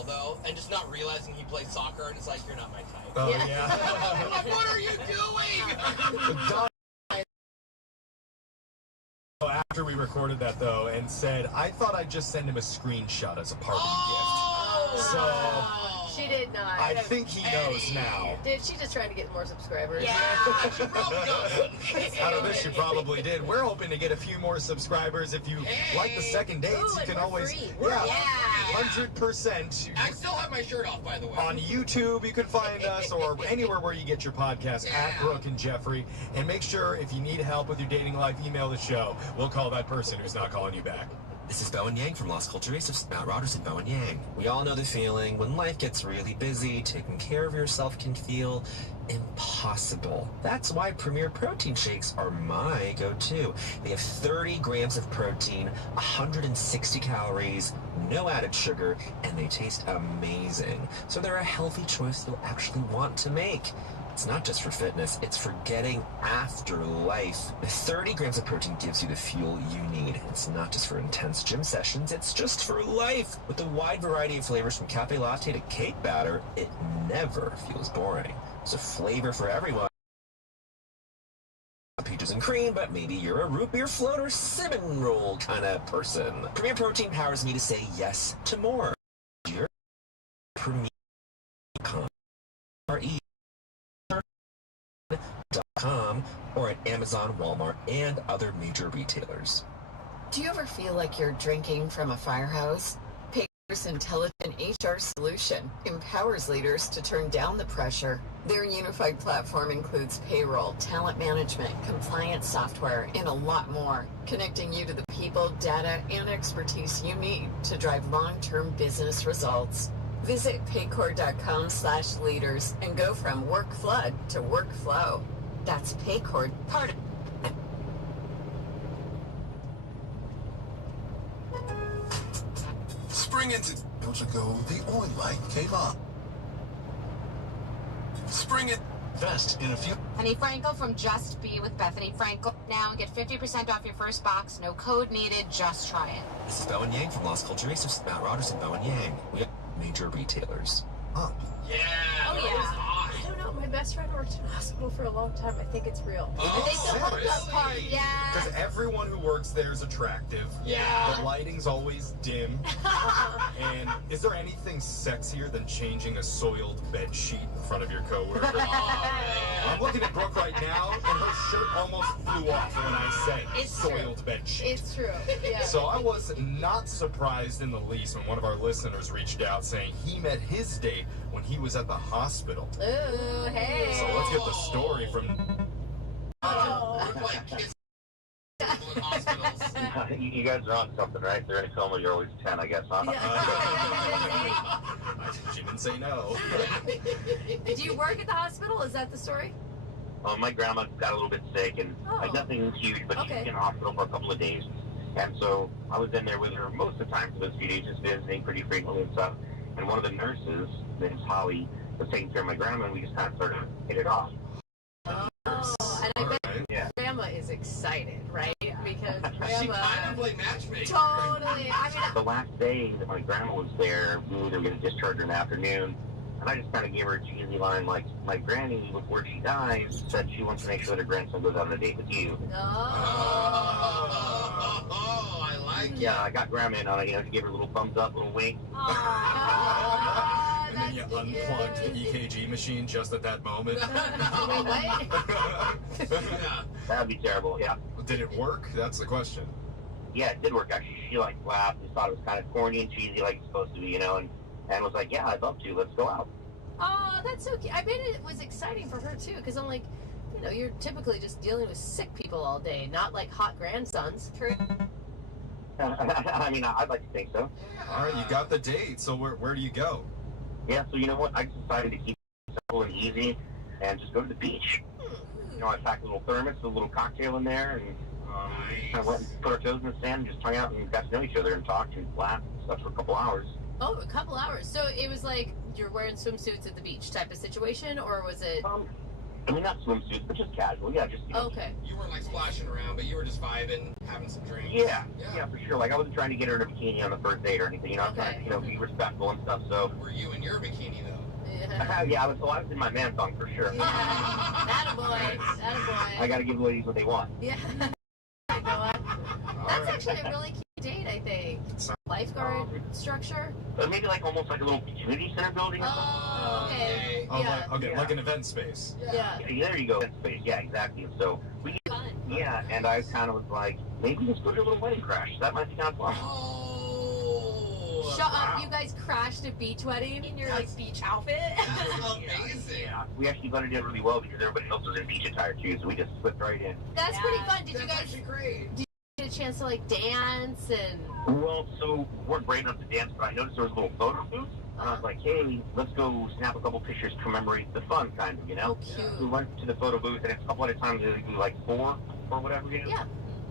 Paul, though, and just not realizing he plays soccer, and it's like, you're not my type. Oh, yeah. Like, what are you doing? After we recorded that, though, and said, I thought I'd just send him a screenshot as a parting gift. So... She did not. I think he knows now. Did she just trying to get more subscribers? Yeah, she probably does. Out of this, you probably did. We're hoping to get a few more subscribers. If you like the second dates, you can always... Free. Yeah, Yeah. 100%. I still have my shirt off, by the way. On YouTube, you can find us, or anywhere where you get your podcast, at Brooke and Jeffrey. And make sure, if you need help with your dating life, email the show. We'll call that person who's not calling you back. This is Bowen Yang from Lost Culture Racists, Matt Rodgers and Bowen Yang. We all know the feeling when life gets really busy, taking care of yourself can feel impossible. That's why Premier Protein Shakes are my go-to. They have 30 grams of protein, 160 calories, no added sugar, and they taste amazing. So they're a healthy choice you'll actually want to make. It's not just for fitness, it's for getting after life. The 30 grams of protein gives you the fuel you need. It's not just for intense gym sessions, it's just for life. With a wide variety of flavors from cafe latte to cake batter, it never feels boring. There's a flavor for everyone. Peaches and cream, but maybe you're a root beer float or cinnamon roll kind of person. Premier Protein powers me to say yes to more. Your Premier.com or at Amazon, Walmart, and other major retailers. Do you ever feel like you're drinking from a firehouse? Paycor's intelligent HR solution empowers leaders to turn down the pressure. Their unified platform includes payroll, talent management, compliance software, and a lot more, connecting you to the people, data, and expertise you need to drive long-term business results. Visit Paycor.com/leaders and go from work flood to workflow. That's Paycor, part of Spring into years ago, the oil light came up. Spring it best in a few. Penny Frankel from Just Be with Bethany Frankel. Now get 50% off your first box. No code needed. Just try it. This is Bowen Yang from Lost Culture Racists, Matt Rodgers and Bowen Yang. We have major retailers. Huh. Yeah. Oh, that yeah. was hot. I don't know. My best friend worked in a hospital for a long time. I think it's real. Oh, They still have that really? part. Yeah. Because everyone who works there is attractive. Yeah. The lighting's always dim. And is there anything sexier than changing a soiled bed sheet in front of your coworker? Oh, man. I'm looking at Brooke right now, and her shirt almost flew off when I said It's true. soiled bed sheet. It's true. Yeah. So I was not surprised in the least when one of our listeners reached out saying he met his date when he was at the hospital. Ooh, hey. So let's get the story from... We're like kids in hospitals. You guys are on something, right? They're in a coma, you're always 10, I guess, huh? She didn't say no. Did you work at the hospital? Is that the story? My grandma got a little bit sick, and like nothing huge, but she was in the hospital for a couple of days. And so I was in there with her most of the time for those few days, just visiting pretty frequently and stuff. And one of the nurses, named Holly, was taking care of my grandma, and we just kind of started to hit it off. And I bet Grandma is excited, right? Because Grandma... She kind of like matchmaker. Totally. I mean... The last day that my grandma was there, we knew they were going to discharge her in the afternoon. And I just kind of gave her a cheesy line like, my granny, before she dies, said she wants to make sure that her grandson goes out on a date with you. Oh, I like it. Yeah, I got grandma in on it, you know, she gave her a little thumbs up, a little wink. And then you unplugged the EKG machine just at that moment. Yeah. That would be terrible, yeah. Did it work? That's the question. Yeah, it did work, actually. She, like, laughed and thought it was kind of corny and cheesy like it's supposed to be, you know, and was like, yeah, I'd love to. Let's go out. Oh, that's so cute. I bet it was exciting for her, too, because I'm like, you know, you're typically just dealing with sick people all day, not like hot grandsons. True. I mean, I'd like to think so. All right, you got the date, so where do you go? Yeah, so you know what? I decided to keep it simple and easy and just go to the beach. You know, I packed a little thermos, a little cocktail in there, and kind of went and put our toes in the sand and just hung out and got to know each other and talked and laughed and stuff for a couple hours. Oh, a couple hours. So it was like you're wearing swimsuits at the beach type of situation, or was it... I mean, not swimsuits, but just casual. Yeah, just, you know. Okay. You weren't like splashing around, but you were just vibing, having some drinks. Yeah, for sure. Like, I wasn't trying to get her in a bikini on the first date or anything. You know, I was Okay. trying to, you know, be respectful and stuff, so. Were you in your bikini though? Yeah. Yeah, I was in my man thong for sure. Yeah. Attaboy. Attaboy. I gotta give ladies what they want. Yeah. You know what? That's actually a really cute date, I think. Lifeguard structure? Maybe like almost like a little community center building or something. Oh, okay. Oh, Yeah. like an event space. Yeah. Yeah, there you go. That space. Yeah, exactly. And so we and I kind of was like, maybe let's go to a little wedding crash. That might be kind of fun. Oh. Shut up, you guys crashed a beach wedding? In your like beach outfit. That's amazing. Yeah, we actually blended in really well because everybody else was in beach attire too, so we just slipped right in. That's Yeah. pretty fun. Did That's you guys actually great. get a chance to like dance and Well, so we weren't brave enough to dance, but I noticed there was a little photo booth. And I was like, hey, let's go snap a couple pictures to commemorate the fun, kind of, you know? oh cute. We went to the photo booth, and it's a couple at a time, they do like 4 or whatever, you know? Yeah.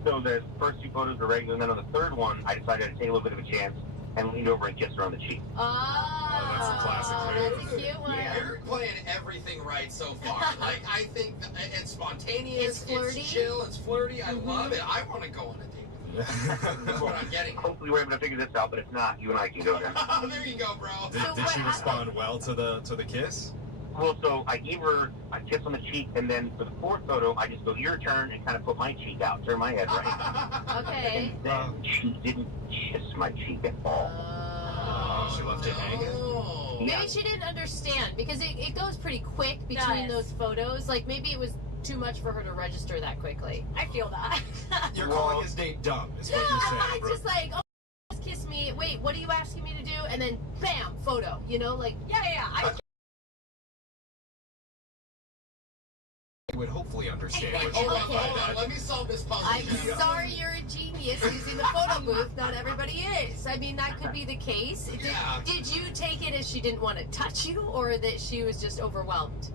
So the first 2 photos were regular, and then on the third one, I decided to take a little bit of a chance and leaned over and kissed her on the cheek. Oh, that's a classic that's a move. cute one. You're playing everything right so far. Like, I think that it's spontaneous, It's flirty. it's chill, it's flirty. I love it. I want to go on a date with you. That's what I'm getting. Hopefully we're able to figure this out, but if not, you and I can go there. There you go, bro. Did So she what respond well to the kiss? Well, so I gave her a kiss on the cheek, and then for the 4th photo, I just go, your turn, and kind of put my cheek out, turn my head right. Okay. And then she didn't kiss my cheek at all. Oh, she left it hanging? Oh. Maybe she didn't understand because it goes pretty quick between those photos. Like maybe it was too much for her to register that quickly. I feel that. You're calling his date dumb, is No, what you're saying, I'm bro. just like, oh, just kiss me. Wait, what are you asking me to do? And then bam, photo. You know, like yeah. I would hopefully understand what Hold you on, Okay. hold on. Let me solve this puzzle. I'm Jeff. sorry you're a genius using the photo booth. Not everybody is. I mean, that could be the case. Yeah. Did you take it as she didn't want to touch you or that she was just overwhelmed?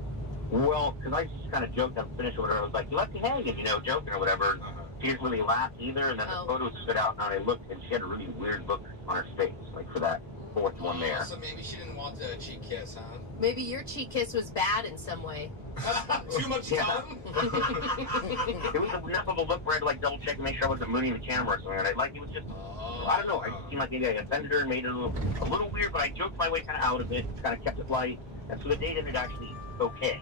Well, because I just kind of joked, I'm finished or whatever. I was like, you left me hanging, you know, joking or whatever. She didn't really laugh either, and then Oh. the photos stood out, and I looked, and she had a really weird look on her face, like for that 4th one there. So maybe she didn't want the cheek kiss, huh? Maybe your cheek kiss was bad in some way. Too much Yeah. tongue? It was enough of a look where I had to like double check and make sure I wasn't mooning the camera or something. And it was just, I don't know. I just seemed like maybe I offended her and made it a little weird, but I joked my way kind of out of it, kind of kept it light, and so the date ended actually okay.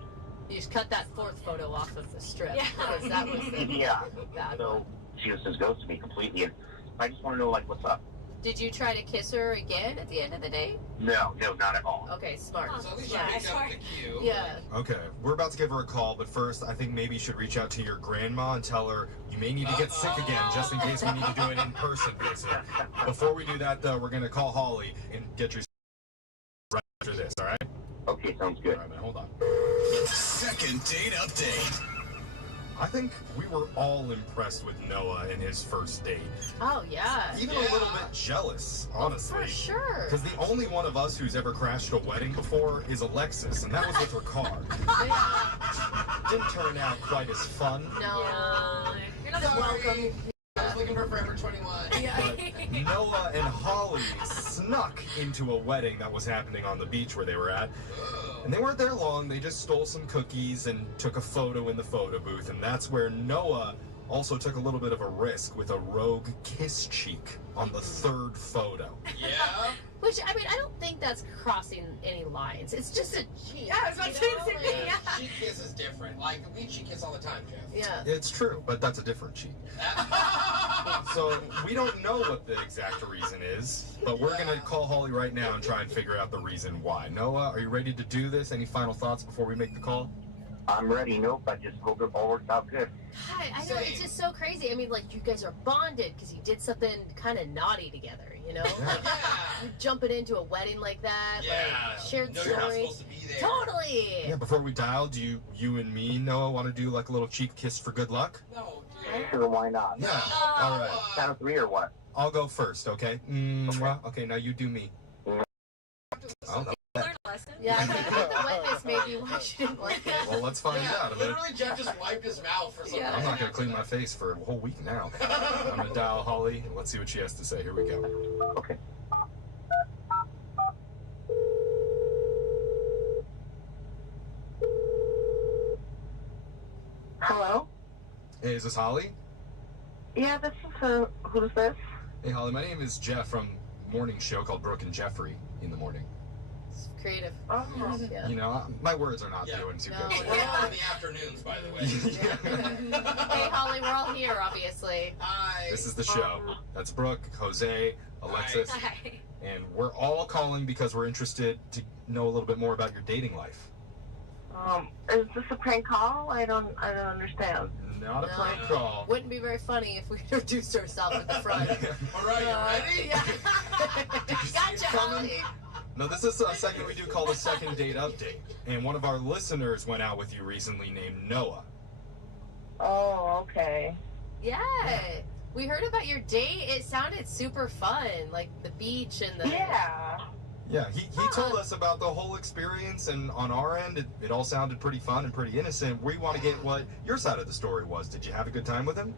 You just cut that 4th photo off of the strip. Yeah. Because that was the Yeah. bad one. So she just ghosted me completely, and I just want to know like what's up. Did you try to kiss her again at the end of the day? No, not at all. Okay, smart. So at least Yeah, you picked up smart. the cue. Yeah. Okay, we're about to give her a call, but first, I think maybe you should reach out to your grandma and tell her you may need to get sick again, just in case we need to do an in-person visit. Before we do that, though, we're going to call Holly and get your right after this, all right? Okay, sounds good. All right, man, hold on. Second date update. I think we were all impressed with Noah and his first date. Oh, yeah. Even a little bit jealous, honestly. For sure. Because the only one of us who's ever crashed a wedding before is Alexis, and that was with her car. Yeah. Didn't turn out quite as fun. No. You're not Sorry. welcome. I was looking for Forever 21. But Noah and Holly snuck into a wedding that was happening on the beach where they were at. And they weren't there long. They just stole some cookies and took a photo in the photo booth. And that's where Noah also took a little bit of a risk with a rogue kiss cheek on the 3rd photo. Yeah? Which, I mean, I don't think that's crossing any lines. It's just a cheek. Yeah, I was about to say, yeah. Cheek kiss is different. Like, we cheek kiss all the time, Jeff. Yeah. It's true, but that's a different cheek. So we don't know what the exact reason is, but we're going to call Holly right now and try and figure out the reason why. Noah, are you ready to do this? Any final thoughts before we make the call? I'm ready. Nope, I just hope it all works out good. God, I know, it's just so crazy. I mean, like, you guys are bonded because you did something kind of naughty together, you know? Like, you jumping into a wedding like that, Yeah. like, shared No, you're not story. supposed to be there. Totally. Yeah, before we dial, do you and me, Noah, want to do like a little cheek kiss for good luck? No, dude. Sure, why not? Yeah. All right. Count of 3 or what? I'll go first, okay? Okay, now you do me. Oh, Learn a lesson. Yeah, I think the wetness maybe why she didn't like it. well, let's find Yeah, out. literally, Jeff just wiped his mouth for some Yeah. I'm reason. not going to clean my face for a whole week now. I'm going to dial Holly, and let's see what she has to say. Here we go. Okay. Hey, is this Holly? Yeah, this is who's this? Hey, Holly, my name is Jeff from a morning show called Brooke and Jeffrey in the morning. It's creative. Oh, Yeah. You know, my words are not doing too No. good. We're on in the afternoons, by the way. Hey, Holly, we're all here, obviously. Hi. This is the show. That's Brooke, Jose, Alexis, Hi. and we're all calling because we're interested to know a little bit more about your dating life. Is this a prank call? I don't understand. Not a No. prank call. Wouldn't be very funny if we introduced ourselves at the front. All right, you ready? Yeah. Did you see Gotcha, it coming? Holly. No, this is a segment we do called a second date update. And one of our listeners went out with you recently named Noah. Oh, okay. Yeah. We heard about your date. It sounded super fun, like the beach and the. Yeah. Yeah, he told us about the whole experience, and on our end, it all sounded pretty fun and pretty innocent. We want to get what your side of the story was. Did you have a good time with him?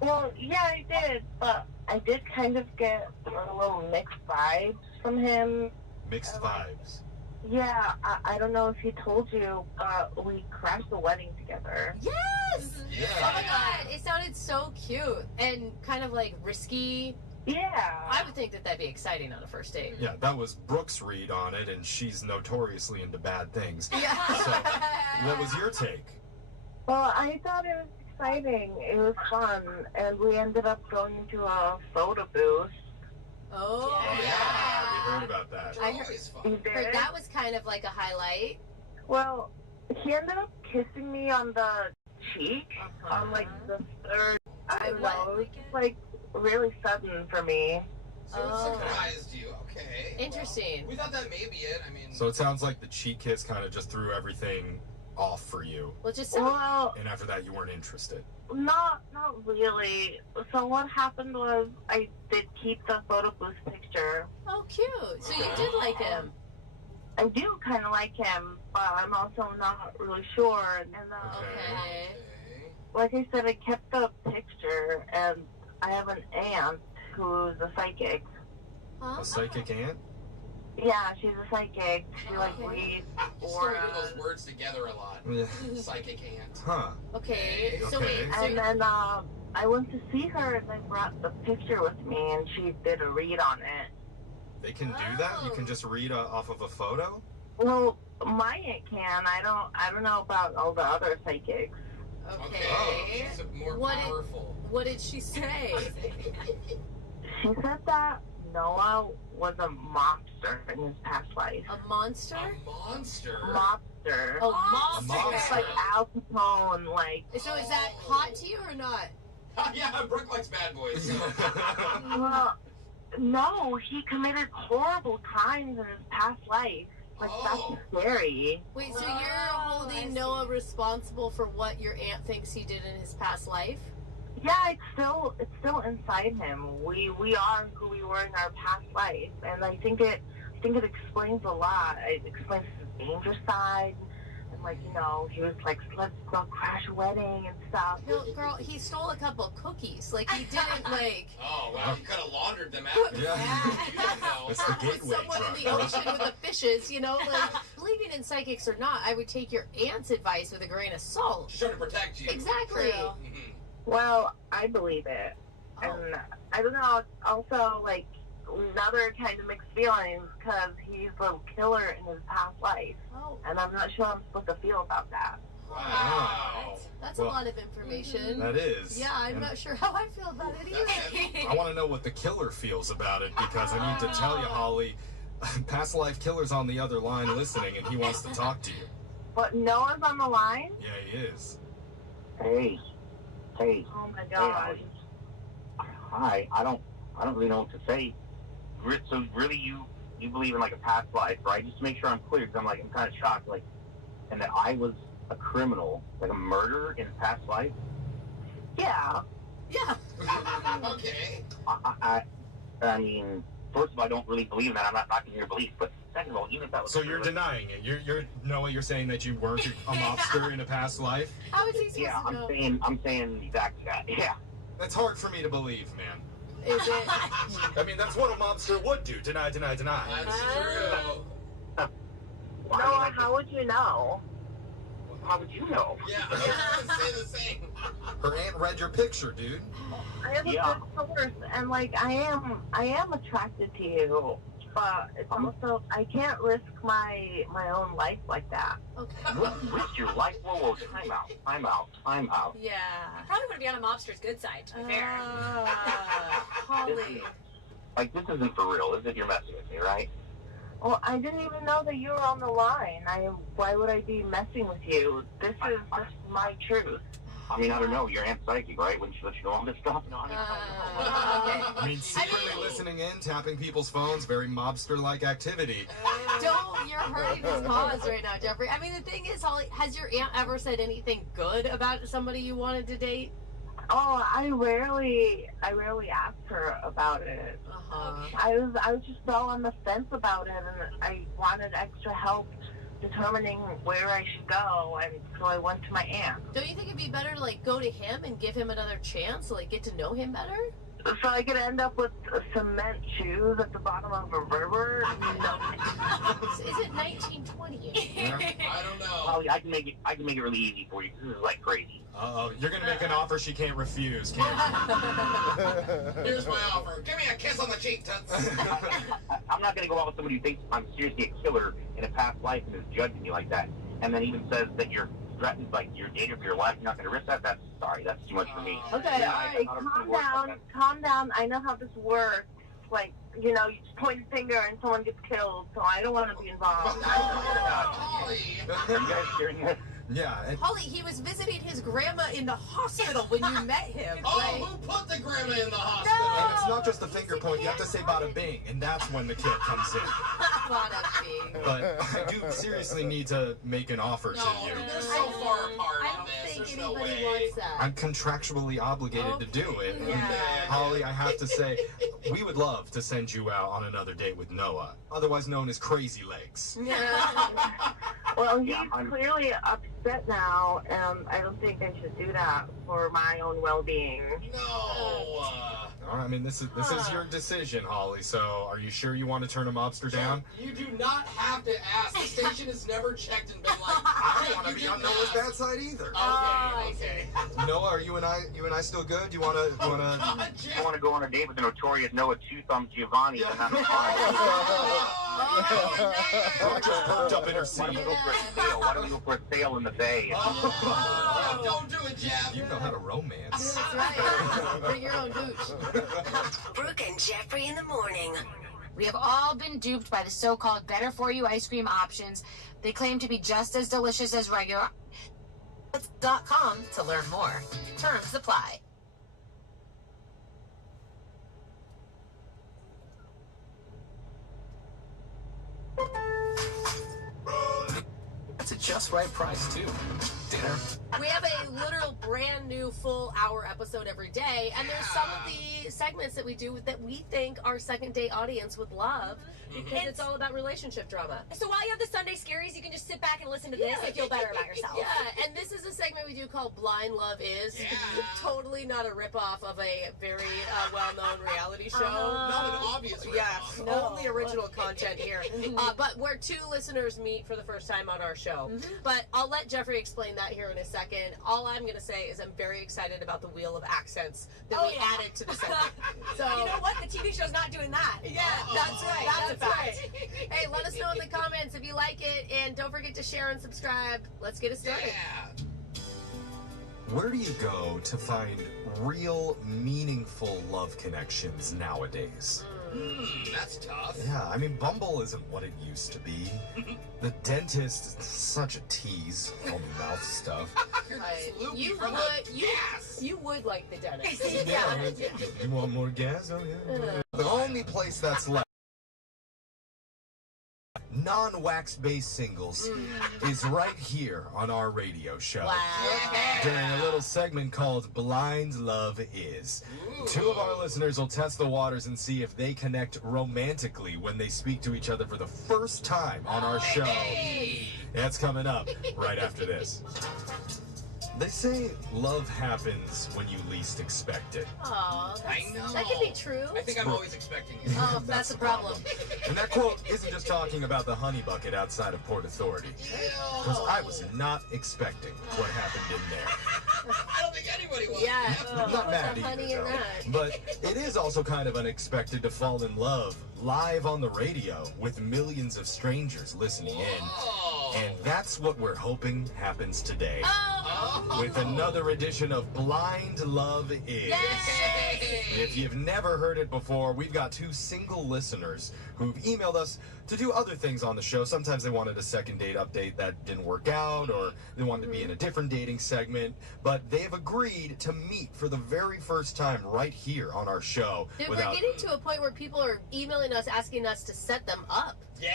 Well, yeah, I did, but I did kind of get a little mixed vibes from him. Mixed vibes. Yeah, I don't know if he told you, but we crashed the wedding together. Yes! Yeah. Oh my god, it sounded so cute and kind of like risky. Yeah. I would think that that'd be exciting on a first date. Yeah, that was Brooke's read on it, and she's notoriously into bad things. Yeah. So, what was your take? Well, I thought it was exciting. It was fun, and we ended up going to a photo booth. Oh, Oh, yeah, we heard about that. They're I heard- always He fun. did. Heard that was kind of like a highlight. Well, he ended up kissing me on the cheek on like the third. I don't know. It was just like really sudden for me. So it Oh. surprised you. Okay. Interesting. Well, we thought that may be it. I mean. So it sounds like the cheek kiss kind of just threw everything off for you, Well, just Well, and after that, you weren't interested. not really. So what happened was I did keep the photo booth picture. oh, cute. So you did like him. I do kind of like him, but I'm also not really sure. And Okay. like I said, I kept the picture, and I have an aunt who's a psychic. Huh? A psychic aunt? Yeah, she's a psychic. She like Okay. reads You start putting auras. those words together a lot. Yeah. Psychic aunt. Huh. Okay. So Okay. wait. So And then I went to see her, and I brought the picture with me, and she did a read on it. They can do that? You can just read off of a photo? Well, my aunt can. I don't know about all the other psychics. okay. She's more What did- powerful. What did she say? She said that Noah was a mobster in his past life. A monster? A monster. Mobster. Oh, A monster. It's like Al Capone, like. So is that hot to you or not? Yeah, Brooke likes bad boys. So. Well, no, he committed horrible crimes in his past life. Like, Oh. that's scary. Wait, so you're holding Noah responsible for what your aunt thinks he did in his past life? Yeah, it's still inside him. We are who we were in our past life, and I think it explains a lot. It explains his danger side, and like, you know, he was like, let's go crash a wedding and stuff. No, girl, he stole a couple of cookies. Like, he didn't, like... Oh, wow, you could have laundered them after. Yeah. You didn't know. It's the with gateway someone drug. in the ocean with the fishes, you know? Like, believing in psychics or not, I would take your aunt's advice with a grain of salt. She's trying to protect you. Exactly. True. Mhm. Well, I believe it, Oh. and I don't know. Also, like, another kind of mixed feelings because he's a killer in his past life, Oh, and I'm not sure I'm supposed to feel about that. Wow. that's Well, a lot of information. That is. Yeah, I'm And not sure how I feel about it either. I want to know what the killer feels about it, because I need to tell you, Holly, past life killer's on the other line listening, and he wants to talk to you. But Noah's on the line? Yeah, he is. Hey. Oh my god. Hi. I don't really know what to say. So really, you believe in like a past life, right? Just to make sure I'm clear, because I'm kind of shocked, like, and that I was a criminal, like a murderer in a past life. Yeah. Yeah. Okay. I mean, first of all, I don't really believe in that. I'm not knocking your belief, but second of all, even if that was So you're true, denying it. You're Noah, you're saying that you weren't a mobster in a past life? How is he supposed yeah, to know? I'm saying exactly that. Yeah. That's hard for me to believe, man. Is it? I mean, that's what a mobster would do. Deny, deny, deny. That's true. Noah, how would you know? how would you know? Yeah, I was gonna say the same. Her aunt read your picture, dude. I have a good source, and like I am attracted to you, but it's also I can't risk my own life like that. Okay. Risk your life? Whoa, time out. Yeah. Probably want to be on a mobster's good side, to be fair. Holly. Like, this isn't for real, is it? You're messing with me, right? Well, I didn't even know that you were on the line. Why would I be messing with you? This is my truth. I mean, I don't know. Your aunt's psychic, right? Wouldn't she let you know all this stuff? No, Okay. I mean, secretly listening in, tapping people's phones, very mobster-like activity. You're hurting his cause right now, Jeffrey. I mean, the thing is, Holly, has your aunt ever said anything good about somebody you wanted to date? Oh, I rarely ask her about it. I was just so on the fence about it, and I wanted extra help determining where I should go, and so I went to my aunt. Don't you think it'd be better to like go to him and give him another chance, like get to know him better? So I could end up with cement shoes at the bottom of a river? Is it 1920? I don't know. Oh, I can make it really easy for you. This is like crazy. Uh-oh, you're gonna make an offer she can't refuse, can't you? Here's my offer. Give me a kiss on the cheek, Toots. I'm not gonna go out with somebody who thinks I'm seriously a killer in a past life and is judging me like that, and then even says that you're threatened, like you're dating for your life. You're not gonna risk that. That's too much for me. Okay, all right, calm down. I know how this works. Like, you know, you just point a finger and someone gets killed, so I don't want to be involved. Holly. Are you guys hearing this? Yeah. Holly, he was visiting his grandma in the hospital when you met him. Oh, Right? who put the grandma in the hospital? And it's not just a finger point, you have to say bada bing, and that's when the kill comes in. Bada bing. But I do seriously need to make an offer to No, you. they're so far apart I on don't this. think There's no anybody way. wants that. I'm contractually obligated to do it. Yeah. Holly, I have to say, we would love to send you out on another date with Noah, otherwise known as Crazy Legs. Well, he's Yeah, I'm- clearly upset now, and I don't think I should do that for my own well-being. No. I mean, this is your decision, Holly. So, are you sure you want to turn a mobster down? You do not have to ask. The station has never checked and been like, I hey, don't want to you be didn't on Noah's ask. bad side either. Okay. Noah, are you and I still good? You wanna? God, I Jeff. want to go on a date with the notorious Noah Two-Thumb Giovanni and have fun. Brooke just perked up in her seat. Why don't we go for a sail? Why don't we go for a sail in the bay? Oh, don't do it, Jeff. You know how to romance. That's right. Bring your own gooch. Brooke and Jeffrey in the morning. We have all been duped by the so-called better-for-you ice cream options. They claim to be just as delicious as regular. .com to learn more. Terms apply. That's a just right price, too. Dinner. We have a literal brand new full hour episode every day, and there's some of the segments that we do that we think our second date audience would love because it's all about relationship drama. So while you have the Sunday Scaries, you can just sit back and listen to this and feel better about yourself. Yeah, and this is a segment we do called Blind Love Is. Yeah. Totally not a ripoff of a very well-known reality show. Not an obvious Yes, ripoff. only original content here. But where two listeners meet for the first time on our show. But I'll let Jeffrey explain that here in a second. All I'm going to say is I'm very excited about the Wheel of Accents that we added to the segment. So, You know what? The TV show's not doing that. yeah, that's right. That's a That's fact. right. Hey, let us know in the comments if you like it, and don't forget to share and subscribe. Let's get it started. Yeah. Where do you go to find real, meaningful love connections nowadays? That's tough. Yeah, I mean, Bumble isn't what it used to be. The dentist is such a tease, all the mouth stuff. Right. Looking You for would, the you, gas. you would like the dentist. You want more gas? Oh, yeah. The only place that's left non-wax-based singles is right here on our radio show. Wow. During a little segment called Blind Love Is. Two of our listeners will test the waters and see if they connect romantically when they speak to each other for the first time on our show. That's coming up right after this. They say love happens when you least expect it. Aw, I know. that could be true. I think I'm always expecting it. Oh, that's a problem. And that quote isn't just talking about the honey bucket outside of Port Authority. Because I was not expecting what happened in there. I don't think anybody was. Yeah, I'm not mad the honey either, in though. that. But it is also kind of unexpected to fall in love live on the radio with millions of strangers listening in. And that's what we're hoping happens today. With another edition of Blind Love Is. If you've never heard it before, we've got two single listeners who've emailed us to do other things on the show. Sometimes they wanted a second date update that didn't work out, or they wanted to be in a different dating segment, but they've agreed to meet for the very first time right here on our show. Dude, we're getting to a point where people are emailing us asking us to set them up. Yeah,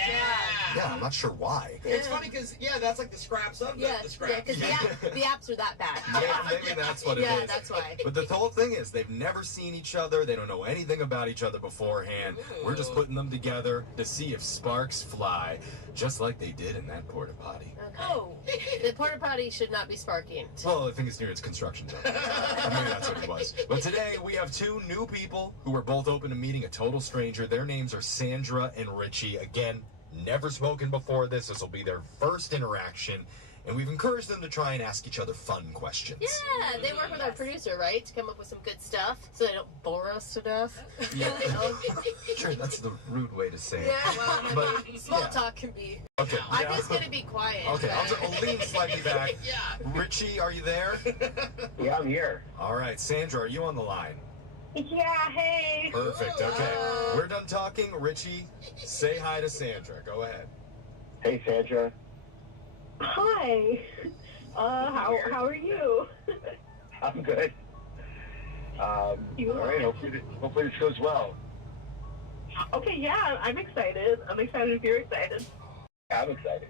I'm not sure why. It's funny because, that's like the scraps of the scraps. because the apps are that bad. Maybe that's what it is. Yeah, that's why. But the whole thing is they've never seen each other. They don't know anything about each other beforehand. We're just putting them together to see if sparks fly, just like they did in that porta potty. Okay. Oh, the porta potty should not be sparking. Well, I think it's near its construction zone. Maybe that's what it was. But today we have two new people who are both open to meeting a total stranger. Their names are Sandra and Richie. Again, never spoken before this. This will be their first interaction. And we've encouraged them to try and ask each other fun questions. Yeah, they work with our producer, right? To come up with some good stuff so they don't bore us to death. Yeah. Sure, that's the rude way to say it. Yeah, But, small yeah. talk can be. Okay. I'm just going to be quiet. Okay, I'll lean slightly back. Richie, are you there? Yeah, I'm here. All right, Sandra, are you on the line? Yeah, hey. Perfect, okay. We're done talking. Richie, say hi to Sandra. Go ahead. Hey, Sandra. Hi. How are you? I'm good. All right, hopefully this goes well. Okay, yeah, I'm excited. I'm excited if you're excited. I'm excited.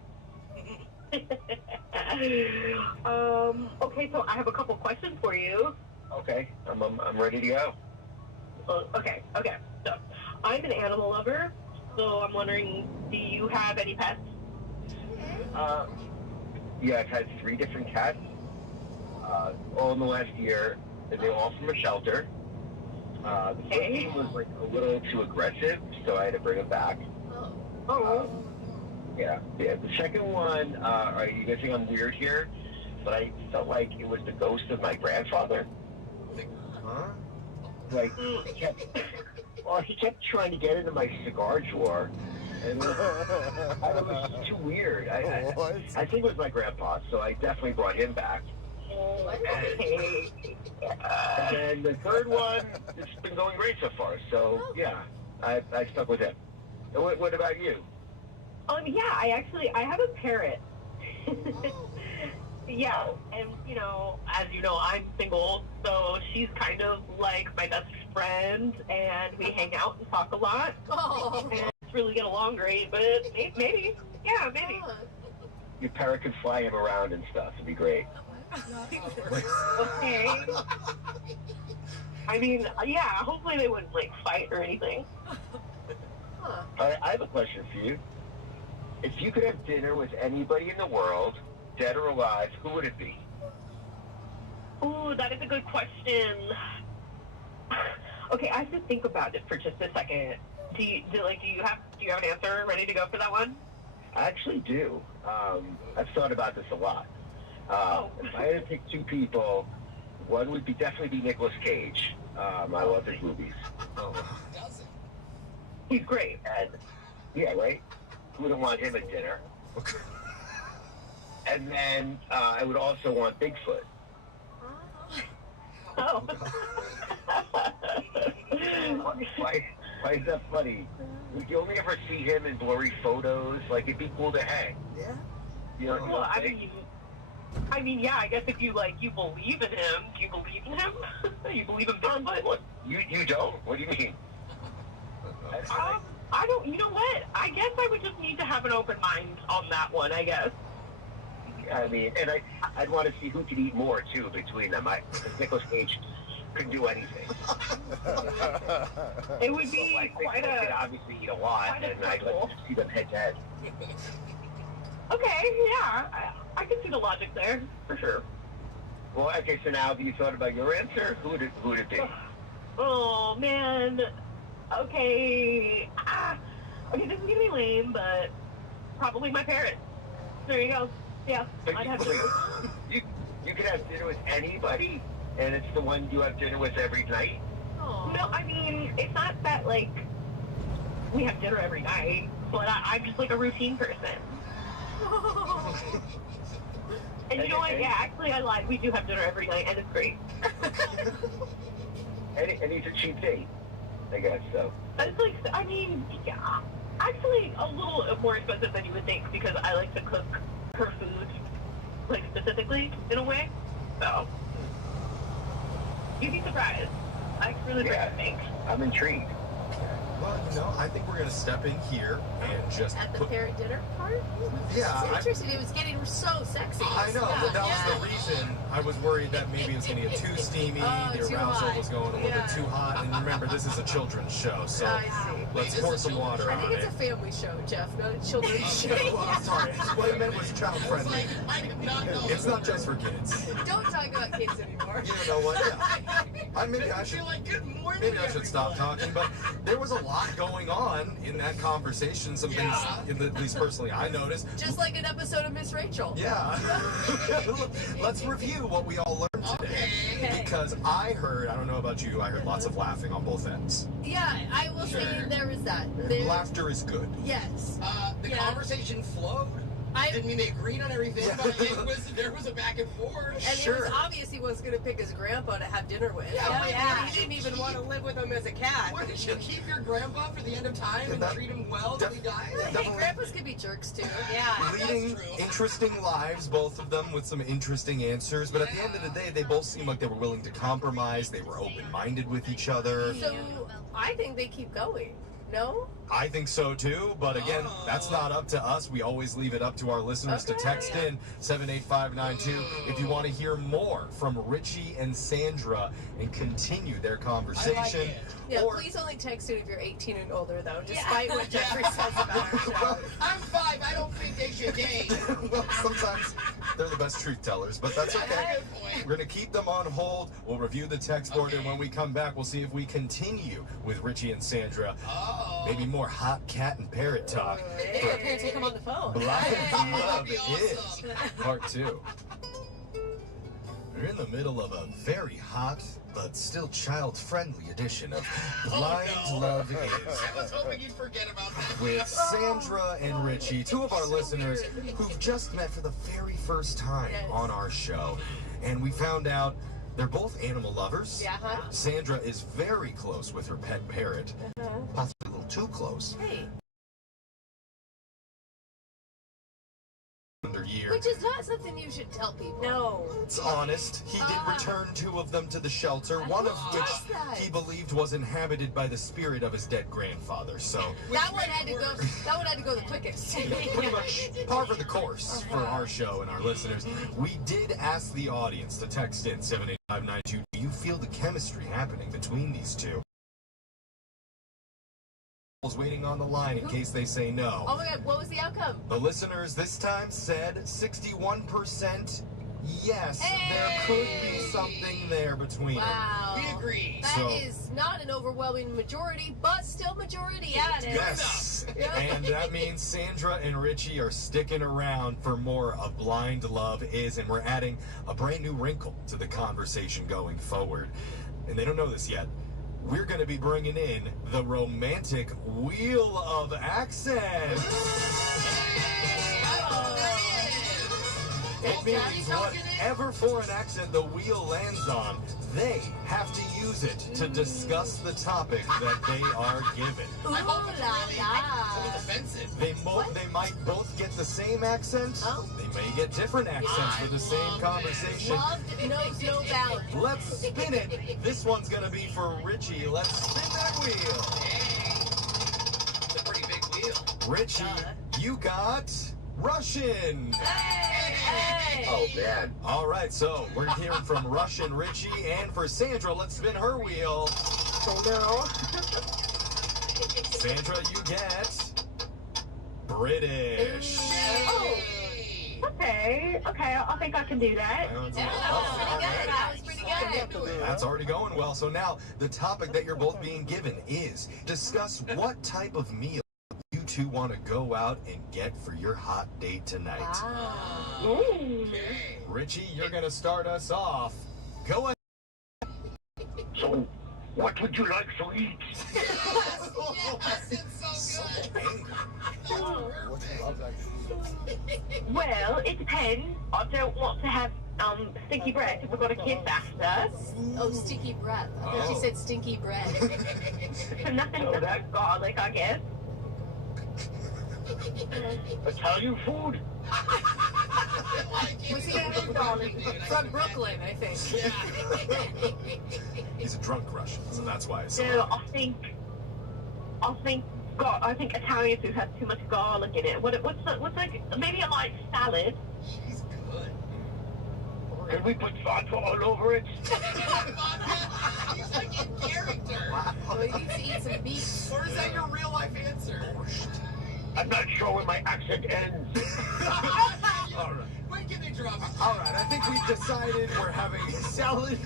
Okay, so I have a couple questions for you. Okay, I'm ready to go. Okay. So, I'm an animal lover, so I'm wondering, do you have any pets? Yeah, I've had 3 different cats, all in the last year, and they were all from a shelter. The first one was like a little too aggressive, so I had to bring him back. Yeah. The second one, are you guys think I'm weird here? But I felt like it was the ghost of my grandfather. Huh? Like, he kept trying to get into my cigar drawer. And it was just too weird. I think it was my grandpa, so I definitely brought him back. And then the third one, it's been going great so far. So, yeah, I stuck with him. And what about you? Yeah, I have a parrot. Yeah, and, as you know, I'm single, so she's kind of like my best friend, and we hang out and talk a lot. And really get along great, but maybe. Your parrot could fly him around and stuff. It'd be great. Okay. I mean, yeah, hopefully they wouldn't, fight or anything. All right, I have a question for you. If you could have dinner with anybody in the world, dead or alive, who would it be? Ooh, that is a good question. Okay, I have to think about it for just a second. Do you have an answer ready to go for that one? I actually do. I've thought about this a lot. If I had to pick 2 people, one would definitely be Nicolas Cage. I love his movies. He's great. And yeah, right? Who wouldn't want him at dinner? And then I would also want Bigfoot. Oh. Why is that funny? You only ever see him in blurry photos. It'd be cool to hang. Yeah. Well, I mean, yeah. I guess if you believe in him, do you believe in him? You believe in Bigfoot? What? You don't? What do you mean? I don't. You know what? I guess I would just need to have an open mind on that one. I guess. I mean, and I'd want to see who could eat more too between them. Nicolas Cage couldn't do anything. It would be quite a. Could obviously eat a lot, and I'd like to see them head to head. Okay, yeah, I can see the logic there for sure. Well, okay, so now have you thought about your answer? Who would it be? Oh, man. Okay. Okay, this is gonna be lame, but probably my parents. There you go. Yeah, But I'd have you could have dinner with anybody, and it's the one you have dinner with every night? No, I mean, it's not that, like, we have dinner every night, but I'm just, like, a routine person. And you know what? Yeah, actually, I lied. We do have dinner every night, and it's great. And it's a cheap date, I guess, so. It's like, I mean, yeah. Actually, a little more expensive than you would think, because I like to cook her food, like, specifically, in a way. So, you'd be surprised. I really think. I'm intrigued. Well, you know, I think we're going to step in here and just At the put... parent dinner part? Yeah, It's interesting. It was getting so sexy. I know, Yeah. but that was the reason. I was worried that maybe it was going to get too steamy, the too arousal hot. was going a little bit too hot, and remember, this is a children's show, so I see. let's pour some water I on think it's it. a family show, Jeff, not a children's show. Well, I'm sorry. What I meant was child-friendly. I did not know. It's not just for kids. Don't talk about kids anymore. You know what? Yeah. Maybe I should... You're like, good morning, Maybe I should stop talking, but there was a lot going on in that conversation. Some things, at least personally, I noticed. Just like an episode of Miss Rachel. Yeah. Let's review what we all learned today. Okay. Because I don't know about you, I heard lots of laughing on both ends. Yeah, I will say there was that. Laughter is good. Yes. The conversation flowed. Didn't mean they agreed on everything, but there was a back and forth. And it was obvious he was going to pick his grandpa to have dinner with. He didn't even want to live with him as a cat. What, did you keep your grandpa for the end of time and treat him well till he dies? Hey, grandpas could be jerks too. Leading interesting lives, both of them, with some interesting answers. But at the end of the day, they both seemed like they were willing to compromise. They were open-minded with each other. So I think they keep going. No? I think so too, but again, that's not up to us. We always leave it up to our listeners to text in 78592 if you want to hear more from Richie and Sandra and continue their conversation. Yeah, please only text it if you're 18 and older, though, despite what Jeffrey says about our show. I'm 5. I don't think they should date. Well, sometimes they're the best truth tellers, but that's okay. We're going to keep them on hold. We'll review the text board, and when we come back, we'll see if we continue with Richie and Sandra. Maybe more hot cat and parrot talk. Maybe our parents will come on the phone. Blind Love is part 2. We're in the middle of a very hot but still child-friendly edition of Blind Love Is. I was hoping you'd forget about that. With Sandra and Richie, two of our listeners who've just met for the very first time on our show. And we found out they're both animal lovers. Yeah, huh? Sandra is very close with her pet parrot. Possibly a little too close. Hey. Year. Which is not something you should tell people. No. It's honest. He did return 2 of them to the shelter, one of which he believed was inhabited by the spirit of his dead grandfather. So That one had to go. That one had to go the quickest. pretty much par for the course for our show and our listeners. We did ask the audience to text in 78592. Do you feel the chemistry happening between these two? Waiting on the line in case they say no. Oh my God! What was the outcome? The listeners this time said 61% yes, there could be something there between them. Wow. We agree. That is not an overwhelming majority, but still majority. Yeah, it is. Yes. And that means Sandra and Richie are sticking around for more of Blind Love Is, and we're adding a brand new wrinkle to the conversation going forward. And they don't know this yet. We're going to be bringing in the romantic Wheel of Accents. It means whatever foreign accent the wheel lands on, they have to use it to discuss the topic that they are given. Ooh la la. Offensive. They might both get the same accent. They may get different accents for the same conversation. Love knows no balance. Let's spin it. This one's going to be for Richie. Let's spin that wheel. It's a pretty big wheel. Richie, you got Russian. Oh, man. All right, so we're hearing from Russian Richie, and for Sandra, let's spin her wheel. Oh, no. Sandra, you get British. Oh, that's Okay, I think I can do that. That was pretty good. That's already going well. So now the topic that you're both being given is discuss what type of meal you two want to go out and get for your hot date tonight. Ooh. Richie, you're going to start us off. Go ahead. So, what would you like to eat? Yes, it's so good. Well, it depends. I don't want to have sticky bread if we've got a kid after. Oh, sticky breath. I thought you said stinky bread. Nothing without garlic, I guess. Italian food? Was he from Brooklyn, I think. He's a drunk Russian, so that's why. So I think Italian food has too much garlic in it. What's like maybe a light salad? She's good. Can we put vodka all over it? He's like in character. Well, he needs to eat some beef. Or is that your real life answer? I'm not sure where my accent ends. All right. When can they drop it? All right, I think we've decided we're having salad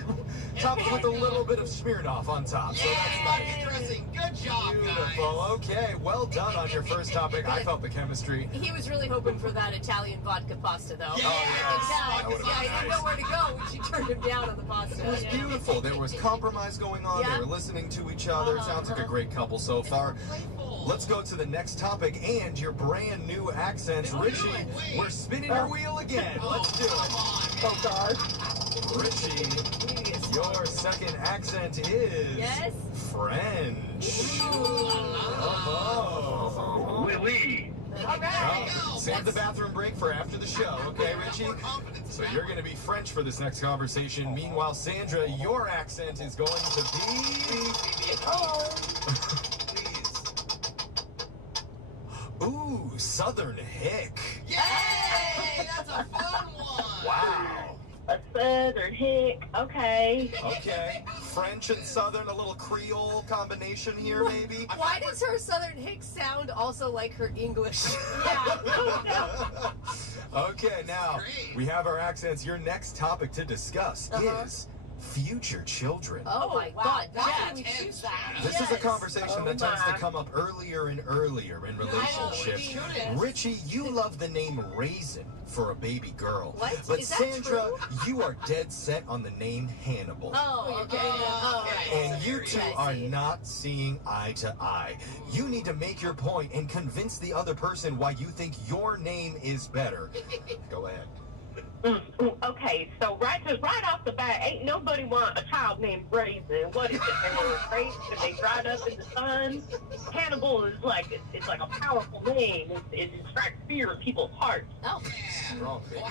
topped with a little bit of Smirnoff on top. So that's nice. Dressing. Good job, Beautiful. guys. Okay, well done on your first topic. I felt the chemistry. He was really hoping for that Italian vodka pasta, though. Yeah, I that would've he been didn't nice. know where to go when she turned him down on the pasta. It was beautiful. There was compromise going on. Yeah. They were listening to each other. It sounds like a great couple so far. Let's go to the next topic and your brand new accents. Richie, we're spinning your wheel again. Let's do it. Oh God. Richie, your second accent is French. Oh. Oui, oui. All right. Save the bathroom break for after the show, okay, Richie? So you're going to be French for this next conversation. Meanwhile, Sandra, your accent is going to be... Ooh, Southern Hick. Yay! That's a fun one. Wow. A Southern hick. Okay. Okay. French and Southern, a little Creole combination here, maybe? Why does her Southern hick sound also like her English? Okay, now we have our accents. Your next topic to discuss is future children. Oh my God. Why Jack. did we choose that? This is a conversation that tends to come up earlier and earlier in relationships. Richie, you love the name Raisin for a baby girl. What? But Is that Sandra, true? you are dead set on the name Hannibal. Oh, okay. And you two are not seeing eye to eye. You need to make your point and convince the other person why you think your name is better. Go ahead. Okay, so right off the bat, ain't nobody want a child named Raisin. What is it? They were raised and they dried up in the sun. Hannibal is like it's like a powerful name. It extracts fear in people's hearts. Oh. Strong baby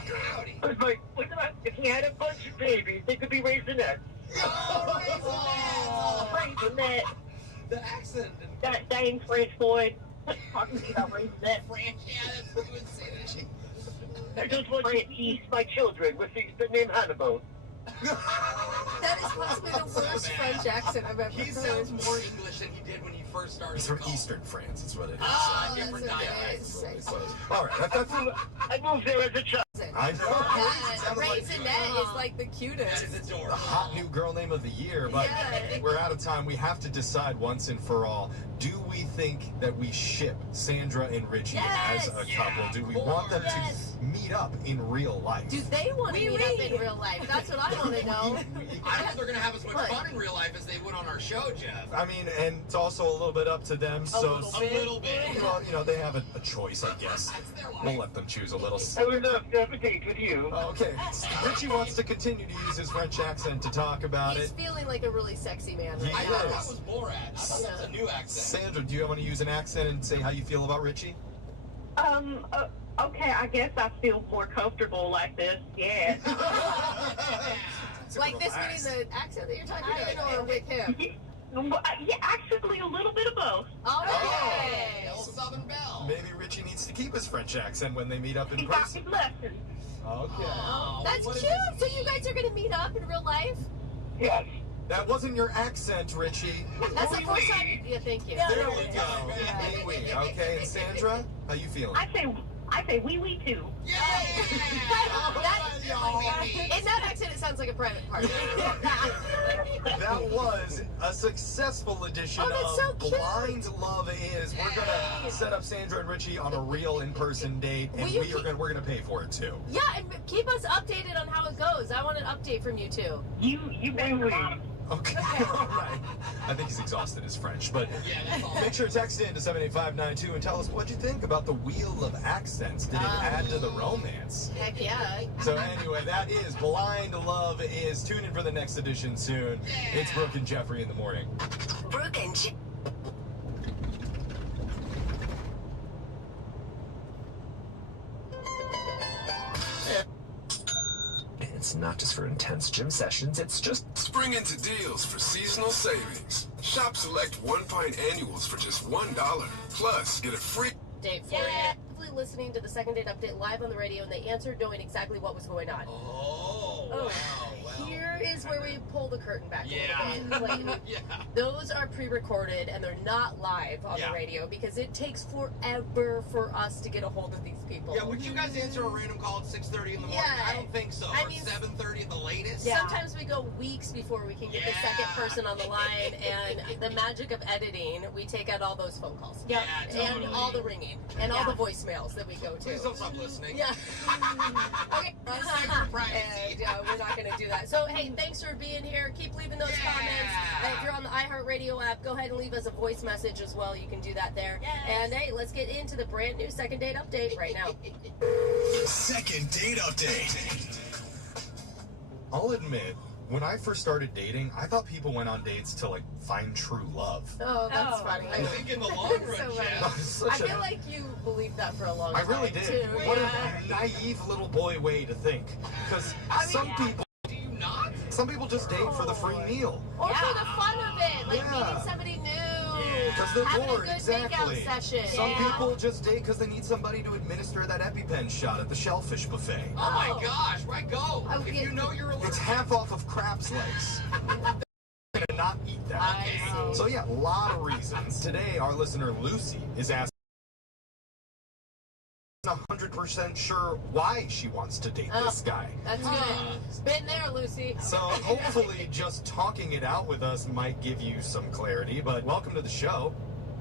girl. It's like, if he had a bunch of babies, they could be Raisinette. Raisinette. The accent. That dang French boy talking about Raisinette. French. Yeah, that's what you would say that. I just want to tease my children with the name Hannibal. That is possibly the worst French accent I've ever He heard. sounds more English than he did when he first started. He's from Eastern France, is what it is. Oh, different that's okay. dialects. It's- All right. I moved there as a child. I know. It sounded like Raisinette is like the cutest. That is the adorable. hot new girl name of the year, but Yeah. we're out of time. We have to decide once and for all. Do we think that we ship Sandra and Richie Yes. as a Yeah, couple? Do we of want them course. to meet up in real life? Do they want to meet up in real life? That's what I want to know. I don't know if they're going to have as much What? fun in real life as they would on our show, Jeff. I mean, and it's also a little bit up to them. So, A little bit. well, you know, they have a choice, I guess. We'll let them choose a little. I would love to have a date with you. Okay, Richie wants to continue to use his French accent to talk about He's it. feeling like a really sexy man right He I now. thought is. that was Borat. I thought that was a new accent. Sandra, do you want to use an accent and say how you feel about Richie? Okay, I guess I feel more comfortable like this. Yeah. Like this one in the accent that you're talking about, or with him? Yeah, actually a little bit of both. Okay. Old Southern Belle. Maybe Richie needs to keep his French accent when they meet up in He got person. his lessons. Okay. Oh, That's what cute. is So you guys are going to meet up in real life? Yes. That wasn't your accent, Richie. That's the first time. Yeah, thank you. There we go. Oui, oui. Okay, and Sandra, how you feeling? I I say wee too. In that accent, it sounds like a private party. That was a successful edition of Blind Love Is. We're gonna set up Sandra and Richie on a real in-person date, and we're gonna pay for it too. Yeah, and keep us updated on how it goes. I want an update from you two. You bring the bottom. Okay, all right. I think he's exhausted his French, but make sure to text in to 78592 and tell us what you think about the Wheel of Accents. Did it add to the romance? Heck yeah. So anyway, that is Blind Love Is. Tune in for the next edition soon. It's Brooke and Jeffrey in the morning. Brooke and It's not just for intense gym sessions, it's just spring into deals for seasonal savings. Shop select 1 pint annuals for just $1. Plus, get a free date for you. Hopefully listening to the second date update live on the radio, and they answered knowing exactly what was going on. Wow. Here is where we pull the curtain back a little bit. Like, those are pre-recorded and they're not live on the radio because it takes forever for us to get a hold of these people. Yeah, would you guys answer a random call at 6:30 in the morning? I don't think so. I or mean, 7:30 at the latest. Sometimes we go weeks before we can get the second person on the line, and the magic of editing, we take out all those phone calls. Yeah, and all the ringing and all the voicemails that we go to. Please don't stop listening. Yeah. Okay. And we're not going to do that. So, hey, thanks for being here. Keep leaving those comments. If you're on the iHeartRadio app, go ahead and leave us a voice message as well. You can do that there. And, hey, let's get into the brand new second date update right now. Second date update. I'll admit, when I first started dating, I thought people went on dates to, like, find true love. Oh, that's funny. I think in the long run, I feel like you believed that for a long time. I really did. Too. What a naive little boy way to think. Because some people just date for the free meal. Or for the fun of it, like meeting somebody new. Because they're having bored, a good exactly. makeout session. Some people just date because they need somebody to administer that EpiPen shot at the shellfish buffet. Oh my gosh, where go? If you know you're allergic. It's half off of crab's legs. I'm gonna not eat that. So yeah, a lot of reasons. Today, our listener Lucy is asking 100% sure why she wants to date this guy. That's good. Been there, Lucy. So hopefully just talking it out with us might give you some clarity, but welcome to the show.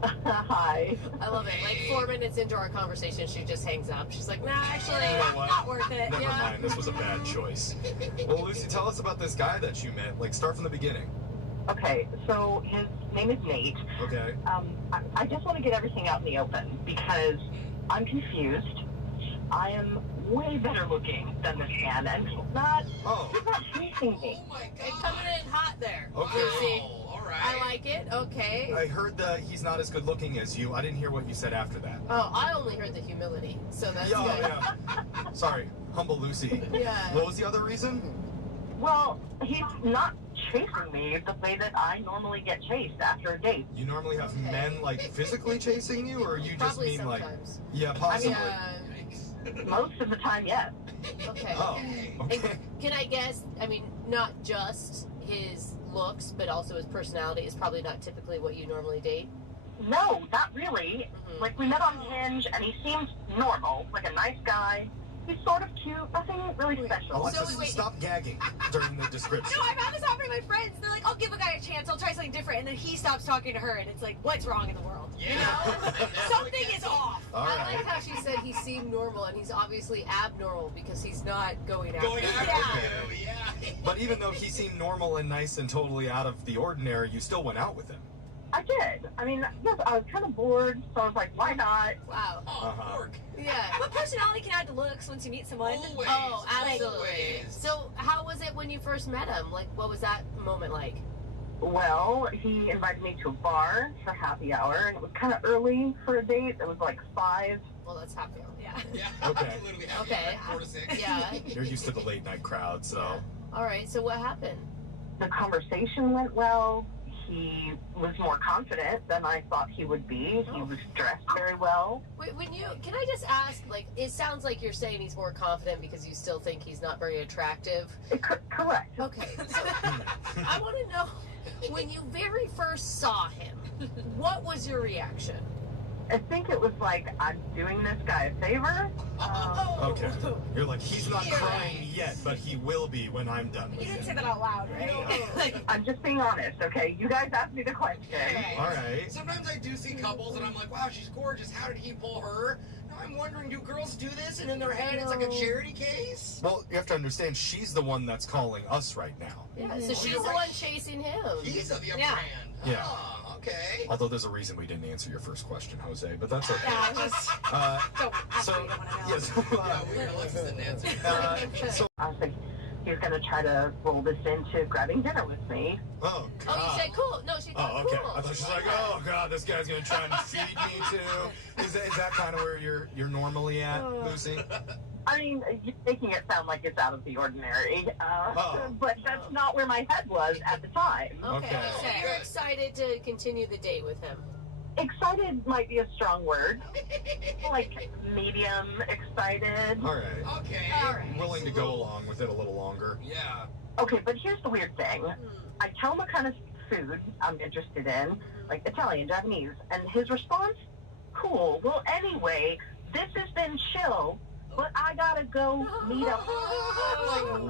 Hi. I love it. Like 4 minutes into our conversation, she just hangs up. She's like, nah, actually, You know what? not worth it. Never mind, this was a bad choice. Well, Lucy, tell us about this guy that you met. Like, start from the beginning. Okay, so his name is Nate. Okay. I just want to get everything out in the open because I'm confused. I am way better looking than this man, and he's not chasing me. Oh my God. It's coming in hot there. Okay. Lucy. All right. I like it. Okay. I heard that he's not as good looking as you. I didn't hear what you said after that. Oh, I only heard the humility, so that's good. Yeah. Sorry, humble Lucy. Yeah. What was the other reason? Well, he's not chasing me the way that I normally get chased after a date. You normally have men, like, physically chasing you, or you just Probably mean, sometimes. like... Yeah, possibly. Most of the time, yes. Okay. Oh, okay. And can I guess, I mean, not just his looks, but also his personality is probably not typically what you normally date? No, not really. Like, we met on Hinge, and he seems normal, like a nice guy. He's sort of cute, nothing really special. Alexis, stop gagging during the description. No, I've had this happen to my friends. They're like, I'll give a guy a chance, I'll try something different, and then he stops talking to her, and it's like, what's wrong in the world? Yeah. You know? Something is off. I like how she said he seemed normal, and he's obviously abnormal because he's not going after Yeah. But even though he seemed normal and nice and totally out of the ordinary, you still went out with him. I did. I mean, yes, I was kind of bored, so I was like, why not? Wow. Yeah. But personality can add to looks once you meet someone. Always. Oh, absolutely. Always. So, how was it when you first met him? Like, what was that moment like? Well, he invited me to a bar for happy hour, and it was kind of early for a date. It was like 5. Well, that's happy hour. Yeah. Okay. Literally happy Okay. hour, 4 to 6. Yeah. You're used to the late night crowd, so... All right, so what happened? The conversation went well. He was more confident than I thought he would be. He was dressed very well. When you, can I just ask, like, it sounds like you're saying he's more confident because you still think he's not very attractive. Correct. Okay, so I want to know, when you very first saw him, what was your reaction? I think it was like, I'm doing this guy a favor. Okay. You're like, he's not crying yet, but he will be when I'm done with You didn't it. say that out loud, right? I'm just being honest, okay? You guys asked me the question. All right. Sometimes I do see couples and I'm like, wow, she's gorgeous. How did he pull her? Now I'm wondering, do girls do this? And in their head, it's like a charity case? Well, you have to understand, she's the one that's calling us right now. Yeah, so she's the one chasing him. He's the other brand. Yeah. Oh, okay. Although there's a reason we didn't answer your first question, Jose, but that's okay. Yeah, So, yes. Alexis didn't answer. So, I was like, he's gonna try to roll this into grabbing dinner with me. oh, God. Oh, you said cool. No, she thought Oh, okay. cool. I thought she's like, oh God, this guy's gonna try and feed me too. Is that kind of where you're normally at, Lucy? I mean, you're making it sound like it's out of the ordinary, Oh. but that's not where my head was at the time. Okay, so you're excited to continue the date with him. Excited might be a strong word. Like, medium excited. All right. Okay. All right. Willing to go along with it a little longer. Yeah. Okay, but here's the weird thing. I tell him what kind of food I'm interested in, like Italian, Japanese, and his response, cool. Well, anyway, this has been chill, but I gotta go meet up.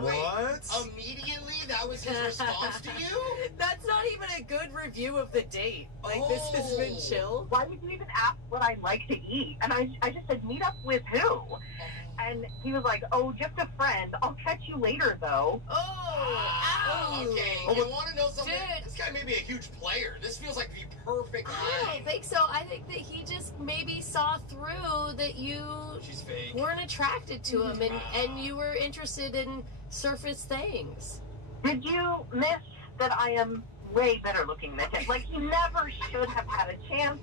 What? Immediately, that was his response to you? That's not even a good review of the date. Like, this has been chill. Why would you even ask what I like to eat? And I just said, meet up with who? And he was like, oh, just a friend. I'll catch you later, though. Oh, okay. Oh, You want to know something? Dude. This guy may be a huge player. This feels like the perfect I line. don't think so. I think that he just maybe saw through that you She's fake. weren't attracted to him and you were interested in surface things. Did you miss that I am way better looking than him? Like, he never should have had a chance.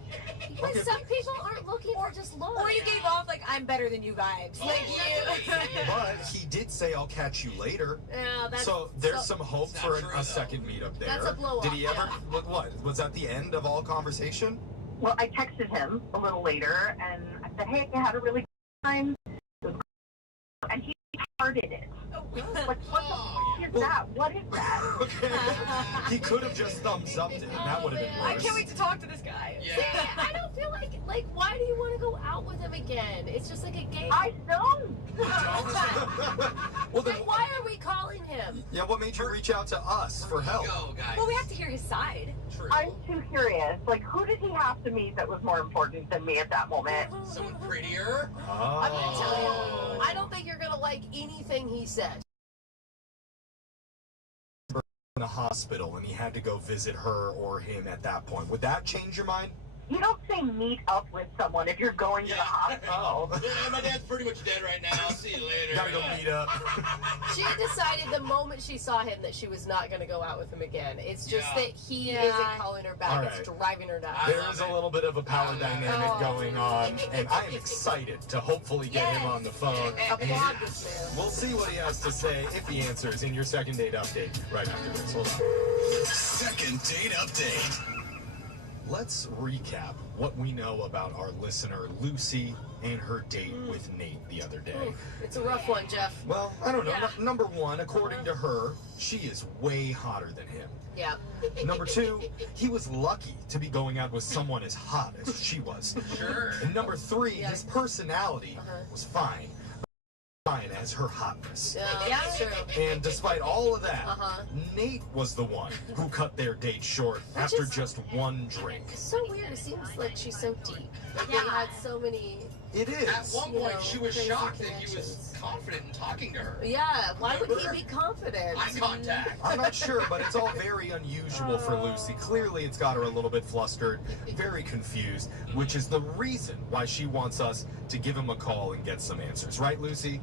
But some people aren't looking for just looks. Or you gave off like, I'm better than you vibes. Like But he did say, I'll catch you later. Yeah, that's, So there's some hope It's for not true, a though. second meetup there. That's a blow Did off, he ever? yeah. What? Was that the end of all conversation? Well, I texted him a little later, and I said, hey, I had a really good time. And he hearted it. Like, what the fuck is that? What is that? Okay. He could have just thumbs upped it, and that would have been I worse. can't wait to talk to this guy. Yeah. I don't feel like why do you want to go out with him again? It's just like a game. I don't. Well, then, Then why are we calling him? yeah, what made you reach out to us for help? Go, guys. Well, we have to hear his side. True. I'm too curious. Like, who did he have to meet that was more important than me at that moment? Someone prettier? Oh. I'm gonna tell you, I don't think you're gonna like anything he said. In a hospital, and he had to go visit her or him at that point. Would that change your mind? You don't say meet up with someone if you're going to the hospital. Yeah, my dad's pretty much dead right now. I'll see you later. Gotta go meet up. She decided the moment she saw him that she was not gonna go out with him again. It's just Yeah. that he Yeah. isn't calling her back. All It's right. driving her nuts. There is a little bit of a power dynamic Oh. going on, and I am excited to hopefully get him on the phone. And Applaud this man. we'll see what he has to say if he answers in your second date update right after this. Hold on. Second date update. Let's recap what we know about our listener Lucy and her date with Nate the other day. Oof, it's a rough one, Jeff. Well, I don't know. Yeah. Number one, according to her, she is way hotter than him. Yeah. Number two, he was lucky to be going out with someone as hot as she was. Sure. And number three, Yeah. his personality was fine. Fine as her hotness. Yeah, that's true. And despite all of that, Uh-huh. Nate was the one who cut their date short after is- just one drink. It's so weird. It seems like she's so deep. Like they Yeah. had so many. It is. At one You point, know, she was crazy shocked that he was connections. confident in talking to her. Yeah. Why would he Remember? be confident? Eye contact. I'm not sure, but it's all very unusual for Lucy. Clearly, it's got her a little bit flustered, very confused, which is the reason why she wants us to give him a call and get some answers. Right, Lucy?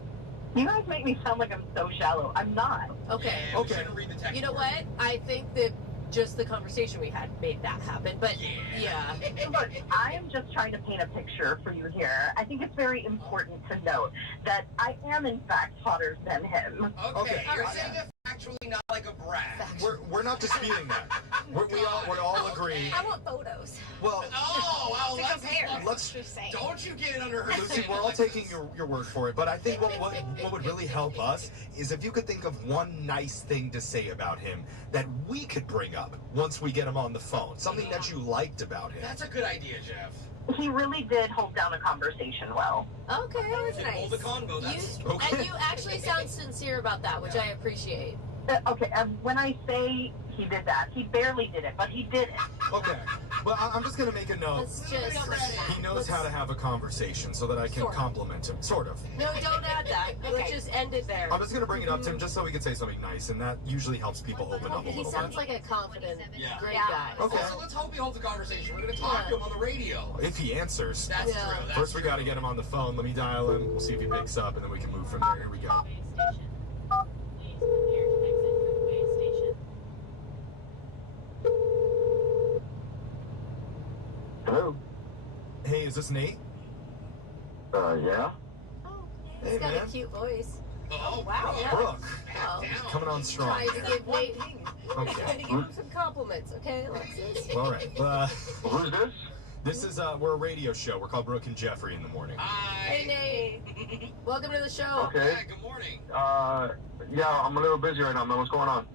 You guys make me sound like I'm so shallow. I'm not. Okay. Yeah, we Okay. shouldn't read the text. You know what? I think that just the conversation we had made that happen. But yeah. Look, I am just trying to paint a picture for you here. I think it's very important to note that I am, in fact, hotter than him. Okay, you're Alright. saying it factually, not like a brag. We're not disputing that. We all agree. I want photos. Well, Oh, well, To let's compare. let's Just saying. Don't you get under her Lucy, skin we're all like taking this. your word for it, but I think what would really help us is if you could think of one nice thing to say about him that we could bring up once we get him on the phone. Something that you liked about him. That's a good idea, Jeff. he really did hold down a conversation well. Okay, that was nice. Hold the convo. That's And you actually sound sincere about that, which I appreciate. Okay, when I say he did that, he barely did it, but he did it. Okay, but I'm just gonna make a note. Let's just. He knows how to have a conversation so that I can compliment him, sort of. No, don't add that. Let's just end it there. I'm just gonna bring it up to him just so we can say something nice, and that usually helps people open up a He little sounds bit. like a confident, great Yeah. guy. Okay. So let's hope he holds a conversation. We're going to talk to him on the radio. If he answers. That's true. That's First, we got to get him on the phone. Let me dial him. We'll see if he picks up, and then we can move from there. Here we go. Hello. Hey, is this Nate? Yeah. He's Hey, got man. a cute voice. Oh, wow. Brooke, Oh. coming on strong. Trying to give Nate. Trying to Okay. give him some compliments, okay, Alexis? All right. Who's this? This is we're a radio show. We're called Brooke and Jeffrey in the morning. Hey, Nate. Welcome to the show. Okay. Yeah, good morning. Yeah, I'm a little busy right now, man. What's going on?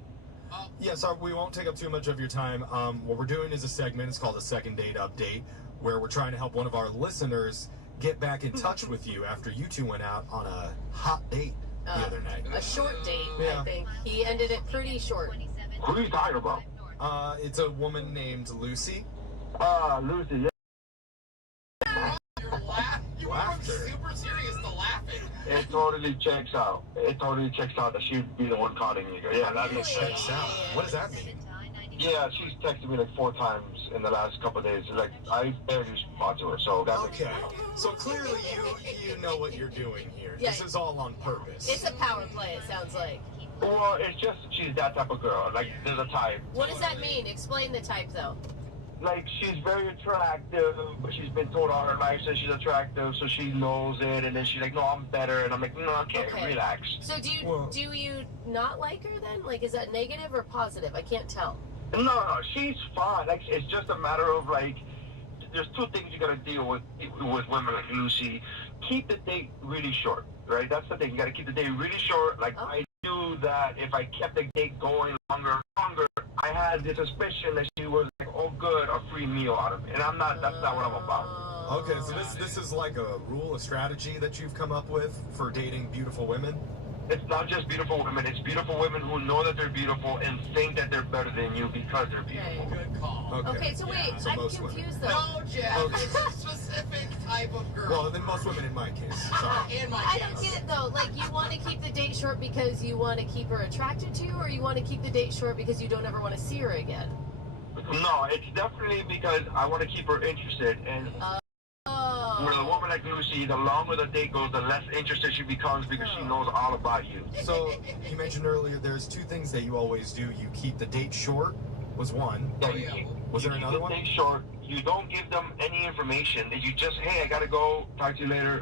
Yeah, so we won't take up too much of your time. What we're doing is a segment. It's called a Second Date Update, where we're trying to help one of our listeners get back in touch with you after you two went out on a hot date the other night. A short date, Yeah. I think. He ended it pretty short. Who are you talking about? It's a woman named Lucy. Lucy, yeah. You went from super serious to laughing. It totally checks out. It totally checks out that she'd be the one calling me. Yeah, that makes sense. Checks out. What does that mean? Yeah, she's texted me like 4 times in the last couple of days. Like, I barely respond to her, so that makes Okay. sense. So clearly you know what you're doing here. Yeah. This is all on purpose. It's a power play, it sounds like. Well, it's just she's that type of girl. Like, there's a type. What does that mean? Explain the type, though. Like, she's very attractive, but she's been told all her life that she's attractive, so she knows it, and then she's like, no, I'm better, and I'm like, no, okay. Relax. So do you not like her then? Like, is that negative or positive? I can't tell. No, she's fine. Like, it's just a matter of, like, there's 2 things you gotta deal with women like Lucy. Keep the date really short, right? That's the thing. You gotta keep the date really short. Like, I knew that if I kept the date going longer, I had the suspicion that she was like, oh, good, a free meal out of it. And that's not what I'm about. Okay, so this is like a rule, a strategy that you've come up with for dating beautiful women? It's not just beautiful women. It's beautiful women who know that they're beautiful and think that they're better than you because they're beautiful. Good call. Okay, so wait, so I'm most women. confused though. No, Jeff. Okay. It's a specific type of girl. Well, then most women in my case. Sorry. In my I case. don't get it though. Like, you want to keep the date short because you want to keep her attracted to you, or you want to keep the date short because you don't ever want to see her again? No, it's definitely because I want to keep her interested. And with a woman like Lucy, the longer the date goes, the less interested she becomes because she knows all about you. So you mentioned earlier there's 2 things that you always do. You keep the date short was one. Was there another one? You keep the date short. You don't give them any information. You just, hey, I gotta go. Talk to you later.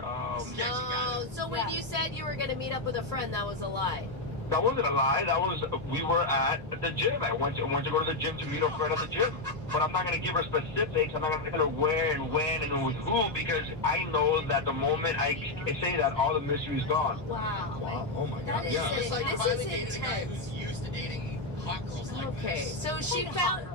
No. So when you said you were going to meet up with a friend, that was a lie. That wasn't a lie. That was, we were at the gym. I went to go to the gym to meet a friend at the gym. But I'm not going to give her specifics. I'm not going to tell her where and when and with who, because I know that the moment I say that, all the mystery is gone. Wow. Oh my God. That is Yeah. It's like this finally is dating a guy intense. who's used to dating hot girls like Okay, this. so she found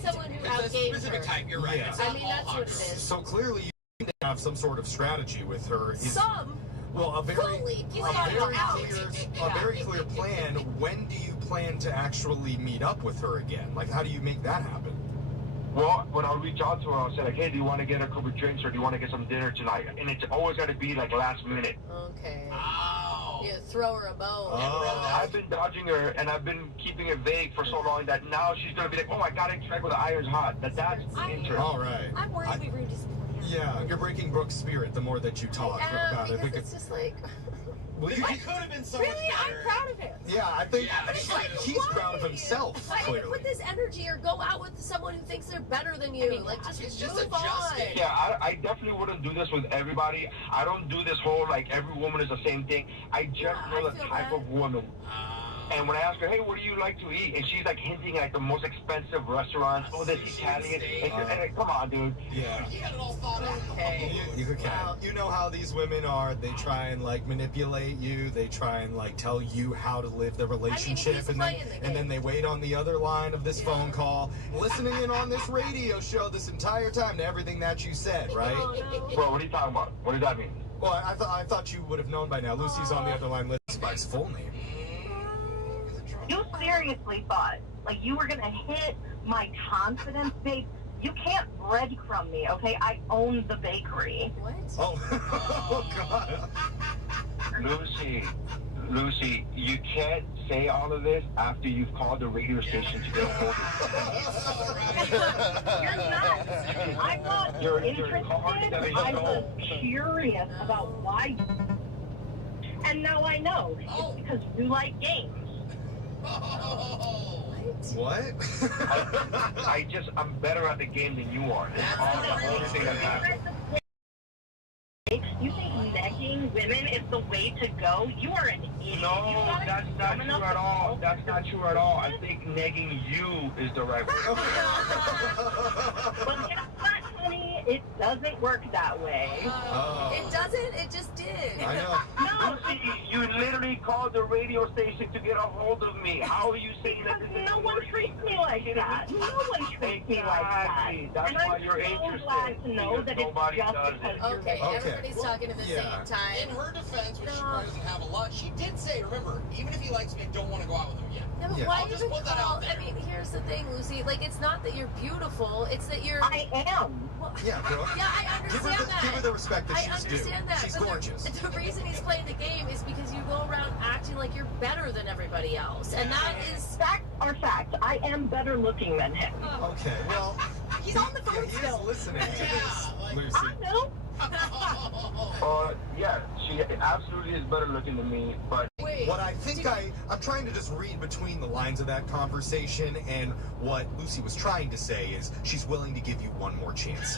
someone who It's a outgave specific her. type, you're right. Yeah. It's I not mean, all that's hot what it girls. is. So clearly you need to have some sort of strategy with her. Some. Well, a very Fully. very clear plan. When do you plan to actually meet up with her again? Like, how do you make that happen? Well, when I reach out to her, I'll say, like, hey, do you want to get a couple of drinks or do you want to get some dinner tonight? And it's always got to be, like, last minute. Okay. Oh. You throw her a bone. I've been dodging her, and I've been keeping it vague for so long that now she's going to be like, oh, I got to check with the iron's hot. That's interest. All right. I'm worried we ruined his plan. Yeah, you're breaking Brooke's spirit the more that you talk about it. Because it's just like... Well, It could have been so much Really? better. I'm proud of him. Yeah, I think Yeah, he's proud of himself, Why clearly. put this energy or go out with someone who thinks they're better than you? Like, just it's move just adjusting. on. Yeah, I definitely wouldn't do this with everybody. I don't do this whole, like, every woman is the same thing. I just know the type of woman. And when I asked her, hey, what do you like to eat? And she's like hinting at the most expensive restaurants. Oh, this Italian. And come on, dude. Yeah. You had it all thought out. Okay. You can. Wow. You know how these women are. They try and like manipulate you. They try and like tell you how to live the relationship, he's and playing the then game. they wait on the other line of this phone call, listening in on this radio show this entire time to everything that you said, right? Bro, what are you talking about? What does that mean? Well, I thought you would have known by now. Lucy's on the other line. Listening by his full name. You seriously thought like you were gonna hit my confidence, babe? You can't breadcrumb me, okay? I own the bakery. What? Oh, oh God. Lucy, you can't say all of this after you've called the radio station to get a hold of You're not. I'm not You're interested. I was curious about why. And now I know. It's because you like games. What? I'm better at the game than you are. That's the only thing that matters. You think negging women is the way to go? You are an idiot. No, that's not true at all. That's not true at all. I think negging you is the right way. Well, guess what, honey? It doesn't work that way. It doesn't? It just did. I know. No, Lucy, you literally called the radio station to get a hold of me. How are you saying that? because no one treats me like that. No one treats me like that. That's And why I'm you're so interested. glad to know Because that it's nobody just does because it. you're Okay, Okay. everybody's talking at the Yeah. same time. In her defense, which she No. probably doesn't have a lot, she did say, remember, even if he likes me, I don't want to go out with him yet. No, but Yeah. why I'll just even put that call? out there. I mean, here's the thing, Lucy. Like, it's not that you're beautiful. It's that you're. I am. Well, Yeah, bro. yeah, I understand that. Give her the respect that I she's due. understand that. She's but gorgeous. The reason he's playing the game is because you go around acting like you're better than everybody else, and that is. Facts are facts. I am better looking than him. Okay, well, He's on the phone he still. is listening to this, like- Lucy. I know. Yeah, she absolutely is better looking than me, but Wait. What I think I'm trying to just read between the lines of that conversation, and what Lucy was trying to say is she's willing to give you one more chance.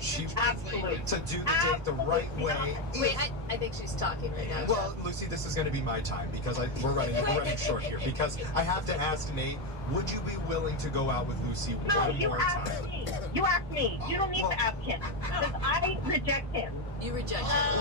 She Absolutely. to do the date the right way. Wait, I think she's talking right now. Well, Lucy, this is going to be my time because we're running short here. Because I have to ask Nate, would you be willing to go out with Lucy No, one you more asked time? me. You asked me. You don't need to ask him. Because I reject him. You reject him.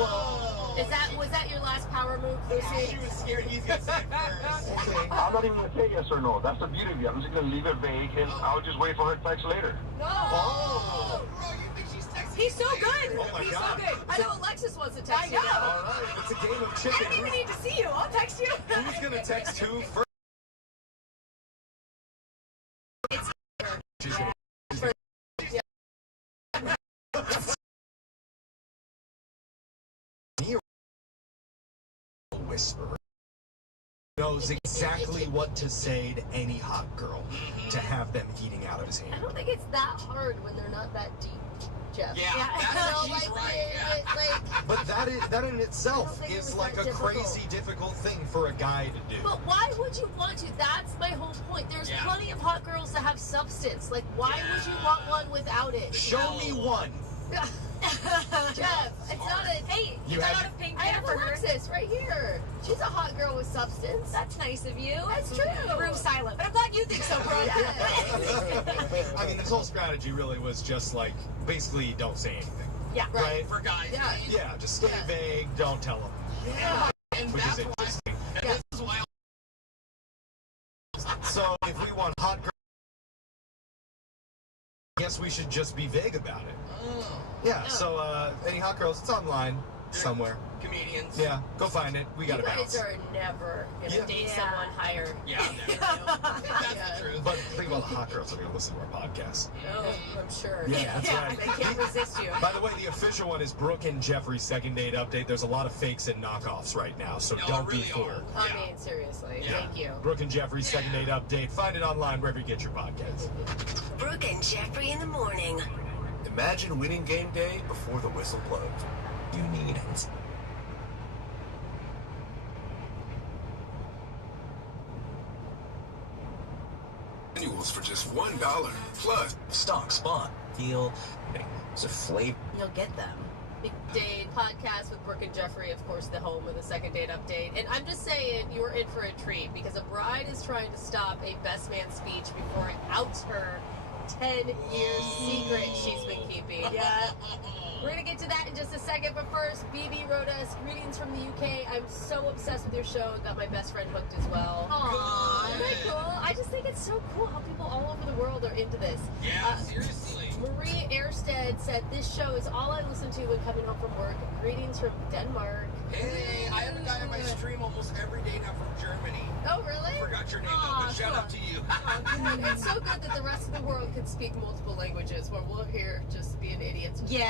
Was that your last power move, Lucy? She was scared he's going to say it first. Okay. I'm not even going to say yes or no. That's the beauty of it. I'm just going to leave it vague, and I'll just wait for her text later. No. Oh. Bro, you think she's texting? He's so good. Oh my He's God. so good. I know Alexis wants to text I you know. now. All right, it's a game of I chicken. don't even need to see you. I'll text you. Who's going to text who first? She's gonna- Whisper knows exactly what to say to any hot girl to have them eating out of his I hand. don't think it's that hard when they're not that deep, Jeff. Yeah, You she's know, right. Yeah. But that in itself I don't think it is was like that a difficult. crazy difficult thing for a guy to do. But why would you want to? That's my whole point. There's Yeah. plenty of hot girls that have substance. Like, why would you want one without it? Show me one. Jeff, it's not a. Hey, You I have- got a pink I have banner for her. Alexis right here. She's a hot girl with substance. That's nice of you. That's true. The room's silent, but I'm glad you think so, bro. I mean, this whole strategy really was just like basically don't say anything. Yeah. Right? For guys. Yeah. Yeah, just stay Yeah. vague, don't tell them. Yeah. And Which that's is why. interesting. And Yeah. this is why. So if we want hot girls, I guess we should just be vague about it. Oh. Yeah, so any hot girls, it's online somewhere. Comedians. Yeah, go find it. We got You to guys bounce. are never gonna Yeah. date Yeah. someone higher. Yeah, never. That's the truth. But think about the hot girls that are going to listen to our podcast. Oh, I'm sure. Yeah, that's Yeah, right. they can't resist you. By the way, the official one is Brooke and Jeffrey's second date update. There's a lot of fakes and knockoffs right now, so No, don't really be fooled. are. I Yeah. mean, seriously. Yeah. Thank you. Brooke and Jeffrey's second date update. Find it online wherever you get your podcasts. Brooke and Jeffrey in the morning. Imagine winning game day before the whistle blows. You need. Annuals for just $1. Plus, Stock spot. Feel. There's a flavor. You'll get them. Big Date podcast with Brooke and Jeffrey, of course, the home of the Second Date Update. And I'm just saying, you're in for a treat because a bride is trying to stop a best man speech before it outs her 10-year secret she's been keeping. Yeah. We're going to get to that in just a second, but first, BB wrote us, greetings from the UK. I'm so obsessed with your show. Got my best friend hooked as well. Aww. Isn't that cool? I just think it's so cool how people all over the world are into this. Yeah, seriously. Marie Erstead said, this show is all I listen to when coming home from work. Greetings from Denmark. Hey, I have a guy on my stream almost every day now from Germany. Oh, really? I forgot your name, though, but shout out to you. It's so good that the rest of the world can speak multiple languages while we're here just being idiots. Yeah.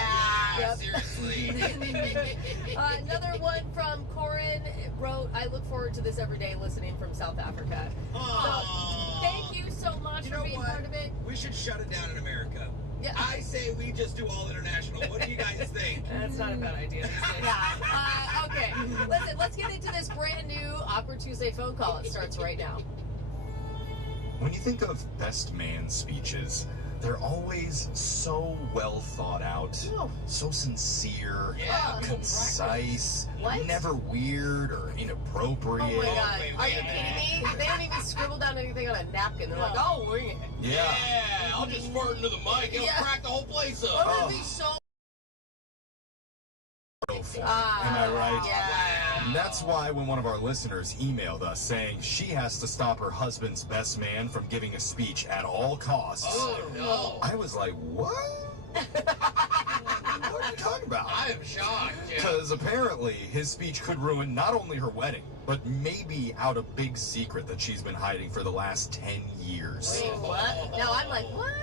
Yep. Seriously. Another one from Corin wrote, I look forward to this every day listening from South Africa. So, thank you so much for being part of it. We should shut it down in America. Yeah. I say we just do all international. What do you guys think? That's not a bad idea. Okay. Listen, let's get into this brand new Awkward Tuesday phone call. It starts right now. When you think of best man speeches, they're always so well thought out, so sincere, concise, never weird or inappropriate. Oh my God. Are you kidding me? They don't even scribble down anything on a napkin. They're like, oh, wing it. Yeah. I'll just fart into the mic. It'll crack the whole place up. Oh, that'd be so... Am I right? Yeah. And that's why when one of our listeners emailed us saying she has to stop her husband's best man from giving a speech at all costs, I was like, what? What are you talking about? I am shocked. Because apparently his speech could ruin not only her wedding, but maybe out a big secret that she's been hiding for the last 10 years. Wait, what? No, I'm like, what?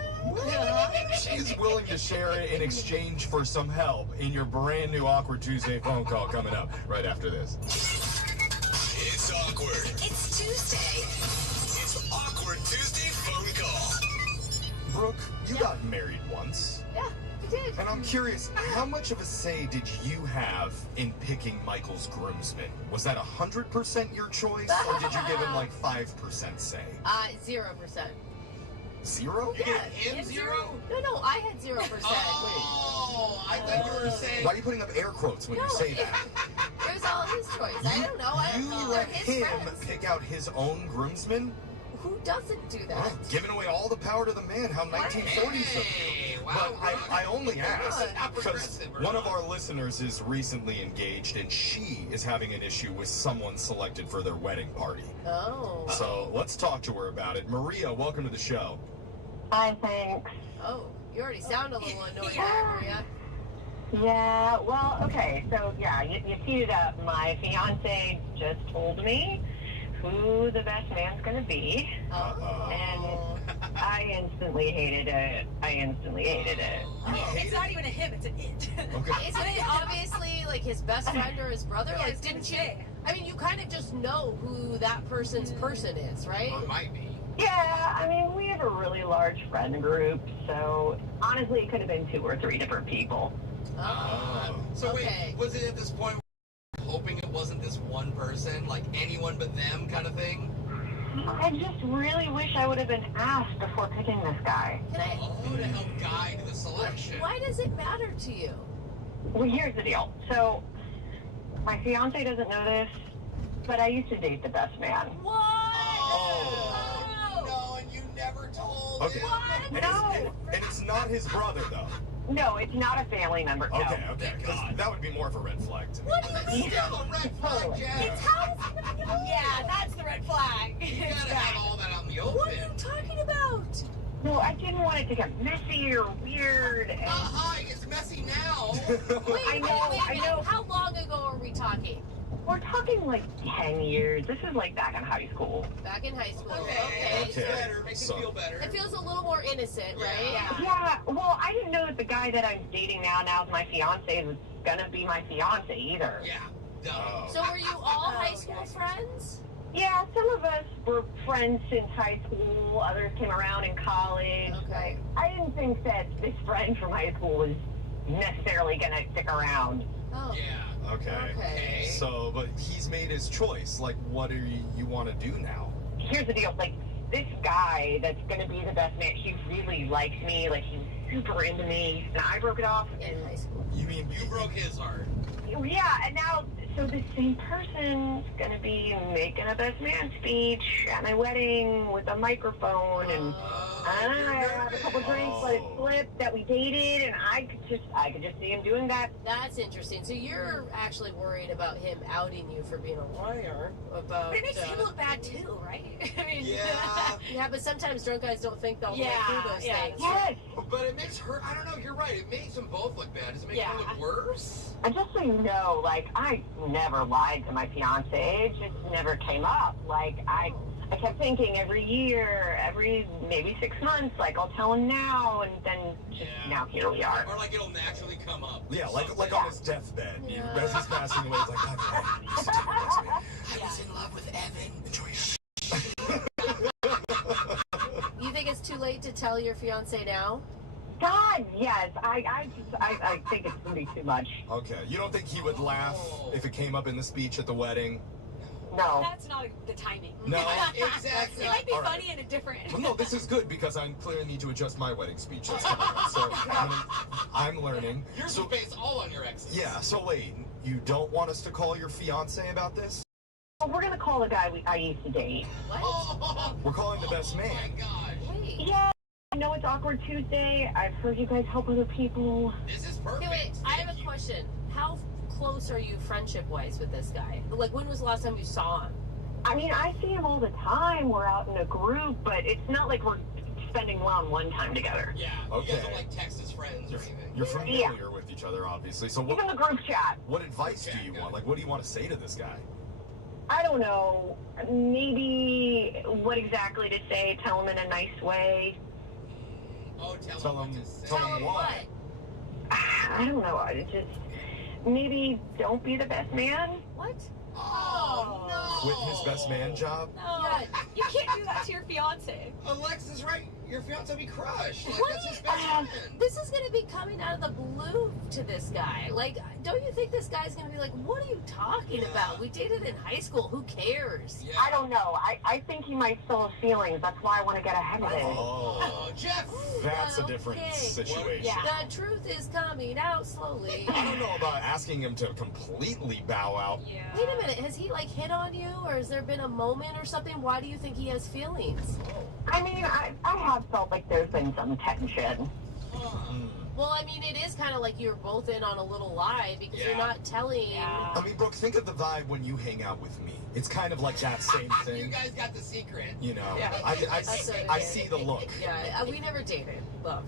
She's willing to share it in exchange for some help in your brand new Awkward Tuesday phone call coming up right after this. It's awkward. It's Tuesday. It's Awkward Tuesday phone call. Brooke, you got married once. Yeah, I did. And I'm curious, how much of a say did you have in picking Michael's groomsmen? Was that 100% your choice, or did you give him like 5% say? 0%. Zero? You gave him zero? No, I had 0%. Oh, I thought you were saying... Why are you putting up air quotes when you say that? It was all his choice. I don't know. You let him pick out his own groomsmen? Who doesn't do that? Giving away all the power to the man. How 1940s of you. But I only asked because one of our listeners is recently engaged and she is having an issue with someone selected for their wedding party. Oh. So let's talk to her about it. Maria, welcome to the show. Hi, thanks. Oh, you already sound a little annoyed there, Maria. Yeah, well, okay, so yeah, you teed it up. My fiance just told me who the best man's gonna be. And I instantly hated it. It's not even a him, it's an it. Okay. Isn't it obviously like his best friend or his brother? Yeah, Like, didn't you? I mean, you kind of just know who that person's person is, right? It might be. Yeah, I mean, we have a really large friend group, so honestly, it could have been 2 or 3 different people. So wait, was it at this point hoping it wasn't this one person, like anyone but them kind of thing? I just really wish I would have been asked before picking this guy. Can I? To help guide the selection. Why does it matter to you? Well, here's the deal. So, my fiance doesn't know this, but I used to date the best man. What? No, and you never told Okay. him. No. And it's not his brother, though. No, it's not a family member. No. Okay. 'Cause that would be more of a red flag to me. What is Still a red flag, Jeff. It's how is it gonna know? Yeah, that's the red flag. You gotta have all that out in the open. What are you talking about? No, I didn't want it to get messy or weird. And It's messy now. Wait, I know. How long ago are we talking? We're talking like 10 years. This is like back in high school. Back in high school. Okay. Okay. Better. Makes me feel better. It feels a little more innocent, right? Yeah, well, I didn't know that the guy that I'm dating now is my fiance, was gonna be my fiance either. Yeah. Duh. So were you all high school friends? Yeah, some of us were friends since high school. Others came around in college. Okay. I didn't think that this friend from high school was necessarily gonna stick around. Oh. Yeah. Okay. So, but he's made his choice. Like, what do you want to do now? Here's the deal. Like, this guy that's going to be the best man, he really liked me. Like, he was super into me. And I broke it off. In high school. You mean You broke his heart. Yeah, and now, so the same person's going to be making a best man speech at my wedding with a microphone, and I had a couple drinks, let it slip that we dated, and I could just see him doing that. That's interesting. So you're actually worried about him outing you for being a liar about. But it makes him look bad too, right? I mean, Yeah, but sometimes drunk guys don't think they'll go through those things. Yes. But it makes her, I don't know, you're right. It makes them both look bad. Does it make her look worse? And just so you know, like, I never lied to my fiance. It just never came up. Like, I kept thinking every year, every maybe 6 months, like, I'll tell him now, and then just now here we are. Or like it'll naturally come up. Yeah, like on his deathbed. As he's passing away, he's like, I used to tell you this, man. I was in love with Evan. Enjoy You think it's too late to tell your fiance now? God, yes. I think it's going to be too much. Okay, you don't think he would laugh if it came up in the speech at the wedding? No. That's not the timing. No? Exactly. It might be All right. funny in a different. Well, no, this is good because I clearly need to adjust my wedding speech. That's coming up. So I'm learning. Yours So is based all on your exes. yeah, so wait, you don't want us to call your fiance about this? Well, we're going to call the guy I used to date. What? We're calling the best man. Oh my gosh. Wait. Yeah, I know it's Awkward Tuesday. I've heard you guys help other people. This is perfect. Okay, wait. I have a question. How close are you friendship-wise with this guy? Like, when was the last time you saw him? I mean, I see him all the time. We're out in a group, but it's not like we're spending one time together. Yeah. Okay. You guys don't like text as friends or anything. You're familiar with each other, obviously. So Even the group chat. what advice do you want? Like, what do you want to say to this guy? I don't know. Maybe what exactly to say. Tell him in a nice way. Oh, tell him what to say. Tell him what? I don't know. I just maybe don't be the best man. What? Oh, no. Quit his best man job? No, you can't do that to your fiance. Alexa's right. Your fiance will be crushed. Like, What that's do his you- best friend. This is gonna be coming out of the blue to this guy. Like, don't you think this guy's gonna be like, what are you talking about? We dated in high school. Who cares? Yeah. I don't know. I think he might still have feelings. That's why I want to get ahead of it. Oh, Jeff. That's a different Okay. situation. Yeah. The truth is coming out slowly. I don't know about asking him to completely bow out. Yeah. Wait a minute. Has he like hit on you, or has there been a moment or something? Why do you think he has feelings? I mean, I have felt like there's been some tension. Well, I mean, it is kind of like you're both in on a little lie because you're not telling. I mean, Brooke, think of the vibe when you hang out with me. It's kind of like that same You thing. guys got the secret. You know, Yeah. I see the look. Yeah, we never dated, love.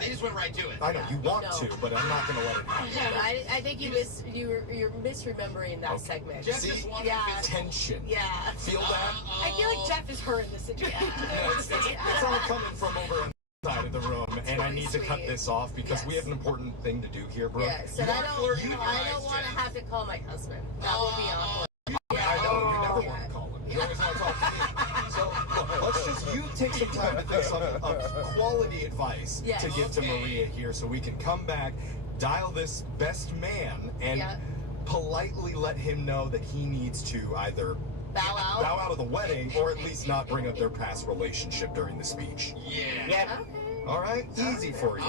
They just went right to it. I know you want No. to, but I'm not going to let it happen. I think you're misremembering that segment. Jeff just wanted Tension. Yeah. Feel that? I feel like Jeff is her in this situation. Yeah, it's all coming from over on the side of the room, and I need to cut this off because we have an important thing to do here, Brooke. Yes, and I don't want to have to call my husband. That would be awkward. I know you never want to call him. You always want to talk to me. So look, let's just you take some time to think of quality advice Yes. to give to Maria here, so we can come back, dial this best man, and politely let him know that he needs to either bow out of the wedding, or at least not bring up their past relationship during the speech. Yeah. All right, easy for you.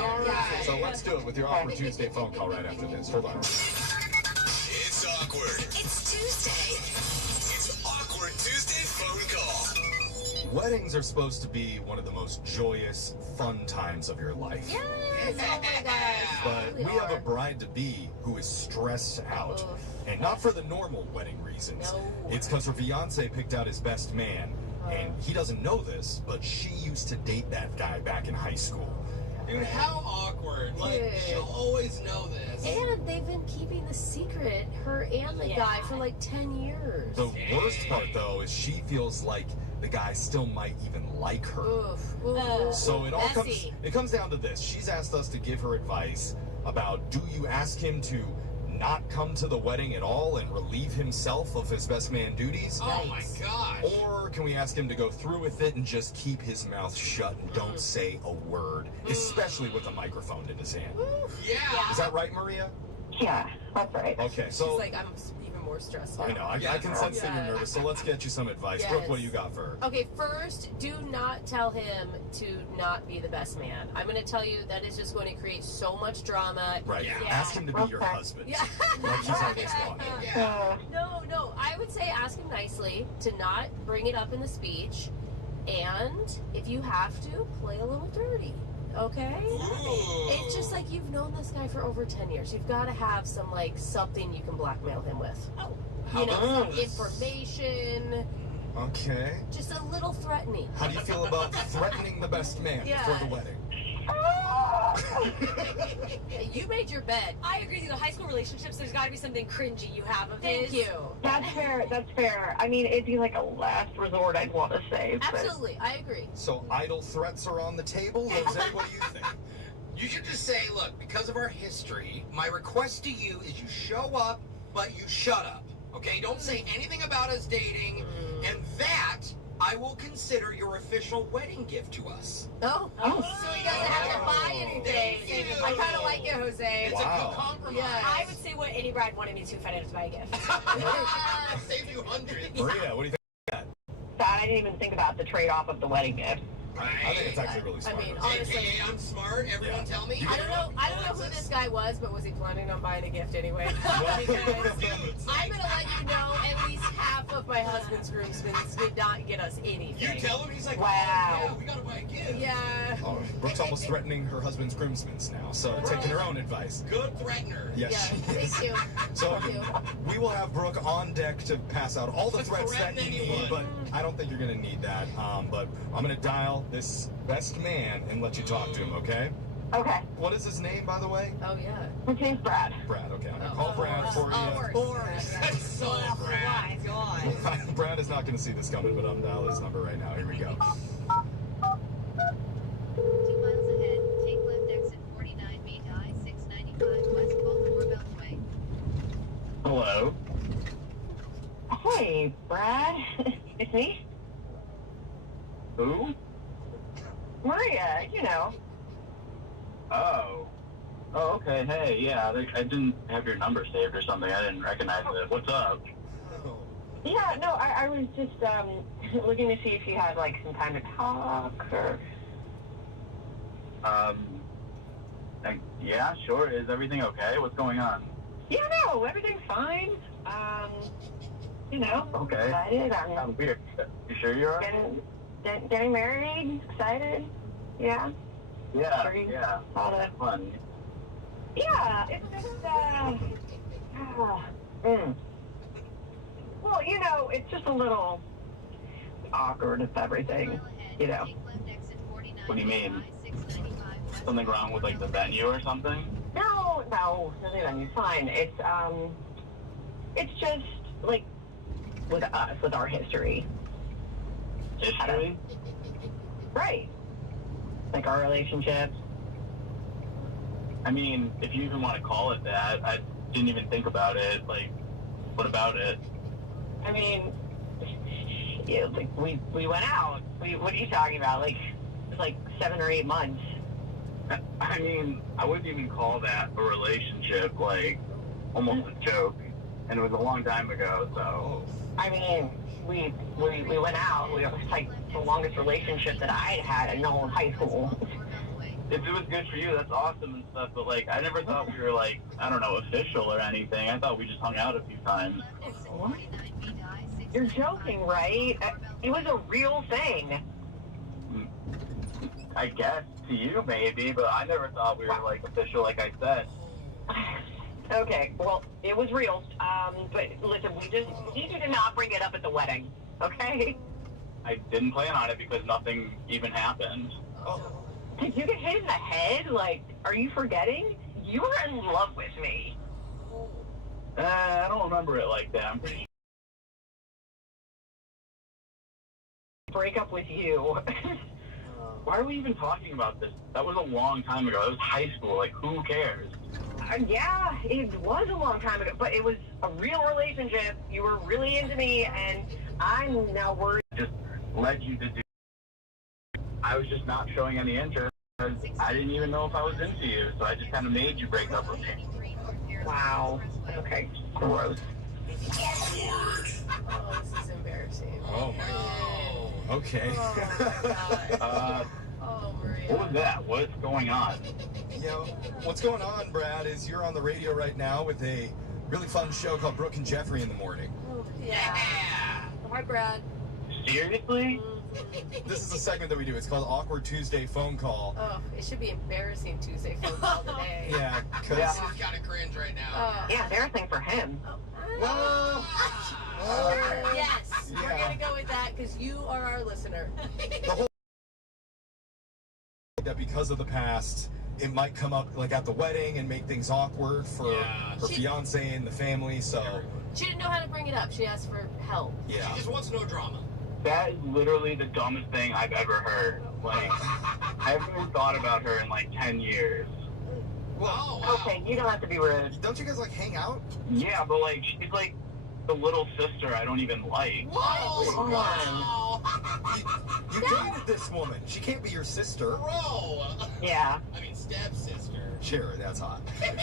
So let's do it with your Awkward Tuesday phone call right after this. Hold on. It's awkward. It's Tuesday. It's Awkward Tuesday phone call. Weddings are supposed to be one of the most joyous, fun times of your life. Yes, oh my gosh. But we have a bride-to-be who is stressed out. And not for the normal wedding reasons. No. It's because her fiance picked out his best man. And he doesn't know this, but she used to date that guy back in high school. Dude, how awkward. Like, Dude. she'll always know this. And they've been keeping the secret, her and the guy, for like 10 years. The worst part, though, is she feels like the guy still might even like her. Oof. So it all Messy. comes down to this. She's asked us to give her advice about, do you ask him to not come to the wedding at all and relieve himself of his best man duties? Oh my gosh. Or can we ask him to go through with it and just keep his mouth shut and don't say a word, especially with a microphone in his hand? Yeah. Is that right, Maria? Yeah, that's right. Okay, She's so like, I'm even more stressed now. I know. I can sense that you're nervous. So let's get you some advice. Yes. Brooke, what do you got for her? Okay, first, do not tell him to not be the best man. I'm going to tell you that is just going to create so much drama. Right. Yeah. Ask him to be your husband. Yeah. Like he's always wanted. No, I would say ask him nicely to not bring it up in the speech, and if you have to, play a little dirty. Okay? It's just like you've known this guy for over 10 years. You've got to have some, like, something you can blackmail him with. You know, some information. Okay. Just a little threatening. How do you feel about threatening the best man before the wedding? You made your bed. I agree with you. The high school relationships, there's got to be something cringy you have of Thank his. you. That's fair. That's fair. I mean, it'd be like a last resort, I'd want to say. but- Absolutely, I agree. So idle threats are on the table? Jose, what do you think? You should just say, look, because of our history, my request to you is you show up, but you shut up. Okay? Don't say anything about us dating, and that I will consider your official wedding gift to us. Oh, so he doesn't have to buy anything. Thank you. I kind of like it, Jose. It's a good compromise. Yeah. I would say what any bride wanted me to if I didn't have to buy a gift. Save you hundreds. Maria, what do you think? Sad, I didn't even think about the trade-off of the wedding gift. I think it's actually really smart. I mean, honestly, AKA, I'm smart. Everyone tell me. I don't know who this guy was, but was he planning on buying a gift anyway? Because I'm gonna let you know, at least half of my husband's groomsmen did not get us anything. You tell him, he's like, Wow. oh, yeah, we gotta buy a gift. Yeah. Oh, Brooke's almost threatening her husband's groomsmen now, so taking her own advice. Good threatener. Yes, she is. Thank you. So Thank you. we will have Brooke on deck to pass out all the But threats that threaten you anyone. need, but I don't think you're going to need that. But I'm going to dial this best man and let you talk to him, okay? Okay. What is his name, by the way? Oh yeah. His name's Brad. Brad, okay. I'm going to call Brad for Of you. course. That's so Brad. Brad is not going to see this coming, but I'm dialing his number right now. Here we go. 2 miles ahead, take left exit 49B to I-695 West Baltimore Beltway. Hello. Hey, Brad. It's me, Who? Maria. You know. Oh. Oh, okay. Hey, yeah. I didn't have your number saved or something. I didn't recognize it. What's up? Yeah. No, I was just looking to see if you had like some time to talk or. Yeah, sure. Is everything okay? What's going on? Yeah. No, everything's fine. You know. Okay. Excited. Sounds weird. You sure you're alright? Getting married. Excited. Yeah. Yeah. Pretty- Yeah. All that. Fun. Yeah, it's just, Well, you know, it's just a little awkward with everything, you know. What do you mean? Something wrong with like the venue or something? No, nothing, fine. It's just, like, with us, with our history. History? Right. Like our relationships. I mean, if you even want to call it that, I didn't even think about it. Like, what about it? I mean, yeah, like, we went out. What are you talking about? Like, it's like 7 or 8 months. I mean, I wouldn't even call that a relationship, like, almost a joke. And it was a long time ago, so. I mean, we went out. It was like the longest relationship that I'd had in the whole high school. If it was good for you, that's awesome and stuff, but, like, I never thought we were, like, I don't know, official or anything. I thought we just hung out a few times. What? You're joking, right? It was a real thing. I guess to you, maybe, but I never thought we were, like, official, like I said. Okay, well, it was real. But listen, we just need you to not bring it up at the wedding, okay? I didn't plan on it because nothing even happened. Did you get hit in the head? Like, are you forgetting? You were in love with me. I don't remember it like that. I'm pretty sure. Break up with you. Why are we even talking about this? That was a long time ago. That was high school. Like, who cares? Yeah, it was a long time ago, but it was a real relationship. You were really into me, and I'm now worried. Just led you to do. I was just not showing any interest because I didn't even know if I was into you, so I just kind of made you break up with me. Wow. Okay. Gross. Oh, this is embarrassing. Oh my. Okay. Oh, Maria. What was that? What's going on? You know, what's going on, Brad, is you're on the radio right now with a really fun show called Brooke and Jeffrey in the Morning. Oh, yeah. Hi, Brad. Seriously? This is a segment that we do. It's called Awkward Tuesday Phone Call. Oh, it should be Embarrassing Tuesday phone call today. Yeah, because... This is kind of cringe right now. Yeah, embarrassing for him. Yes, we're going to go with that because you are our listener. The whole that because of the past, it might come up like at the wedding and make things awkward for her fiance and the family, so... She didn't know how to bring it up. She asked for help. Yeah. She just wants no drama. That is literally the dumbest thing I've ever heard. Like, I haven't even thought about her in like 10 years. Well, Okay, you don't have to be rude. don't you guys like hang out? Yeah, but like, she's like the little sister I don't even like. Whoa! You dated this woman. She can't be your sister. Bro! Yeah. I mean, stepsister. Sure, that's hot. Gross.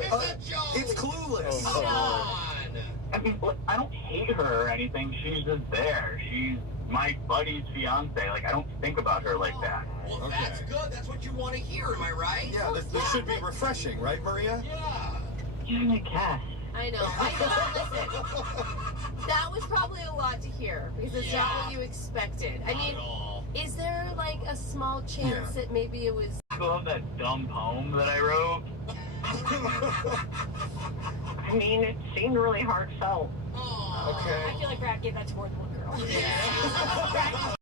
It's a joke! It's Clueless. Come on! I mean, look, I don't hate her or anything. She's just there. She's my buddy's fiance. Like, I don't think about her like that. Well, Okay. that's good. That's what you want to hear, am I right? Yeah, this should be refreshing, right, Maria? Yeah. Yeah, I guess. I know. Listen, that was probably a lot to hear because it's not what you expected. I mean, is there like a small chance that maybe it was... I love that dumb poem that I wrote. I mean, it seemed really heartfelt. Okay. I feel like Brad gave that to more than one girl. Yeah.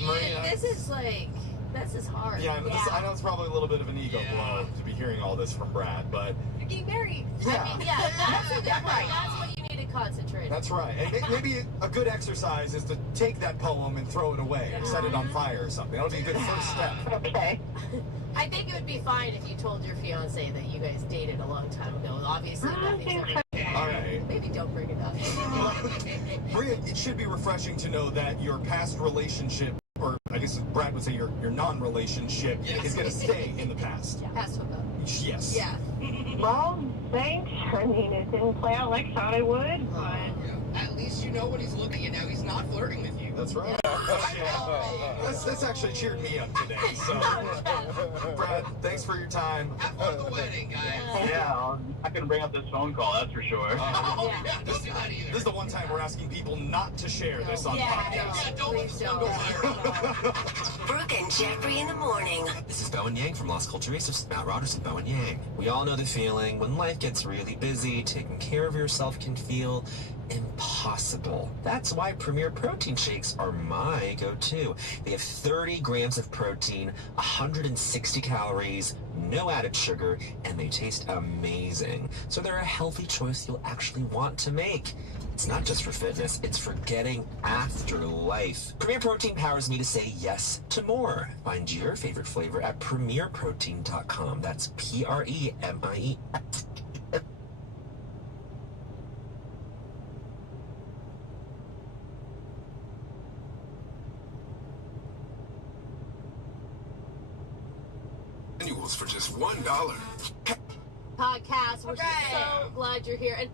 Maria. This is hard. Yeah, I know it's probably a little bit of an ego blow to be hearing all this from Brad, but You're getting married. yeah, I mean, that's a good point. That's what you need to concentrate on. that's right. And maybe a good exercise is to take that poem and throw it away and set it on fire or something. That'll be a good first step. Okay. I think it would be fine if you told your fiance that you guys dated a long time ago. Obviously, nothing's ever... All right. Maybe don't bring it up. Maria, it should be refreshing to know that your past relationship, or I guess Brad would say your non-relationship, is going to stay in the past. Past hookup. Yes. Yeah. Well, thanks. I mean, it didn't play out like I thought it would, but... At least you know what he's looking at now. He's not flirting with you. That's right. That's actually cheered me up today. So, Brad, thanks for your time. Have fun at the wedding, guys. Yeah, I'm not gonna bring up this phone call, that's for sure. Don't do that either. This is the one time we're asking people not to share this on podcast. Yeah, don't let this one go viral. Brooke and Jeffrey in the morning. This is Bowen Yang from Lost Culture Race of Matt Rodgers and Bowen Yang. We all know the feeling when life gets really busy, taking care of yourself can feel impossible. That's why Premier Protein Shakes are my go-to. They have 30 grams of protein, 160 calories, no added sugar, and they taste amazing. So they're a healthy choice you'll actually want to make. It's not just for fitness, it's for getting after life. Premier Protein powers me to say yes to more. Find your favorite flavor at premierprotein.com. That's P-R-E-M-I-E. Annuals for just $1. Podcast. We're so glad you're here. And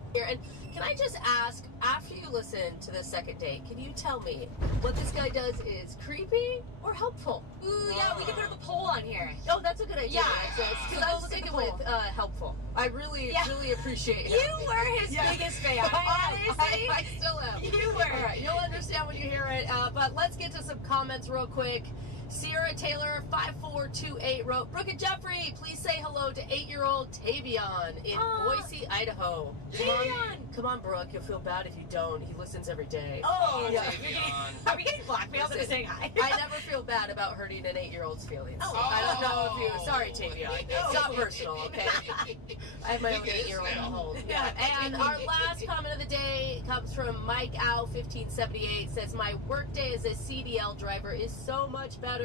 can I just ask, after you listen to the second date, can you tell me what this guy does is creepy or helpful? Ooh, yeah, we can put up a poll on here. Oh, that's a good idea. Yeah, Because I was sticking with helpful. I really appreciate it. You were his biggest fan. Honestly. I still am. You were. All right, you'll understand when you hear it. But let's get to some comments real quick. Sierra Taylor 5428 wrote, Brooke and Jeffrey, please say hello to 8-year-old Tavion in Boise, Idaho. Come on, Brooke. You'll feel bad if you don't. He listens every day. Oh, yeah. Are we getting blackmailed into saying hi? I never feel bad about hurting an 8-year-old's feelings. I don't know if you... Sorry, Tavion. It's not personal, okay? I have my own 8-year-old at home. Yeah. And our last comment of the day comes from Mike Ow 1578. Says, my workday as a CDL driver is so much better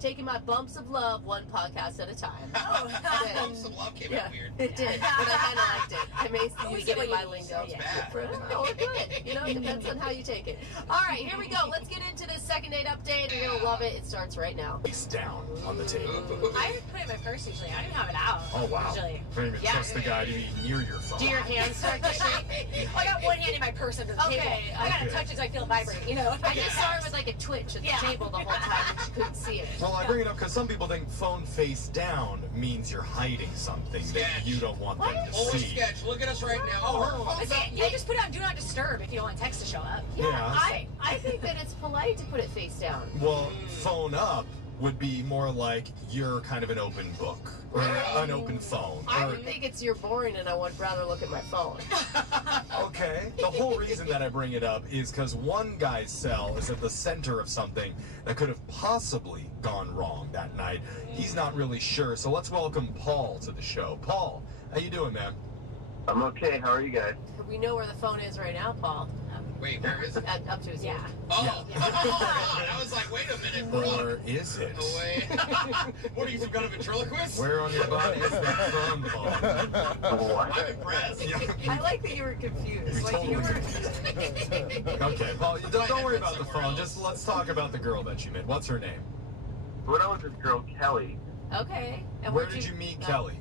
taking my bumps of love one podcast at a time. Oh, Bumps of love came out weird. It did, but I kind of liked it. I may use it in my lingo. Sounds bad. Oh, good. You know, it depends on how you take it. All right, here we go. Let's get into this second date update. You're going to love it. It starts right now. Face down on the table. I put it in my purse usually. I don't even have it out. Oh, wow. Usually. I don't even trust the guy to be near your phone. Do your hands start to shake? I got one hand in my purse under the table. I gotta touch it so I feel it vibrate, you know? I just saw her with like a twitch at the table the whole time and she couldn't see it. Well, I bring it up because some people think phone face down means you're hiding something that you don't want them to Always see. sketch. Look at us right now. Oh, her phone's up. You just put it on Do Not Disturb if you don't want text to show up. Yeah. I think that it's polite to put it face down. Well, phone up would be more like you're kind of an open book or an open phone. I Or, think it's you're boring and I would rather look at my phone. okay. The whole reason that I bring it up is because one guy's cell is at the center of something that could have possibly gone wrong that night. He's not really sure, so let's welcome Paul to the show. Paul, how you doing, man? I'm okay. How are you guys? We know where the phone is right now, Paul. Wait, where is it? Up to his ear. Oh, I was like, wait a minute, bro. Or is it? No way. What are you, some kind of ventriloquist? Where on your body is that from, Paul? I'm impressed. I like that you were confused. You're Like totally you were. confused. Okay, Paul, don't worry about the phone. Just let's talk about the girl that you met. What's her name? When I was this girl, Kelly. Okay. And Where did you meet Kelly?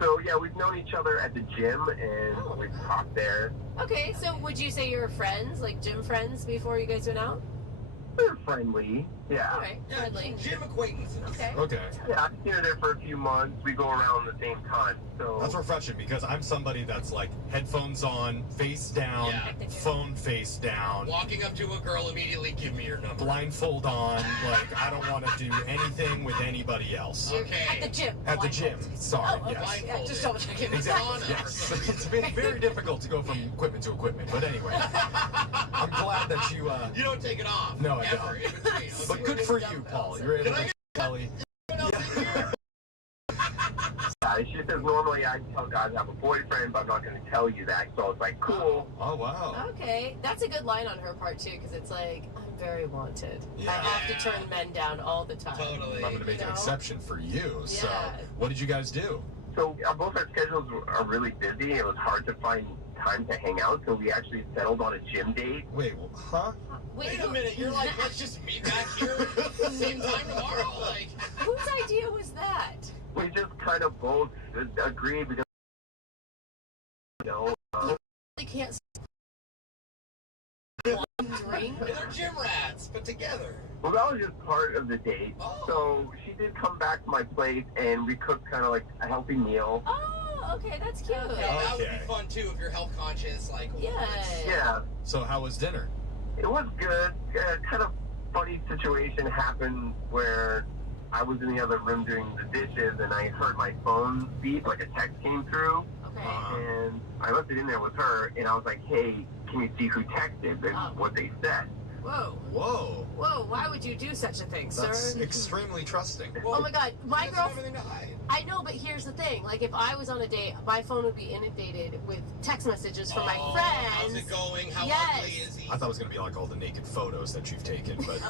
So, yeah, we've known each other at the gym, and we've talked there. Okay, so would you say you were friends, like gym friends, before you guys went out? We're friendly, yeah. All right, friendly. Gym acquaintances. Okay. Okay. Yeah, I've seen her there for a few months. We go around the same time, so... That's refreshing because I'm somebody that's like headphones on, face down, phone face down, Walking up to a girl, immediately give me your number. blindfold on. Like, I don't want to do anything with anybody else. Okay. At the gym. At the gym. Sorry, yes. Blindfolded. Just double checking. Exactly. Yes. It's been very difficult to go from equipment to equipment. But anyway, I'm glad that you. You don't take it off. No, I ever, don't. in between. But good for you, Paul. You're able to Kelly. Yeah, she says normally I tell guys I have a boyfriend, but I'm not going to tell you that. So I was like, cool. Oh, wow. Okay, that's a good line on her part too, because it's like I'm very wanted. Yeah. I have to turn men down all the time. Totally. I'm going to make an exception for you. So, Yeah. what did you guys do? So both our schedules are really busy. It was hard to find time to hang out, so we actually settled on a gym date. Wait, huh? Wait a minute. You're like, let's just meet back here same time tomorrow. Like, Whose idea was that? We just kind of both agreed because, you know, They can't one drink. they're gym rats, put together. well, that was just part of the date. So she did come back to my place, and we cooked kind of like a healthy meal. Oh, okay, that's cute. That would be fun too if you're health conscious. Like, Yeah, So, how was dinner? it was good. Kind of funny situation happened where I was in the other room doing the dishes, and I heard my phone beep, like a text came through. Okay. And I left it in there with her, and I was like, hey, can you see who texted and what they said? Whoa. Whoa. Whoa, why would you do such a thing, That's sir? extremely trusting. Oh my god, my He doesn't girl. have anything to hide. I know, but here's the thing. Like, if I was on a date, my phone would be inundated with text messages from my friends. How's it going? How Yes. ugly is he? I thought it was going to be like all the naked photos that you've taken, but.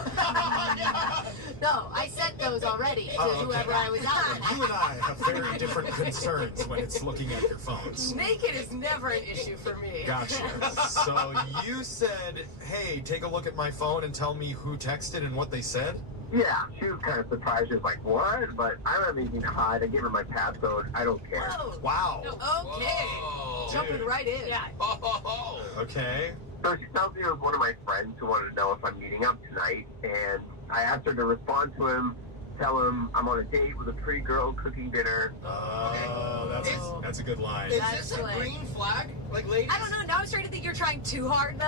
No, I sent those already to Oh, okay. whoever I was out with. You and I have very different concerns when it's looking at your phones. Naked is never an issue for me. Gotcha. So you said, hey, take a look at my phone and tell me who texted and what they said? Yeah, she was kind of surprised. She was like, what? But I don't have anything to hide. I gave her my passcode. I don't care. Whoa. Wow. Okay. Whoa. Jumping right in. Yeah. Oh. Okay. So she tells me it was one of my friends who wanted to know if I'm meeting up tonight, and I asked her to respond to him, tell him I'm on a date with a pretty girl cooking dinner. Oh, that's a good line. Is this a green flag? Like, ladies? I don't know. Now I'm starting to think you're trying too hard, though.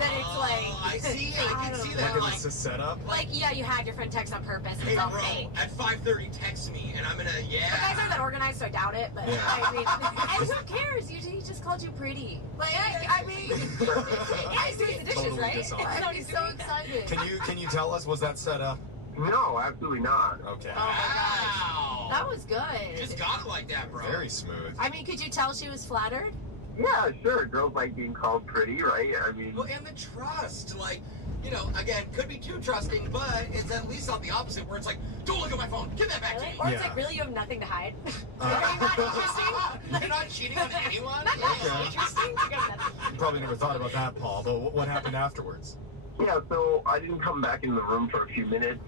That it's like. I see. I can see that. Like, it's a setup? Like, yeah, you had your friend text on purpose. Hey, It's all bro, fake. at 5:30, text me, and I'm gonna, The guys aren't that organized, so I doubt it. But Yeah. I mean, And who cares? He just called you pretty. Like, I mean, yeah, he's doing the dishes, Totally right? dishonest. That's what I'm he's so doing. excited. Can you tell us, was that set up? No, absolutely not. Okay. Oh my Wow. gosh. That was good. Just got it like that, bro. Very smooth. I mean, could you tell she was flattered? Yeah, sure. Girls like being called pretty, right? I mean, Well, and the trust. Like, you know, again, could be too trusting, but it's at least not the opposite where it's like, don't look at my phone, give that back to me. Or it's like, really, you have nothing to hide? Are you not interesting? You're not cheating on anyone? Not interesting? You got nothing. You probably never thought about that, Paul, but what happened afterwards? Yeah, so I didn't come back in the room for a few minutes,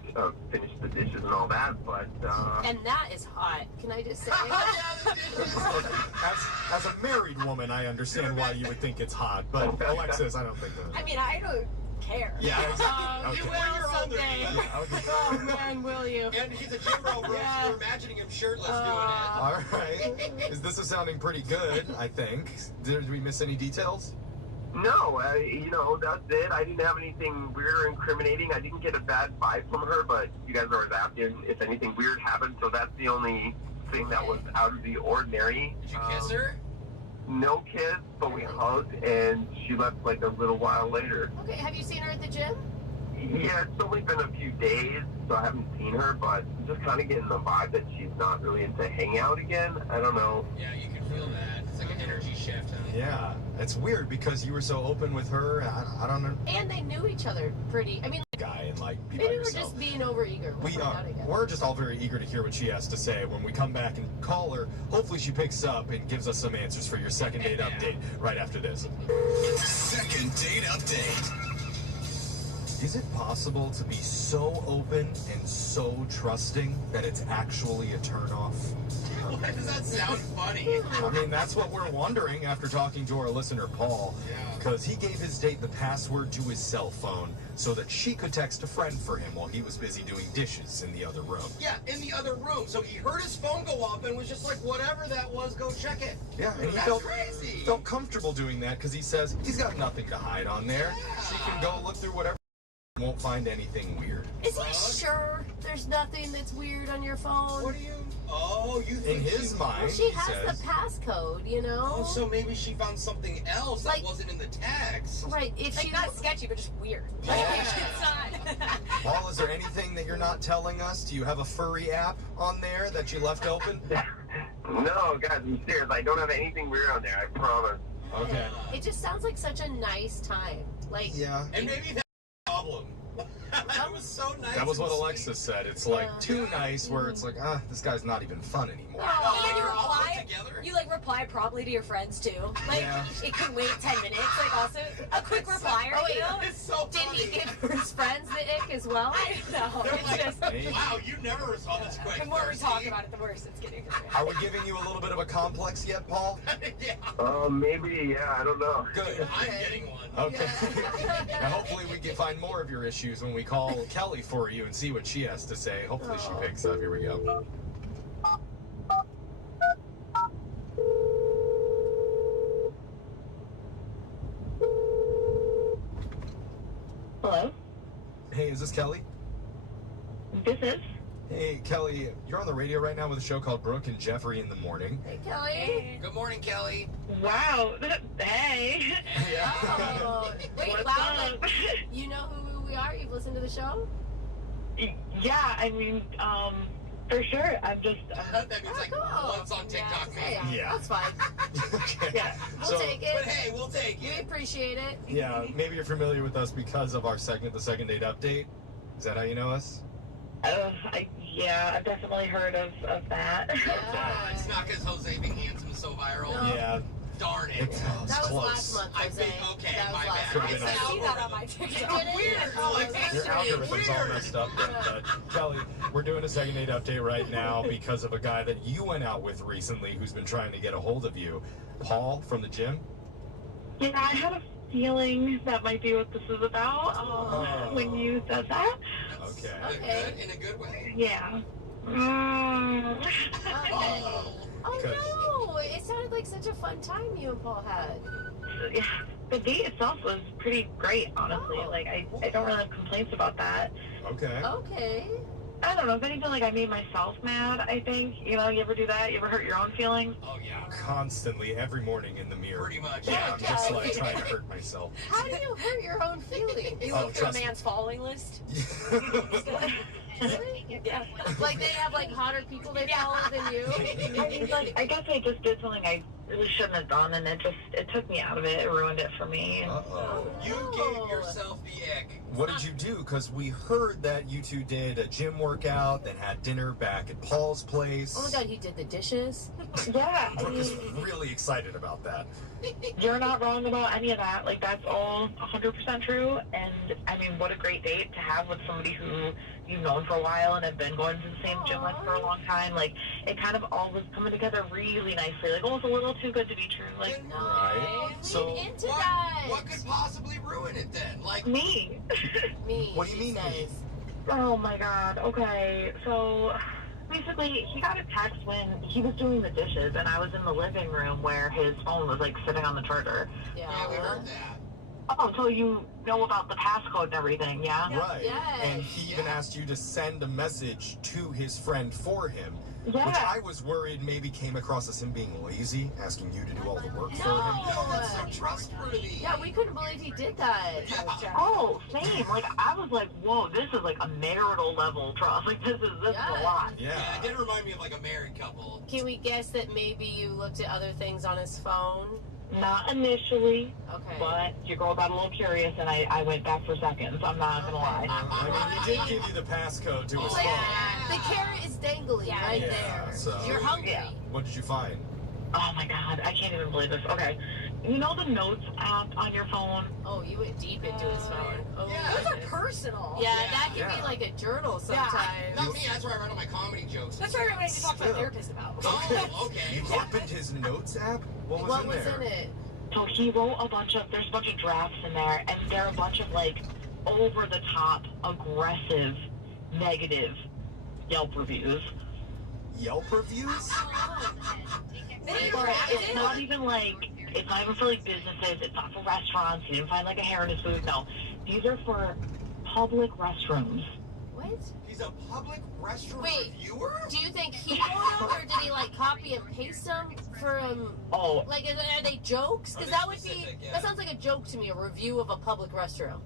finish the dishes and all that, but, And that is hot. Can I just say? As a married woman, I understand why you would think it's hot, but Alexis, I don't think that. I mean, I don't care. Yeah, You okay. will someday. Yeah, okay. Oh man, will you? And he's a gym bro, bro, so you're imagining him shirtless doing it. All right. This is sounding pretty good, I think. Did we miss any details? no, you know, that's it. I didn't have anything weird or incriminating. I didn't get a bad vibe from her, but you guys are asking if anything weird happened, so that's the only thing that was out of the ordinary. Did you kiss her? No kiss, but we hugged, and she left like a little while later. Okay, have you seen her at the gym? Yeah, it's only been a few days, so I haven't seen her, but just kind of getting the vibe that she's not really into hanging out again. I don't know. Yeah, you can feel that. It's like an energy shift. Huh? Yeah, it's weird because you were so open with her. I don't know. And they knew each other pretty. I mean, Guy and like be by maybe we're yourself. just being overeager. We'll We find are. out, I guess. We're just all very eager to hear what she has to say. When we come back and call her, hopefully she picks up and gives us some answers for your second date update right after this. Second date update. Is it possible to be so open and so trusting that it's actually a turnoff? Why does that sound funny? I mean, that's what we're wondering after talking to our listener, Paul. Yeah. Because he gave his date the password to his cell phone so that she could text a friend for him while he was busy doing dishes in the other room. Yeah, in the other room. So he heard his phone go up and was just like, whatever that was, go check it. Yeah, and he That's felt crazy. felt comfortable doing that because he says he's got nothing to hide on there. She can go look through whatever, won't find anything weird. Is he sure there's nothing that's weird on your phone? What do you... Oh, you think In his she... mind, She he has says, the passcode, you know? Oh, so maybe she found something else Like- that wasn't in the text. Right, if Like, she not sketchy, but just weird. Yeah. It's not. Paul, is there anything that you're not telling us? Do you have a furry app on there that you left open? No, guys, I'm serious. I don't have anything weird on there, I promise. Okay. It just sounds like such a nice time. Like, Yeah. And maybe that's the problem. That was so nice. That was and what sweet. Alexis said. It's like Yeah. too nice where it's like, this guy's not even fun anymore. And then you They're all put reply, together? you like reply promptly to your friends too. Like Yeah. it can wait 10 minutes. Like also a quick reply, Oh, you know? It's so did funny. he give his friends the ick as well? I don't know. They're It's like, just Maybe. wow, you never respond this quick. the more we Thirsty. talk about it, the worse it's getting for me. Are we giving you a little bit of a complex yet, Paul? Yeah, Maybe, yeah, I don't know. Good. I'm getting one. Okay. Now, hopefully we can find more of your issues when we call Kelly for you and see what she has to say. Hopefully she picks up. Here we go. Hello? Hey, is this Kelly? This is? Hey, Kelly, you're on the radio right now with a show called Brooke and Jeffrey in the Morning. Hey, Kelly. Good morning, Kelly. Wow. Hey. Oh, wait, What's wow, up? like, you know who we are? You've listened to the show? Yeah, I mean, for sure. I'm just, That means like cool. once on TikTok, Yeah, maybe. Yeah. that's fine. Okay. yeah. We'll So- take But it. hey, we'll take We it. appreciate it. Yeah, maybe you're familiar with us because of our segment, the second date update. Is that how you know us? Yeah, I've definitely heard of that. It's not because Jose being handsome is so viral. No. Yeah. Darn it. It's That was close. last month, I Jose. think, okay, That was my last bad. Could've I been see nice. that on my It TikTok. is. Weird. Oh, Like, it's Your strange. algorithm's all messed up. But Kelly, we're doing a second date update right now because of a guy that you went out with recently who's been trying to get a hold of you. Paul from the gym? Yeah, I had a feeling that might be what this is about when you said that. Okay. Okay. Good, in a good way. Yeah. Oh, Good. no. It sounded like such a fun time you and Paul had. Yeah, the date itself was pretty great, honestly. Oh. Like, I don't really have complaints about that. Okay. Okay. I don't know, if anything, like, I made myself mad, I think. You know, you ever do that? You ever hurt your own feelings? Oh, yeah. Constantly, every morning in the mirror. Pretty much. Yeah, I'm just Okay. like trying to hurt myself. How do you hurt your own feelings? You Oh, look through a trust me. man's following list. Really? Yeah. Like they have like hotter people they follow than you? I mean, like, I guess I just did something I really shouldn't have done, and it took me out of it. It ruined it for me. Uh-oh. You gave yourself the ick. What did you do? Because we heard that you two did a gym workout, then had dinner back at Paul's place. Oh my God, you did the dishes? Yeah. Brooke is really excited about that. You're not wrong about any of that. Like, that's all 100% true. And, I mean, what a great date to have with somebody who you've known for a while and have been going to the same gym with for a long time. Like, it kind of all was coming together really nicely. Like, almost a little too good to be true. Like, Right. So, Into that. What could possibly ruin it then? Like me. Me. what do you mean, me? Oh, my God. Okay. So, basically, he got a text when he was doing the dishes, and I was in the living room where his phone was, like, sitting on the charger. Yeah, we heard that. Oh, so you know about the passcode and everything, yeah? Right. Yes. And he even asked you to send a message to his friend for him. Yeah. Which I was worried maybe came across as him being lazy, asking you to do all the work for him. No, that's so trustworthy. Yeah, we couldn't believe he did that. Oh, same. Like, I was like, whoa, this is like a marital level trust. Like, this is a lot. Yeah, it did remind me of like a married couple. Can we guess that maybe you looked at other things on his phone? Not initially, Okay. but your girl got a little curious, and I went back for seconds. I'm not gonna lie. I mean, he did give you the passcode to his phone. The carrot is dangling right there. So, You're hungry. what did you find? Oh my God, I can't even believe this. Okay, you know the Notes app on your phone? Oh, you went deep into his phone. Oh, Those are personal. Yeah, that can Yeah. be like a journal sometimes. Not me, that's where I write all my comedy jokes. That's what I need to talk to my Still. therapist about. Oh, okay. You opened his notes app? What was What in was there? in it? So he wrote there's a bunch of drafts in there, and there are a bunch of, like, over-the-top, aggressive, negative Yelp reviews. Yelp reviews? It's not even for, like, businesses. It's not for restaurants. You didn't find, like, a hair in his food. No. These are for public restrooms. What? He's a public restroom Wait, reviewer? do you think he wrote them, or did he like copy and paste them from? Oh. Like, are they jokes? Because that would be that sounds like a joke to me. A review of a public restroom.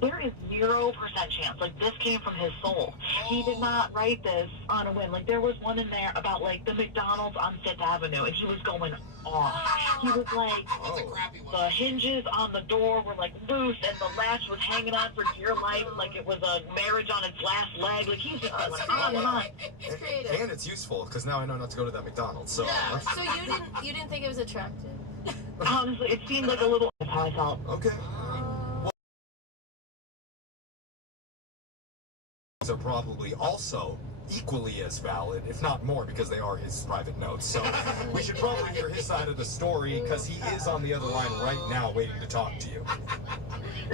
There is 0% chance. Like, this came from his soul. He did not write this on a whim. Like, there was one in there about, like, the McDonald's on Fifth Avenue, and he was going off. He was like, the hinges on the door were, like, loose, and the latch was hanging on for dear life, like it was a marriage on its last leg. Like, he's just going on and on. It's creative. And it's useful, because now I know not to go to that McDonald's. So, So you didn't think it was attractive? Honestly, it seemed like a little... That's how I felt. Okay. Are probably also equally as valid, if not more, because they are his private notes. So we should probably hear his side of the story, because he is on the other line right now waiting to talk to you.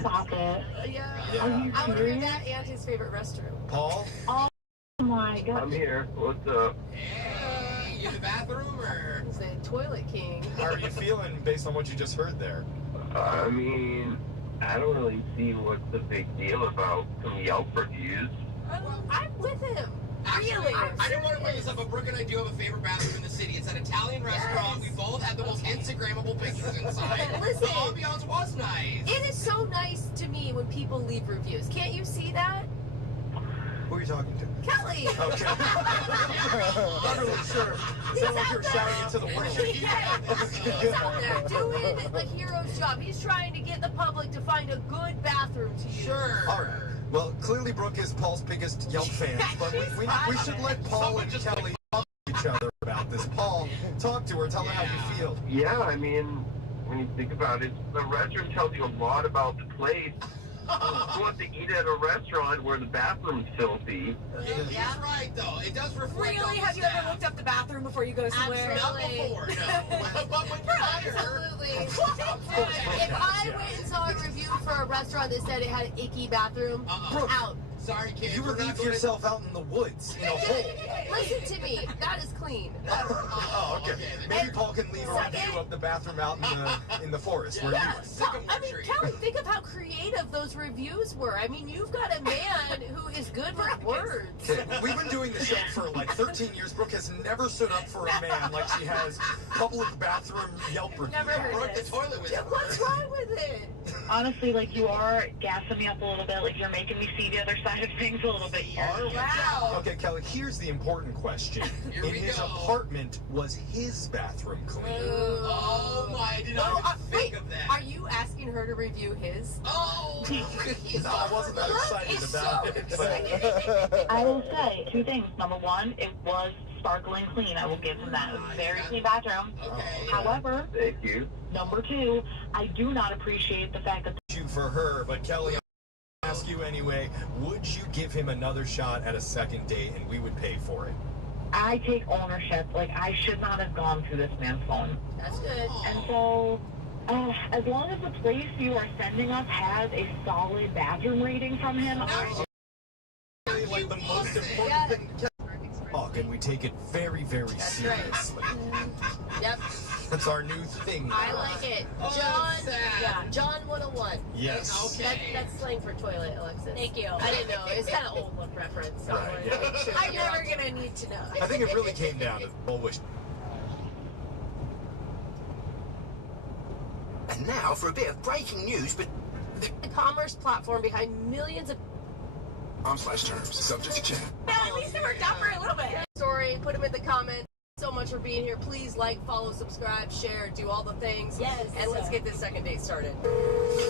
Stop it. Yeah. Are you I would hear that and his favorite restroom. Paul? Oh my God. I'm here. What's up? Hey, you in the bathroom or? He's the toilet king. How are you feeling based on what you just heard there? I mean, I don't really see what's the big deal about some Yelp reviews. I'm with him. Actually, I didn't want to bring this up, but Brooke and I do have a favorite bathroom in the city. It's an Italian restaurant. We both had the most Instagrammable pictures inside. Listen, the ambiance was nice. It is so nice to me when people leave reviews. Can't you see that? Who are you talking to? Kelly! Okay. Not really sure. Sound like you're shouting into the world. He's out there doing the hero's job. He's trying to get the public to find a good bathroom to use. Sure. All right. Well, clearly Brooke is Paul's biggest Yelp fan, but we should let Paul and Kelly talk to each other about this. Paul, talk to her. Tell her how you feel. Yeah, I mean, when you think about it, the restaurant tells you a lot about the place. Who wants to eat at a restaurant where the bathroom's filthy? He's right, though. It does reflect on Really? the Have you ever looked up the bathroom before you go somewhere? Not before, no. But when you're there... Absolutely. If I went and saw a review for a restaurant that said it had an icky bathroom, out. Sorry, kids. You would leave yourself out in the woods, in a hole. Listen to me. That is clean. Oh, okay. Maybe Paul can leave a review of the bathroom out in the forest where you were. I mean, Kelly, think of how creative those reviews were. I mean, you've got a man who is good with words. Okay, we've been doing the show for like 13 years. Brooke has never stood up for a man like she has public bathroom Yelp reviews. Never heard Broke the this. toilet with What's wrong with it? Honestly, like, you are gassing me up a little bit. Like, you're making me see the other side of things a little bit here. Wow. Okay, Kelly, here's the important question. In his apartment, was his bathroom clean. Oh my, I did not even think of that. Are you asking her to review his? Oh! No, I wasn't that excited about it. I will say 2 things. Number 1, it was sparkling clean. I will give him that. It was a very clean bathroom. Okay. However, Thank you. number 2, I do not appreciate the fact that You for her, but Kelly, I'll ask you anyway, would you give him another shot at a second date and we would pay for it? I take ownership. Like, I should not have gone through this man's phone. That's good. And so, as long as the place you are sending us has a solid bathroom rating from him, Like the most important thing. And we take it very, very seriously. Yep. That's our new thing. I like it. Oh, John 101. Yes. Okay. That's slang for toilet, Alexis. Thank you. I didn't know. It's kind of old look reference. So Right, yeah. I'm never gonna need to know. I think it really came down to always. And now for a bit of breaking news, but The commerce platform behind millions of /terms. Subject to change. At least it worked out for a little bit. story. Put them in the comments. So much for being here. Please like, follow, subscribe, share, do all the things. Yes. And let's get this second date started.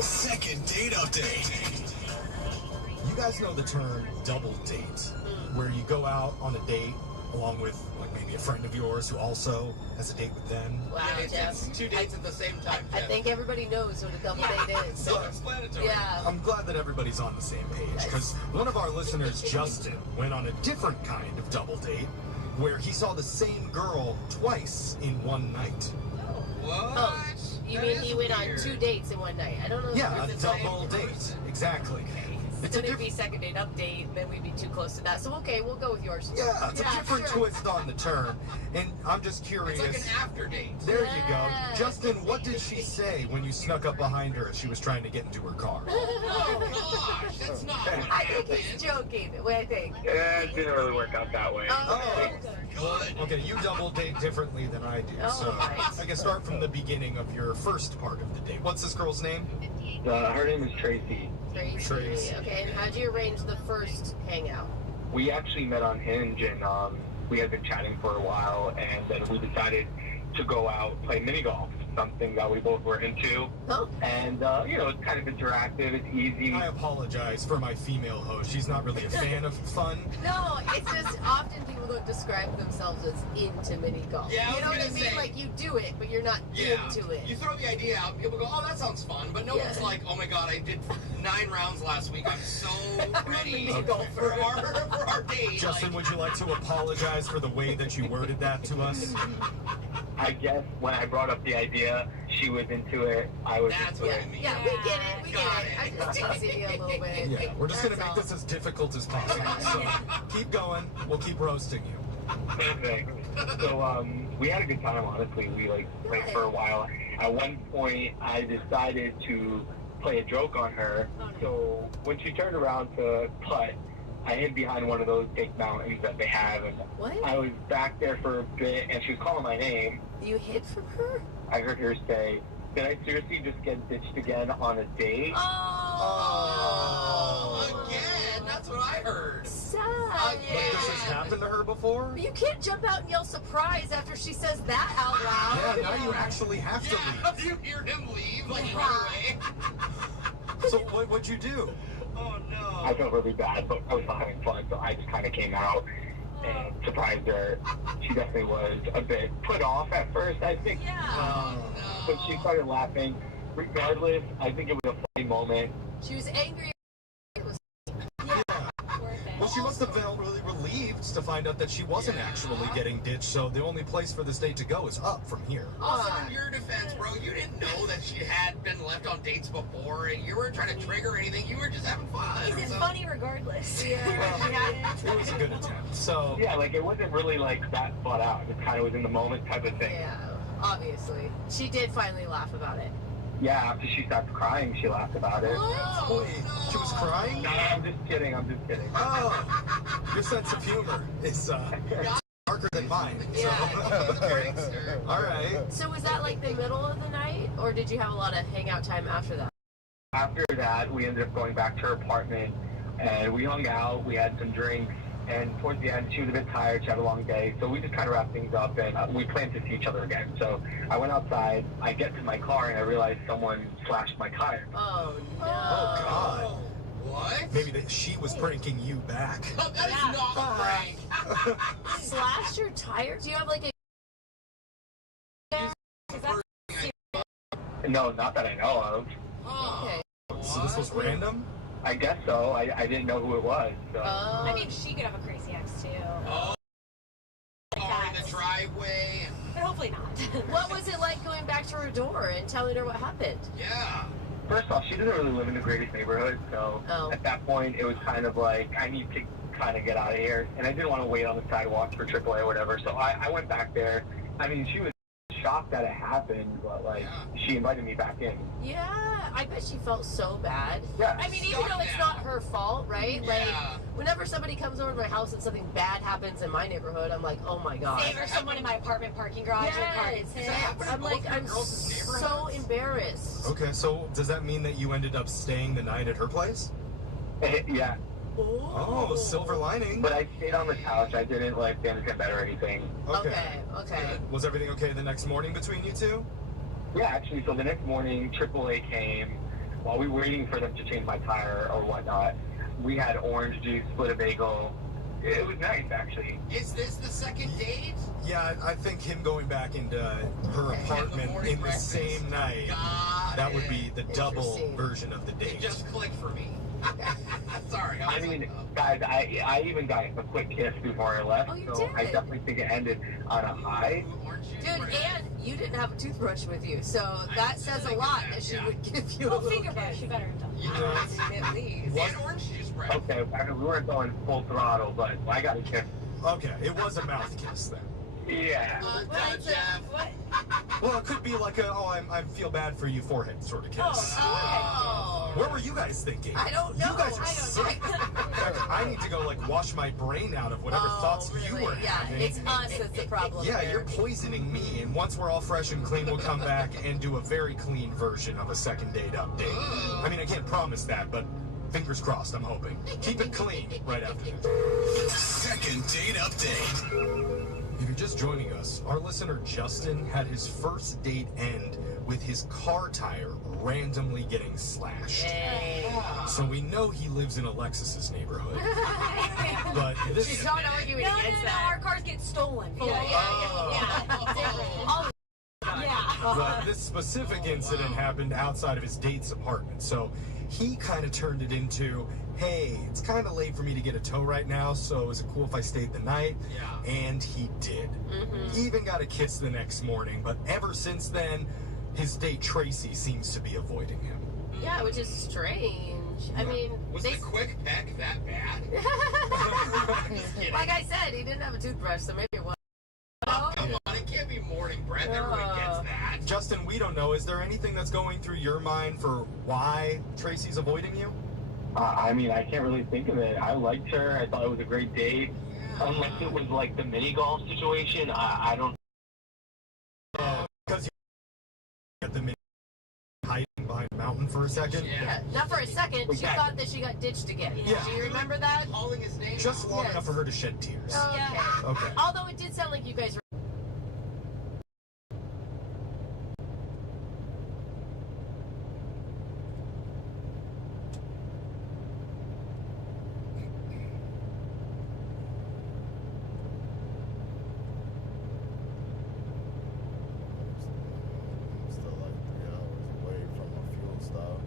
second date update. You guys know the term double date, where you go out on a date along with like maybe a friend of yours who also has a date with them. Wow, It's Jeff. 2 dates at the same time. I think everybody knows what a double date is. So, Self-explanatory. yeah. I'm glad that everybody's on the same page because one of our listeners, Justin, went on a different kind of double date where he saw the same girl twice in one night. What? Oh, you That mean is he went on weird. 2 dates in one night? I don't know. if Yeah, a it's the same double date. person. Exactly. It's a Then it'd different. be second date update, then we'd be too close to that. So okay, we'll go with yours. Yeah, it's a different sure. twist on the term, and I'm just curious. It's like an after date. There you go. Yes. Justin, what did she say when you snuck up behind her as she was trying to get into her car? Oh gosh, that's not what I think he's happened. joking. What do I think? Yeah, it didn't really work out that way. Oh, Good. Okay, you double date differently than I do, Oh, so right. I can start from the beginning of your first part of the date. What's this girl's name? Her name is Tracy. Tracy. Okay, and how'd you arrange the first hangout? We actually met on Hinge, and we had been chatting for a while, and then we decided to go out, play mini golf, something that we both were into. Oh. And, it's kind of interactive, it's easy. I apologize for my female host. She's not really a fan of fun. No, it's just often people don't describe themselves as into mini golf. Yeah, I you was know what I gonna mean? say- Like you do it, but you're not into it. You throw the idea out, and people go, "Oh, that sounds fun," but no Yeah. one's like, "Oh my god, I did 9 rounds last week. I'm so ready mini golfer. for our date." Justin, Like, would you like to apologize for the way that you worded that to us? I guess when I brought up the idea, she was into it, I was That's into what it. I mean. Yeah, we get it. We Got get it. it. I'm just teasing you a little bit. Yeah, we're just going to That's make this as difficult as possible. So keep going. We'll keep roasting you. Same thing. So we had a good time, honestly. We played for a while. At one point, I decided to play a joke on her. So when she turned around to putt, I hid behind one of those big mountains that they have, and What? I was back there for a bit, and she was calling my name. You hid from her? I heard her say, "Did I seriously just get ditched again on a date?" Oh, again, that's what I heard. sad. Like this has happened to her before? You can't jump out and yell surprise after she says that out loud. Yeah, now you actually have to leave. You hear him leave, like run away. So what'd you do? Oh no. I felt really bad, but I was not having fun, so I just kind of came out and surprised her. She definitely was a bit put off at first, I think. Oh But no. she started laughing. Regardless, I think it was a funny moment. She was angry. It was Well, she must have felt really relieved to find out that she wasn't actually getting ditched, so the only place for this date to go is up from here. Also, in your defense, bro, you didn't know that she had been left on dates before, and you weren't trying to trigger anything. You were just having fun. Is it So- funny regardless? It was a good attempt. So Yeah, it wasn't really that thought out. It kind of was in the moment type of thing. Yeah, obviously. She did finally laugh about it. Yeah, after she stopped crying, she laughed about it. wait, she was crying? No, I'm just kidding. Oh, your sense of humor is darker than mine. So. All right. So was that like the middle of the night, or did you have a lot of hangout time after that? After that, we ended up going back to her apartment, and we hung out. We had some drinks, And towards the end, she was a bit tired. She had a long day. So we just kind of wrapped things up, and we planned to see each other again. So I went outside. I get to my car, and I realized someone slashed my tire. Oh, no. Oh, God. What? Maybe she was pranking you back. Oh, that is not a prank. Slashed your tire? Do you have like a... No, not that I know of. Okay. So this was random? I guess so. I didn't know who it was. So. I mean, she could have a crazy ex too. Oh. Car in the driveway. But hopefully not. What was it like going back to her door and telling her what happened? Yeah. First off, she doesn't really live in the greatest neighborhood, so at that point, it was kind of like, I need to kind of get out of here. And I didn't want to wait on the sidewalk for AAA or whatever, so I went back there. I mean, she was shocked that it happened, but like, she invited me back in. Yeah, I bet she felt so bad. Yeah. I mean, even though it's not her fault, right? Like, whenever somebody comes over to my house and something bad happens in my neighborhood, I'm like, oh my God. Save or someone in my apartment parking garage. I'm like, I'm so embarrassed. Okay, so does that mean that you ended up staying the night at her place? Yeah. Oh, silver lining. But I stayed on the couch. I didn't like stand in bed or anything. Okay. Was everything okay the next morning between you two? Yeah, actually, so the next morning, AAA came. While we were waiting for them to change my tire or whatnot, we had orange juice, split a bagel. It was nice, actually. Is this the second date? Yeah, I think him going back into her apartment in the same night, that would be the double version of the date. It just clicked for me. Sorry. I mean, guys, I even got a quick kiss before I left, so I definitely think it ended on a high. Dude, and you didn't have a toothbrush with you, so that says a lot that she would give you a little finger brush. kiss. You better have done. At least. And orange juice bread. Okay, I mean, we weren't going full throttle, but I got a kiss. Okay, it was a mouth kiss then. Yeah. Well, it could be like a, I feel bad for you forehead sort of kiss. Where were you guys thinking? I don't know. You guys are sick. I need to go like wash my brain out of whatever thoughts you were having. It's us that's the problem. Yeah, here. you're poisoning me, and once we're all fresh and clean, we'll come back and do a very clean version of a second date update. I mean, I can't promise that, but fingers crossed, I'm hoping. Keep it clean right after this. Second date update. If you're just joining us, our listener Justin had his first date end with his car tire randomly getting slashed. Hey. So we know he lives in Alexis's neighborhood. But this She's not arguing against that. Our cars get stolen. But this specific incident happened outside of his date's apartment. So he kind of turned it into, hey, it's kind of late for me to get a tow right now, so is it cool if I stayed the night? Yeah. And he did. He even got a kiss the next morning, but ever since then, his date Tracy seems to be avoiding him. Yeah, which is strange. I mean, Was the quick peck that bad? like I said, he didn't have a toothbrush, so maybe it was. Oh, come on, it can't be morning breath. Everyone gets that. Justin, we don't know. Is there anything that's going through your mind for why Tracy's avoiding you? I mean, I can't really think of it. I liked her. I thought it was a great date. Unless it was like the mini golf situation, I don't. Because you at the mini hiding behind a mountain for a second? Yeah, not for a second. She thought that she got ditched again. Yeah. Do you remember that? Calling his name. Just long enough for her to shed tears. Okay. Although it did sound like you guys were. Still like 3 hours away from a fuel stop.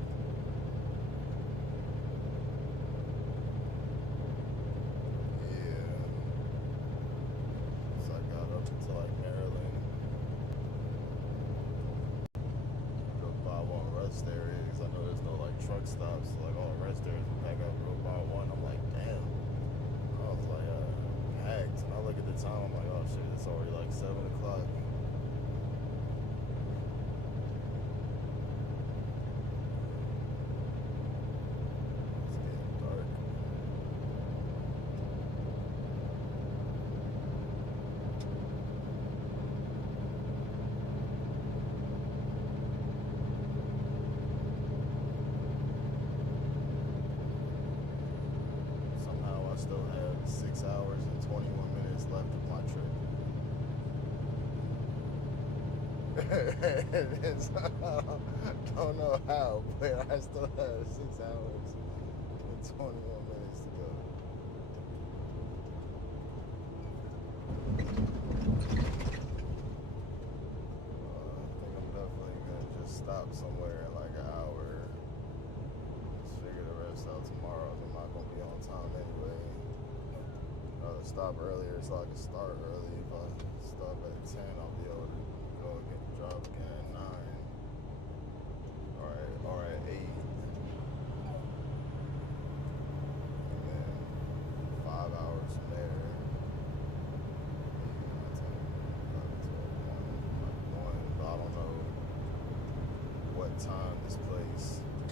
Yeah. So I got up to like Maryland. Drove by one rest area because I know there's no like truck stops. So like all the rest areas we back up, drove by one. I'm like, damn. I was like, packed. And I look at the time, I'm like, oh shit, it's already like 7 o'clock. Somehow I still have 6 hours left of my trip. Don't know how, but I still have 6 hours and 21 minutes to go. I think I'm definitely gonna just stop somewhere in like an hour. Just figure the rest out tomorrow. I'm not gonna be on time anyway. I'd rather stop earlier so I can start early. If I stop at 10, I'll be able to go again, drive again at 9. Or at 8. And then 5 hours from there. 1. But I don't know what time this place. I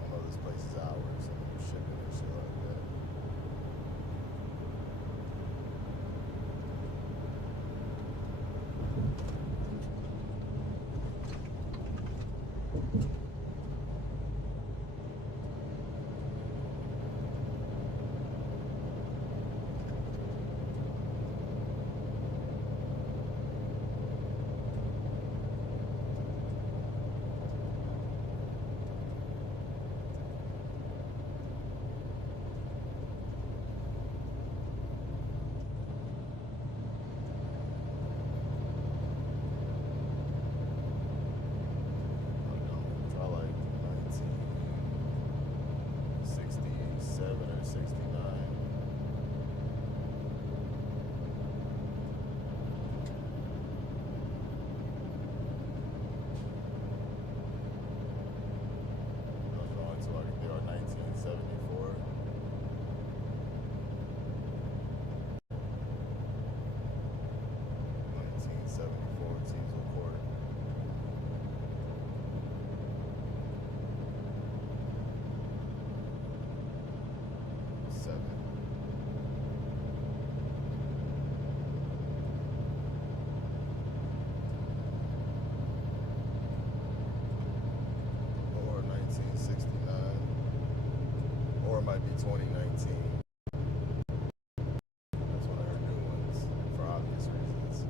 don't know this place's hours and shipping and shit like that. Try like 1967 or 69. Those are the only two I can do are 1974. 1974 Teasel Court. Seven. Or 1969. Or it might be 2019. That's one of her new ones, for obvious reasons.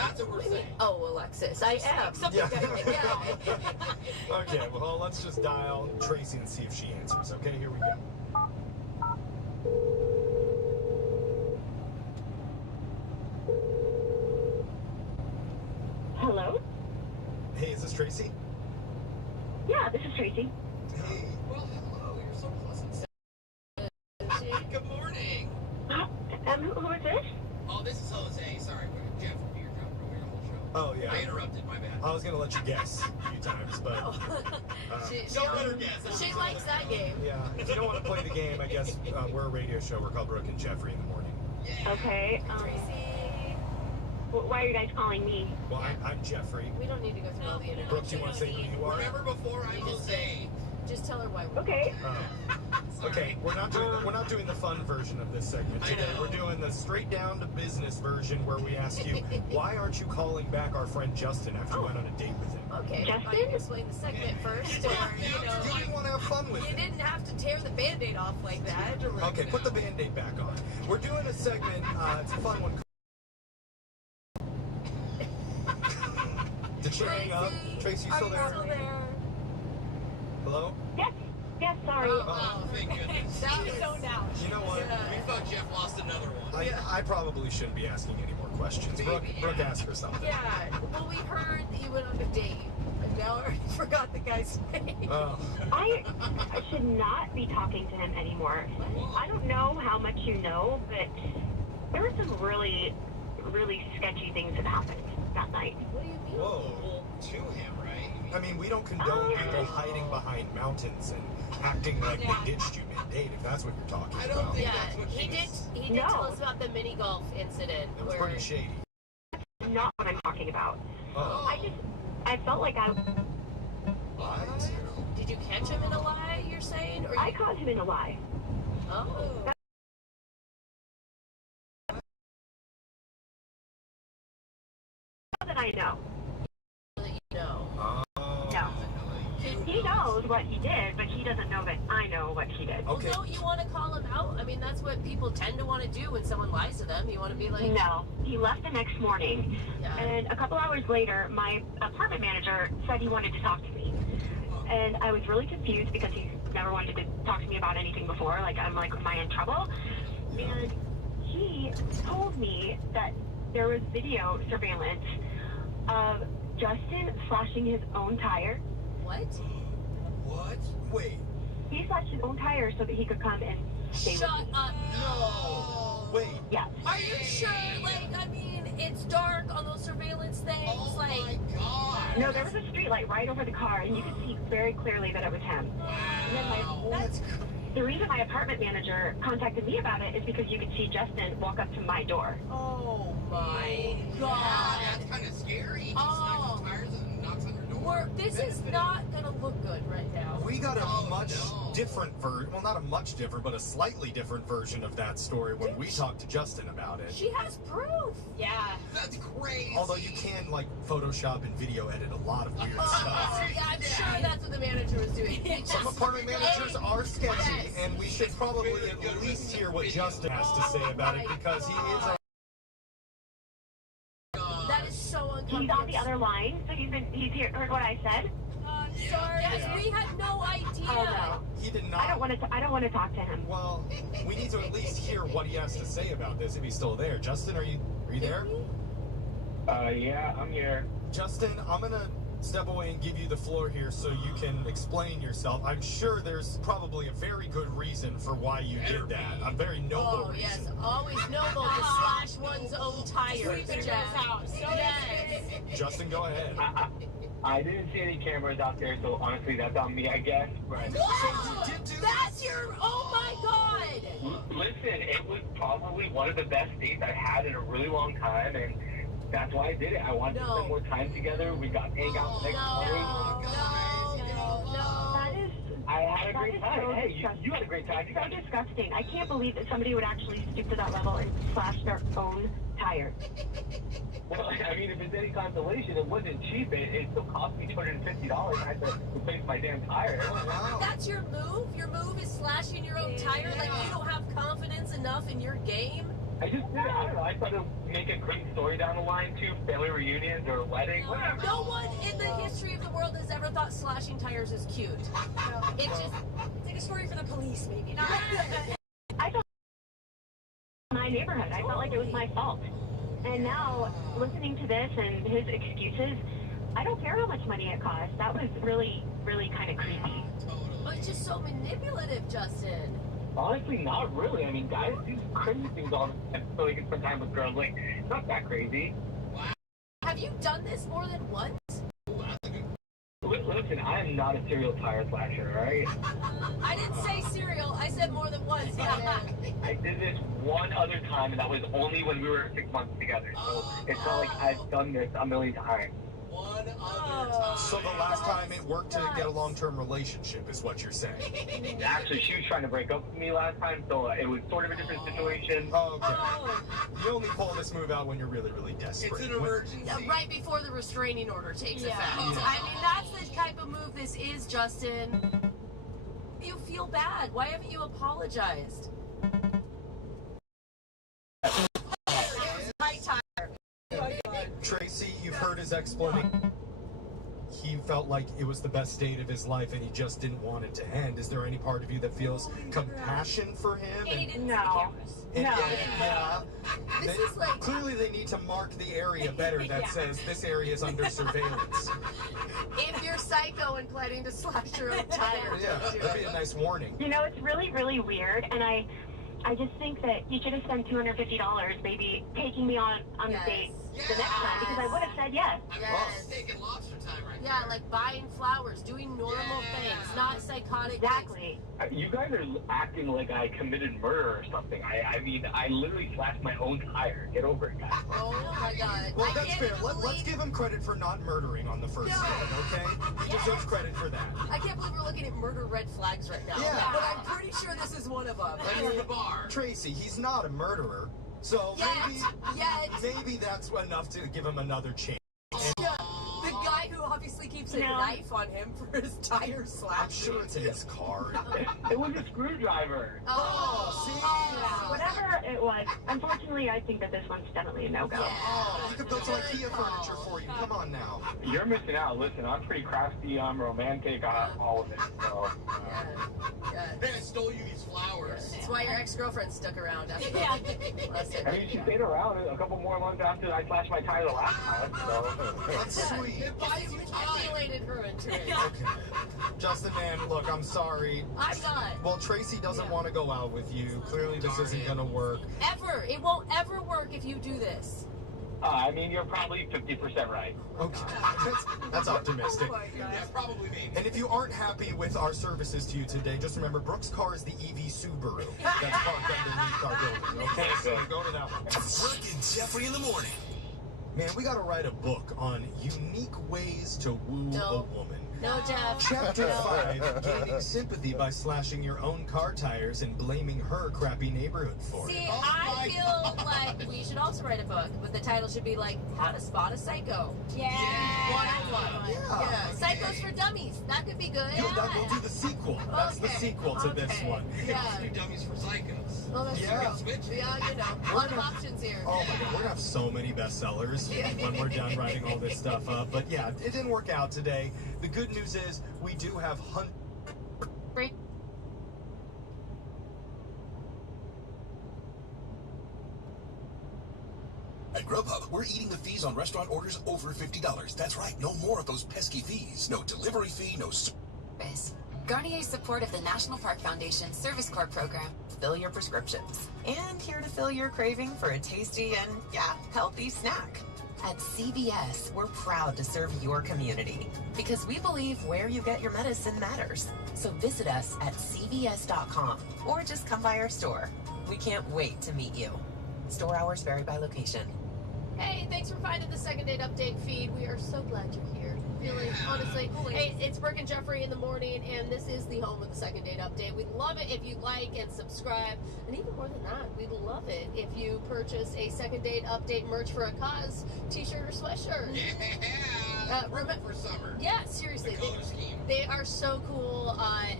That's what we're saying. Oh, Alexis, I am. Yeah. Yeah. Okay, well, let's just dial Tracy and see if she answers. Okay, here we go. Hello? Hey, is this Tracy? Yeah, this is Tracy. Hey. Well, hello. You're so pleasant. Good morning. Who is this? Oh, this is Jose. Sorry, Jeff from your whole show. Oh, yeah. I interrupted. My bad. I was going to let you guess a few times, but... She likes that game. Yeah, if you don't want to play the game, I guess we're a radio show. We're called Brooke and Jeffrey in the morning. Okay. Why are you guys calling me? Well, I'm Jeffrey. We don't need to go through all the interviews. Brooke, do you want to say who you are? Remember before I'm Jose. Just tell her why we're Okay. Okay, we're not doing the fun version of this segment today. We're doing the straight down to business version where we ask you, why aren't you calling back our friend Justin after you went on a date with him? Okay, Justin? Justin? Explain the segment first, or, You didn't want to have fun with you it. didn't have to tear the Band-Aid off like that. Okay, put the Band-Aid back on. We're doing a segment, it's a fun one. Did she hang up? Tracy, you still there? Still there? Hello? Yes, sorry. Oh, thank goodness. That was so down. You know what? We thought Jeff lost another one. I probably shouldn't be asking any more questions. Brooke, ask her something. Yeah, well, we heard that you went on a date, and now I already forgot the guy's name. Oh. I should not be talking to him anymore. I don't know how much you know, but there were some really, really sketchy things that happened that night. What do you mean? Whoa. Well, to him, right? I mean, we don't condone people hiding behind mountains and acting like they ditched you mid-date, if that's what you're talking I don't about. think Yeah, that's what he did No. tell us about the mini golf incident. It was where pretty shady. Not what I'm talking about. Oh. I felt like What? Did you catch him in a lie, you're saying? Or I caught him in a lie. Oh. That I know. That you know. No. He knows what he did, but he doesn't know that I know what he did. Okay. Well, don't you want to call him out? I mean, that's what people tend to want to do when someone lies to them. You want to be like... No. He left the next morning, Yeah. and a couple hours later, my apartment manager said he wanted to talk to me. And I was really confused because he's never wanted to talk to me about anything before. Like, I'm like, am I in trouble? And he told me that there was video surveillance of Justin slashing his own tire. What? What? Wait. He slashed his own tire so that he could come and stay with Shut me. up. No. Wait. Yeah. Are you sure? Like, I mean, it's dark on those surveillance things. Oh like, my God. No, there was a street light right over the car, and you could see very clearly that it was him. And then the reason my apartment manager contacted me about it is because you could see Justin walk up to my door. oh my Yeah, God. that's kind of scary. He Oh. snacks his tires and knocks on your door. This is not going to look good right now. We got a much different version, well, not a much different, but a slightly different version of that story when we talked to Justin about it. She has proof. Yeah. That's crazy. Although you can, like, Photoshop and video edit a lot of weird stuff. Yeah, I'm sure that's what the manager was doing. Some apartment managers are sketchy, and we should probably at least hear what Justin has to say about it, because he is a... That is so uncomfortable. He's on the other line, so he's here. Heard what I said? Sorry, Yeah. we had no idea. Oh no. He did not... I don't want to talk to him. Well, we need to at least hear what he has to say about this if he's still there. Justin, are you there? Yeah, I'm here. Justin, I'm gonna step away and give you the floor here so you can explain yourself. I'm sure there's probably a very good reason for why you did that. A very noble Oh, yes. reason. Always noble to slash one's own tires. Yes. Justin, go ahead. I didn't see any cameras out there, so honestly, that's on me, I guess. But Whoa! That's your... Oh, my God. listen, it was probably one of the best dates I had in a really long time, and that's why I did it. I wanted to spend more time together. We got to hang out the next morning. That is. I had a That great is time. so Hey, disgusting. you had a great time. You So got disgusting. I can't believe that somebody would actually stoop to that level and slash their own tire. Well, I mean, if it's any consolation, it wasn't cheap. It still cost me $250. I had to replace my damn tire. That's your move? Your move is slashing your own tire? Like, you don't have confidence enough in your game I just did it. I don't know. I thought it would make a great story down the line, too. Family reunions or a wedding, whatever. No one in the history of the world has ever thought slashing tires is cute. It's just it's like a story for the police, maybe. Not. I felt my neighborhood. I felt like it was my fault. And now, listening to this and his excuses, I don't care how much money it costs. That was really, really kind of creepy. But it's just so manipulative, Justin. Honestly, not really. I mean, guys do crazy things all the time so they can spend time with girls. Like, it's not that crazy. Have you done this more than once? Listen, I am not a serial tire slasher, alright? I didn't say cereal. I said more than once. Yeah. I did this one other time, and that was only when we were 6 months together. So it's not like I've done this a million times. One other time. So the last time it worked to get a long-term relationship is what you're saying. Actually, she was trying to break up with me last time, so it was sort of a different situation. Okay. You only pull this move out when you're really, really desperate. It's an emergency. Right before the restraining order takes effect. Yeah. I mean, that's the type of move this is, Justin. You feel bad. Why haven't you apologized? My tire. Tracy, you've heard his explanation. He felt like it was the best date of his life and he just didn't want it to end. Is there any part of you that feels compassion for him? No. Yeah. This is like... Clearly they need to mark the area better that says this area is under surveillance. If you're psycho and planning to slash your own tires. Yeah, that'd be a nice warning. You know, it's really, really weird, and I just think that you should have spent $250 maybe taking me on the date the next time, because I would have said yes. Yes. Steak and lobster time right Yeah, like buying flowers, doing normal things, not psychotic Exactly. You guys are acting like I committed murder or something. I mean, I literally slashed my own tire. Get over it, guys. Oh my god. Well, that's fair. Let's give him credit for not murdering on the first date, okay? He deserves credit for that. I can't believe we're looking at murder red flags right now. Yeah. But I'm pretty sure this is one of them. That's the bar. Tracy, he's not a murderer, so maybe that's enough to give him another chance. Yeah, the guy who obviously keeps a knife on him for his tire slash. I'm sure it's in his car. It was a screwdriver. Whatever it was, unfortunately, I think that this one's definitely a no-go. You could build some IKEA furniture for you. Come on now. You're missing out. Listen, I'm pretty crafty. I'm romantic. All of it. So. Hey, I stole you these flowers. That's why your ex-girlfriend stuck around after I mean, she stayed around a couple more months after I slashed my tire the last time. So. That's sweet. You manipulated her into it. Okay. Justin, man, look, I'm sorry. I'm not. Well, Tracy doesn't want to go out with you. Clearly, this isn't going to work. Ever. It won't ever work if you do this. I mean, you're probably 50% right. Okay. That's optimistic. Oh my God. Yeah, probably me. And if you aren't happy with our services to you today, just remember Brooks' car is the EV Subaru that's parked underneath our building. Okay, so go to that one. Brooke and Jeffrey in the morning. Man, we got to write a book on unique ways to woo a woman. No, Jeff. Chapter 5, gaining sympathy by slashing your own car tires and blaming her crappy neighborhood for it. See, I feel like we should also write a book, but the title should be like, How to Spot a Psycho. Yeah. Yeah. Psychos for Dummies. That could be good. We'll do the sequel. That's the sequel to this one. Yeah. New dummies for psychos. Well, that's Yeah. true. Yeah, you know, a lot of options here. Oh my god, we're gonna have so many bestsellers when we're done writing all this stuff up. But yeah, it didn't work out today. The good news is we do have At Grubhub, we're eating the fees on restaurant orders over $50. That's right, no more of those pesky fees. No delivery fee, no... Garnier's support of the National Park Foundation Service Corps program. Fill your prescriptions. And here to fill your craving for a tasty and, healthy snack. At CVS, we're proud to serve your community because we believe where you get your medicine matters. So visit us at cvs.com or just come by our store. We can't wait to meet you. Store hours vary by location. Hey, thanks for finding the Second Date Update feed. We are so glad you're here. feeling, honestly. Hey, it's Brooke and Jeffrey in the morning, and this is the home of the Second Date Update. We'd love it if you like and subscribe, and even more than that, we'd love it if you purchase a Second Date Update merch for a cause t-shirt or sweatshirt. Yeah, for summer. Yeah, seriously. The color scheme. They are so cool.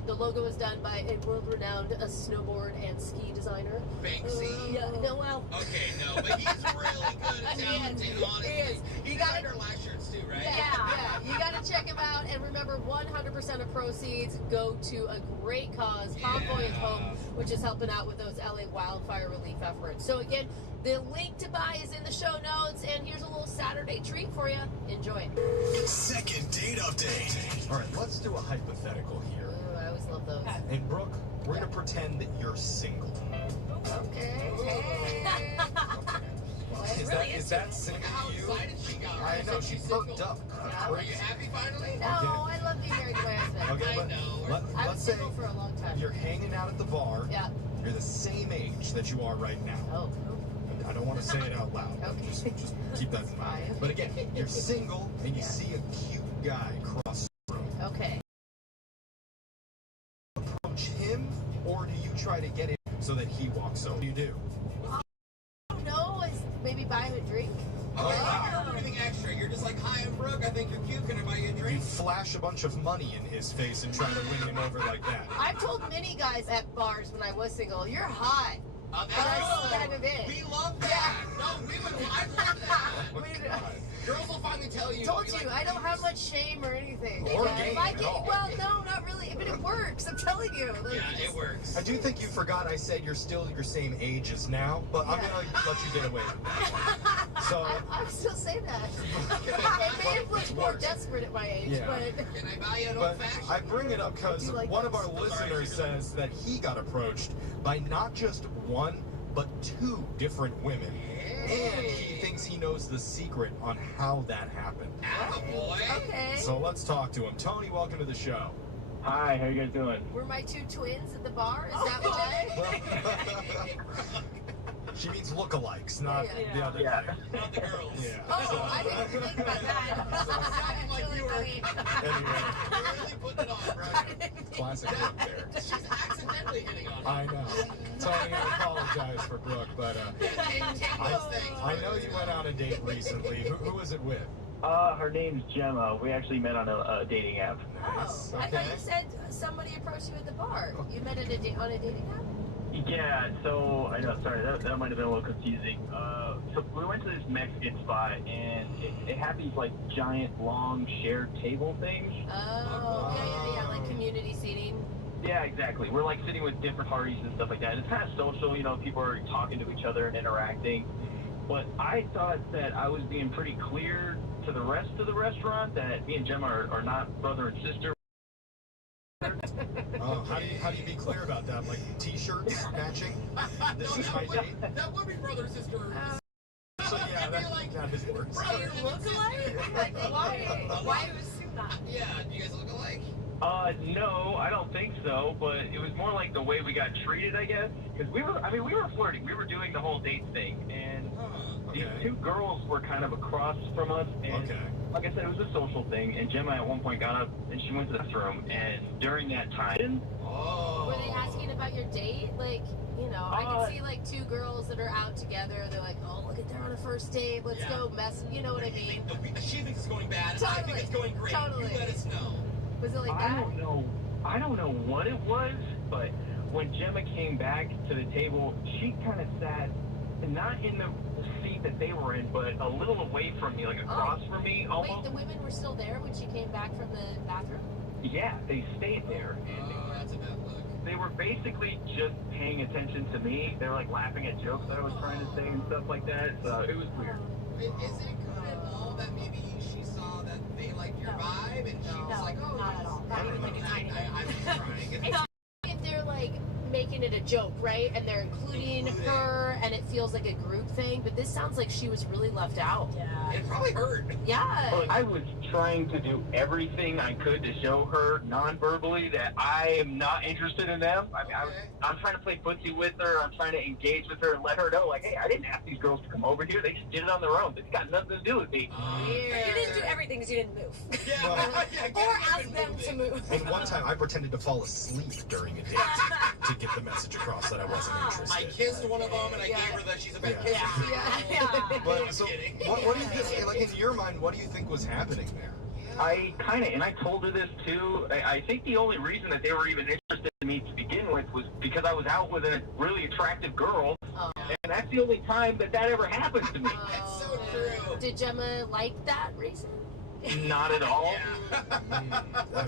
The logo is done by a world-renowned snowboard and ski designer. Banksy. Yeah, no, well. Okay, no, but he's really good and talented, honestly. He designed our last shirts too, right? Yeah. You got to check him out. And remember, 100% of proceeds go to a great cause, Tom Boyan's Home, which is helping out with those LA wildfire relief efforts. So again, the link to buy is in the show notes, and here's a little Saturday treat for you. Enjoy it. Second Date Update. All right, let's do a hypothetical here. Ooh, I always love those. And Brooke, we're going to pretend that you're single. Okay. Is that single to you? I know, she perked up. Are you happy finally? No, I love being married to my husband. Okay, but I was let's say single for a long time. you're hanging out at the bar. Yeah. You're the same age that you are right now. Oh. I don't want to say it out loud. Okay. Just keep that in mind. But again, you're single and you see a cute guy cross the room. Okay. Approach him, or do you try to get him so that he walks over? What do you do? No, maybe buy him a drink. Okay, you don't do anything extra. You're just like, hi, I'm Brooke. I think you're cute. Can I buy you a You drink? flash a bunch of money in his face and try to win him over like that. I've told many guys at bars when I was single, you're hot. That's kind of it. We love that. No, I love that. Girls will finally tell you. Told you, I don't have much shame or anything. Or game at all. Well, no, not really. But it works. I'm telling you. Like, Yeah, it works. I do think you forgot I said you're still your same age as now, but I'm going to let you get away with that. So, I'm still saying that. It may have looked more desperate at my age, Yeah. but... Can I buy you an but old-fashioned? I bring it up because one of our listeners says that he got approached by not just one, but two different women. And he thinks he knows the secret on how that happened. Boy. Okay. So let's talk to him. Tony, welcome to the show. Hi, how you guys doing? Were my two twins at the bar? Is that why? She means lookalikes, not the other thing. Not the girls. Yeah. Oh, I didn't think about that. Sounded like you were Anyway, really putting it on, bro. classic Brooke there. She's accidentally hitting on I know. Tony, I apologize for Brooke, but I know you went on a date recently. Who was it with? Her name's Gemma. We actually met on a dating app. Nice. Oh, I thought you said somebody approached you at the bar. You met on a dating app? Yeah, so, I know, sorry, that might have been a little confusing. So we went to this Mexican spot, and it had these, like, giant, long, shared table things. Oh, yeah, like community seating. Yeah, exactly. We're, like, sitting with different parties and stuff like that. It's kind of social, you know, people are talking to each other and interacting. But I thought that I was being pretty clear to the rest of the restaurant that me and Gemma are not brother and sister. Oh, how do you be clear about that? Like T-shirts matching? This is my date. That would be brother sister. So yeah, that just works. Brother look alike? Like, why assume that? Yeah, do you guys look alike? No, I don't think so, but it was more like the way we got treated, I guess. Because we were flirting. We were doing the whole date thing, and these two girls were kind of across from us, and like I said, it was a social thing, and Gemma at one point got up, and she went to the bathroom, and during that time... Were they asking about your date? Like, you know, I can see, like, two girls that are out together, they're like, oh, look at they're on a first date, let's go mess, you know what I mean? She thinks it's going bad, Totally. I think it's going great. Totally. You let us know. Was it like I that? don't know what it was, but when Gemma came back to the table, she kind of sat not in the seat that they were in, but a little away from me, like across from me almost. Wait, the women were still there when she came back from the bathroom? Yeah, they stayed there. Oh, that's a bad look. They were basically just paying attention to me. They were like laughing at jokes that I was trying to say and stuff like that, so it was weird. Is it good at all that maybe she saw that they liked your vibe and she was like, oh, not at all. I'm just trying. If they're like making it it a joke, right? And they're including her, and it feels like a group thing. But this sounds like she was really left out. Yeah. It probably hurt. Yeah. Well, I was trying to do everything I could to show her non-verbally that I am not interested in them. I mean, I'm trying to play footsie with her. I'm trying to engage with her and let her know, like, hey, I didn't ask these girls to come over here. They just did it on their own. It's got nothing to do with me. You didn't do everything because you didn't move. Yeah. Or ask them to move. And one time I pretended to fall asleep during a date to get the message across that I wasn't interested. I kissed one of them and I gave her that she's a bad kisser. But so, what do you think, like in your mind, what do you think was happening there? I kind of, and I told her this too, I think the only reason that they were even interested in me to begin with was because I was out with a really attractive girl, and that's the only time that ever happened to me. That's so true. Did Gemma like that reason? Not at all.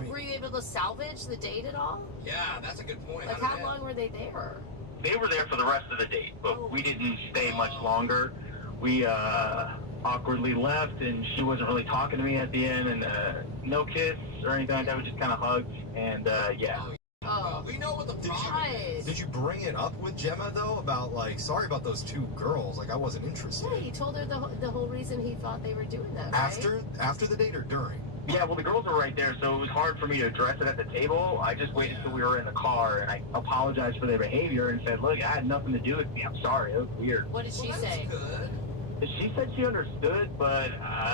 Were you able to salvage the date at all? Yeah, that's a good point. Like, how long were they there? They were there for the rest of the date, but we didn't stay much longer. We awkwardly left, and she wasn't really talking to me at the end, and no kiss or anything like that. We just kind of hugged, and yeah. Oh, we know what the problem is. Did you bring it up with Gemma though about like, sorry about those two girls, like I wasn't interested? Yeah, he told her the whole reason he thought they were doing that, right? After the date or during? Yeah, well, the girls were right there, so it was hard for me to address it at the table. I just waited till we were in the car, and I apologized for their behavior and said, look, I had nothing to do with me. I'm sorry. It was weird. What did she say? Good. She said she understood, but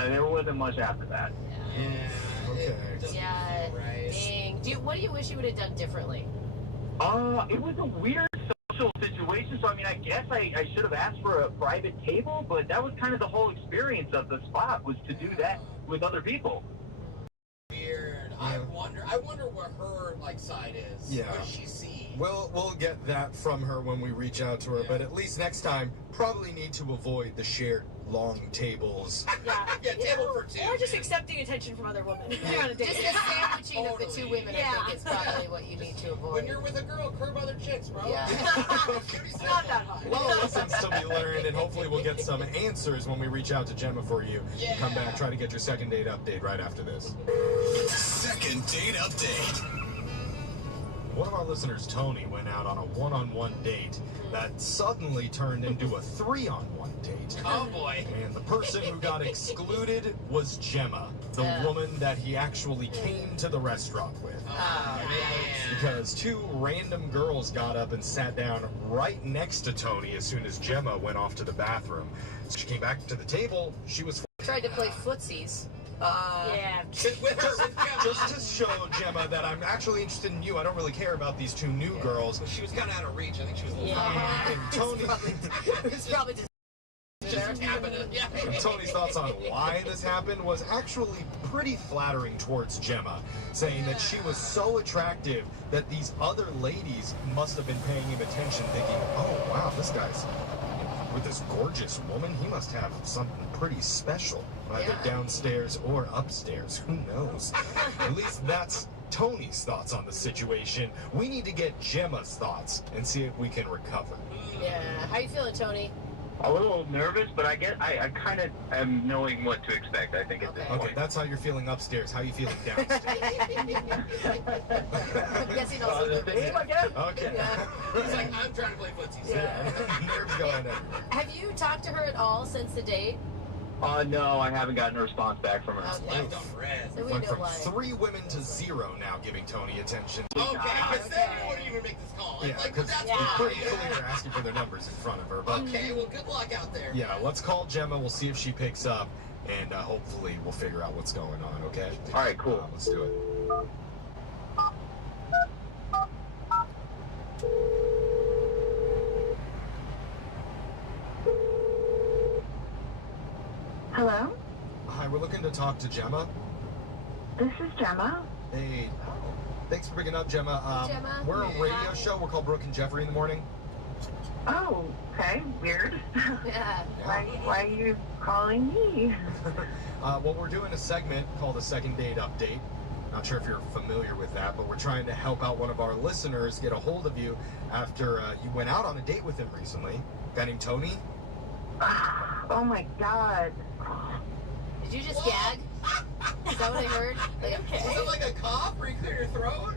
there wasn't much after that. Yeah. Okay. Yeah. Dang. What do you wish you would have done differently? It was a weird social situation, so I mean, I guess I should have asked for a private table, but that was kind of the whole experience of the spot, was to do that with other people. Weird. I wonder what her side is. Yeah. What does she see? We'll get that from her when we reach out to her, but at least next time, probably need to avoid the shared long tables. Yeah, table for two. Or just accepting attention from other women. You're on a date. Just the sandwiching of the two women, I think, is probably what you need to avoid. When you're with a girl, curb other chicks, bro. Yeah. It's not that hard. A lot of lessons to be learned, and hopefully we'll get some answers when we reach out to Gemma for you. Yeah. Come back, try to get your second date update right after this. Second date update. One of our listeners, Tony, went out on a one-on-one date that suddenly turned into a three-on-one date. Oh boy. And the person who got excluded was Gemma, the woman that he actually came to the restaurant with. Oh, man. Because two random girls got up and sat down right next to Tony as soon as Gemma went off to the bathroom. So she came back to the table, she was... Tried to play footsies. Yeah. Sit with her, with Gemma. Just to show Gemma that I'm actually interested in you. I don't really care about these two new girls. She was kind of out of reach. I think she was a little And Tony... It's probably just happened. And Tony's thoughts on why this happened was actually pretty flattering towards Gemma, saying that she was so attractive that these other ladies must have been paying him attention, thinking, oh wow, this guy's with this gorgeous woman, he must have something pretty special, either downstairs or upstairs, who knows. At least that's Tony's thoughts on the situation. We need to get Gemma's thoughts and see if we can recover. Yeah. How you feeling, Tony? A little nervous, but I kind of am knowing what to expect, I think, at this point. Okay, that's how you're feeling upstairs. How you feeling downstairs? I'm guessing also The same, I guess. Okay. He's like, I'm trying to play footsie. Nerves going everywhere. Have you talked to her at all since the date? No, I haven't gotten a response back from her. Left on red. So we Went know from why. 3 women to 0 now, giving Tony attention. Okay, because then you wouldn't even make this call. Yeah, Like, because that's it's pretty clear asking for their numbers in front of her. But Okay, well, good luck out there. yeah, let's call Gemma. We'll see if she picks up, and hopefully we'll figure out what's going on. Okay. All right, cool. Let's do it. Hello? Hi, we're looking to talk to Gemma. This is Gemma. Hey, thanks for picking up, Gemma. Gemma. We're a radio show. We're called Brooke and Jeffrey in the morning. Oh, okay. Weird. Yeah. Why are you calling me? Well, we're doing a segment called a Second Date Update. Not sure if you're familiar with that, but we're trying to help out one of our listeners get a hold of you after you went out on a date with him recently. A guy named Tony. Oh my God. Did you just gag? Is that what I heard? Like, Was it like a cough where you clear your throat?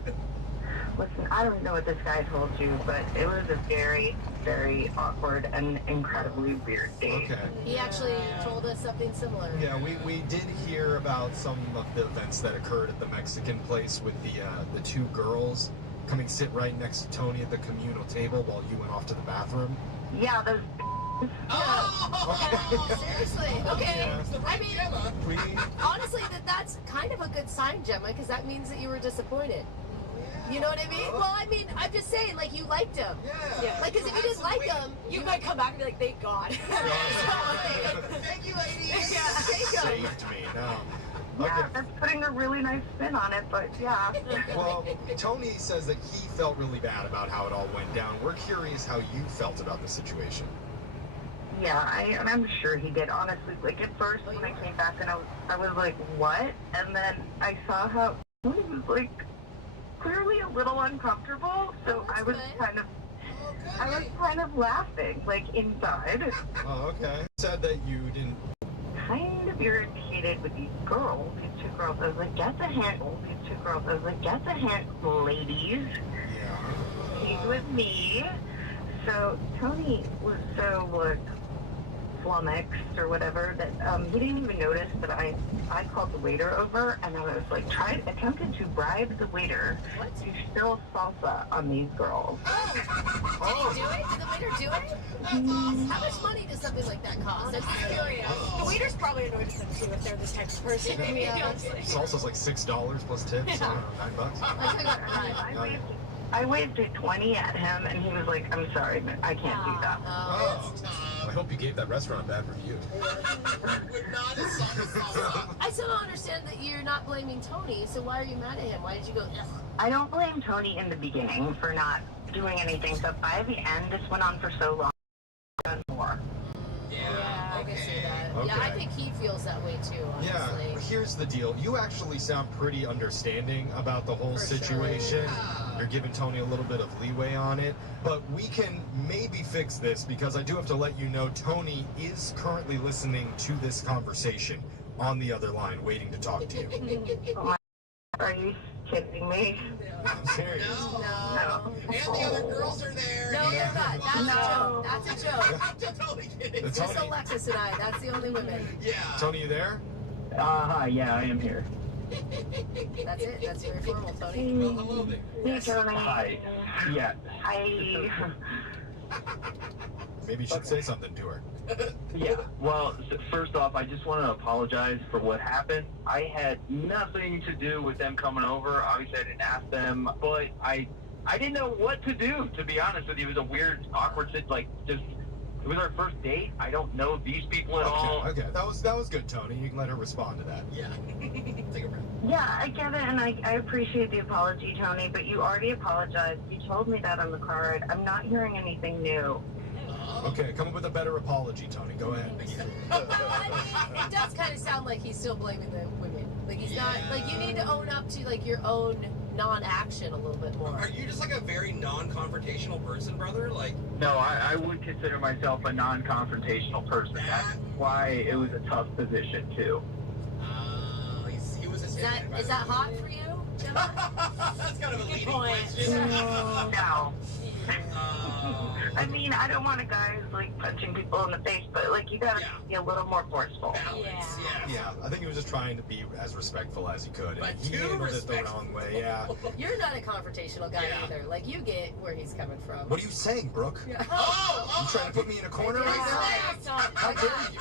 listen, I don't know what this guy told you, but it was a very, very awkward and incredibly weird date. Okay. He actually told us something similar. Yeah, we did hear about some of the events that occurred at the Mexican place with the two girls coming sit right next to Tony at the communal table while you went off to the bathroom. Yeah, those. Seriously. Okay. Yeah. I mean, honestly, that's kind of a good sign, Gemma, because that means that you were disappointed. You know what I mean? Well, I mean, I'm just saying, like, you liked him. Yeah. Like, because if you didn't like him, You might come back and be like, thank God. Thank you, ladies. Yeah, take him. Saved me. No. Yeah, that's putting a really nice spin on it, but yeah. Well, Tony says that he felt really bad about how it all went down. We're curious how you felt about the situation. Yeah, I'm sure he did. Honestly, like at first when I came back and I was like, what? And then I saw how he was like clearly a little uncomfortable. So I was kind of laughing, like inside. Oh, okay. Said that you didn't. Kind of irritated with these girls, these two girls. I was like, get the hint. These two girls. I was like, get the hint, ladies. Yeah. He's with me. So Tony was so like flummoxed or whatever that he didn't even notice that I called the waiter over and I was like attempted to bribe the waiter to spill salsa on these girls. Did he do it? Did the waiter do it? How much money does something like that cost? I'm just curious. The waiter's probably annoyed with them too if they're this type of person. Maybe, honestly. Salsa's like $6 plus tips. Yeah. $9. I waved a 20 at him, and he was like, I'm sorry, but I can't do that. Oh. I hope you gave that restaurant a bad review. I still don't understand that you're not blaming Tony, so why are you mad at him? Why did you go, ugh? I don't blame Tony in the beginning for not doing anything, but by the end, this went on for so long. I've done more. Yeah, I can see that. Okay. Yeah, I think he feels that way too, honestly. Yeah, here's the deal. You actually sound pretty understanding about the whole situation. You're giving Tony a little bit of leeway on it. But we can maybe fix this because I do have to let you know Tony is currently listening to this conversation on the other line, waiting to talk to you. Oh my, are you kidding me? I'm serious. No. And the other girls are there. No, they're not. That's a joke. That's a joke. I'm totally kidding. It's Just Tony. Alexis and I. That's the only women. Yeah. Tony, you there? Hi, yeah, I am here. That's it. That's very formal, Tony. Well, hello there. Hey, Tony. Hi. Yeah. Hi. Maybe you should say something to her. Yeah. Well, first off, I just want to apologize for what happened. I had nothing to do with them coming over. Obviously, I didn't ask them, but I didn't know what to do, to be honest with you. It was a weird, awkward it was our first date. I don't know these people at all. Okay, that was good, Tony. You can let her respond to that. Yeah. Take a breath. Yeah, I get it, and I appreciate the apology, Tony, but you already apologized. You told me that on the card. I'm not hearing anything new. Okay, come up with a better apology, Tony. Go ahead. It does kind of sound like he's still blaming the women. Like he's not. Like you need to own up to like your own non-action a little bit more. Are you just like a very non-confrontational person, brother? Like. No, I would consider myself a non-confrontational person. That's why it was a tough position, too. He was a Is that hot for you, Gemma? That's kind of a leading point. question. No. I mean, I don't want a guy who's like punching people in the face, but like you gotta be a little more forceful. Yeah, I think he was just trying to be as respectful as he could, and he too handled it the wrong way. Yeah. You're not a confrontational guy either. Like you get where he's coming from. What are you saying, Brooke? Yeah. You trying to put me in a corner right now? How dare you?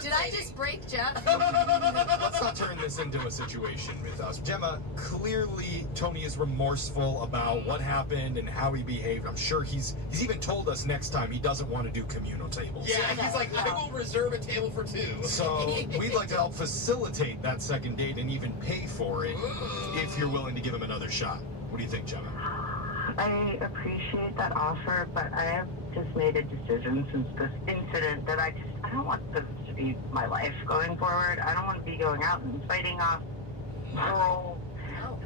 Did I just break Jeff? Let's not turn this into a situation with us. Gemma, clearly Tony is remorseful about what happened and how he behaved. I'm sure he's even told us next time he doesn't want to do communal tables. Yeah, he's like, I will reserve a table for two. So we'd like to help facilitate that second date and even pay for it if you're willing to give him another shot. What do you think, Gemma? I appreciate that offer, but I have just made a decision since this incident that I don't want this to be my life going forward. I don't want to be going out and fighting off girls,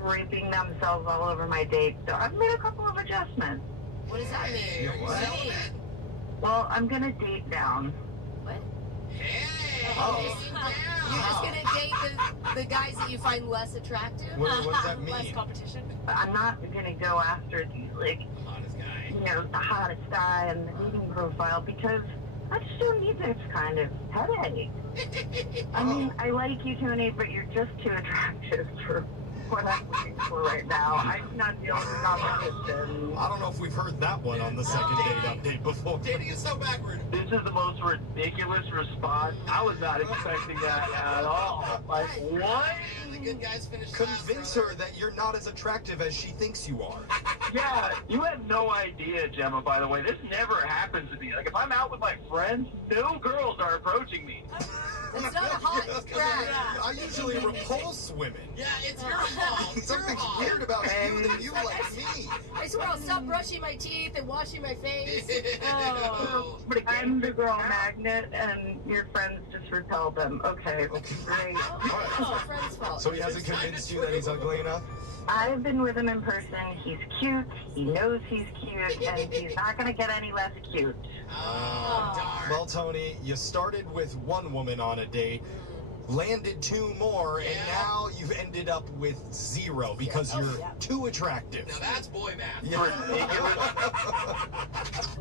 raping themselves all over my date. So I've made a couple of adjustments. What does that mean? What? Well, I'm gonna date down. What? Hey! Oh. You're just gonna date the guys that you find less attractive? What does that Less mean? competition. I'm not gonna go after the Hottest guy. the hottest guy and the dating profile because I just don't need this kind of headache. I mean, I like you, Tony, but you're just too attractive for what I'm looking for right now. I'm not dealing with competition. I don't know if we've heard that one on the second date update before. Dating is so backward. This is the most ridiculous response. I was not expecting that at all. Like, what? The good guys finish. Convince her that you're not as attractive as she thinks you are. Yeah, you have no idea, Gemma, by the way. This never happens to me. Like, if I'm out with my friends, no girls are approaching me. It's not a hot scratch. I usually repulse women. Yeah, it's your fault. Something's weird about you that you like me. I swear I'll stop brushing my teeth and washing my face. Oh. I'm the girl magnet, and your friends just repel them. Okay, great. It's your friend's fault. So he hasn't convinced you that he's ugly enough? I've been with him in person. He's cute. He knows he's cute, and he's not going to get any less cute. Oh, darn. Well, Tony, you started with one woman on a date, landed two more, and now you've ended up with zero because you're too attractive. Now that's boy math. Yeah.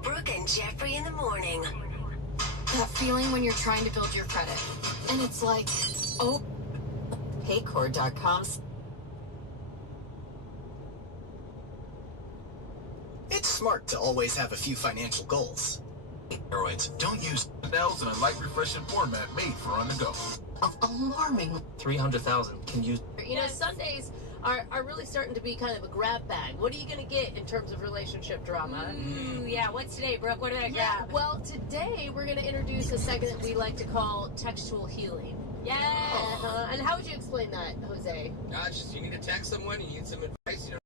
Brooke and Jeffrey in the morning. That feeling when you're trying to build your credit. And it's like, oh, Paycor.com. It's smart to always have a few financial goals. Steroids don't use cells in a light refreshing format made for on the go. Of alarming. 300,000 can use. You know, Sundays are really starting to be kind of a grab bag. What are you going to get in terms of relationship drama? Ooh, yeah. What's today, Brooke? What did I grab? Well, today we're going to introduce a segment we like to call textual healing. Yes. And how would you explain that, Jose? Just you need to text someone, you need some advice, you know.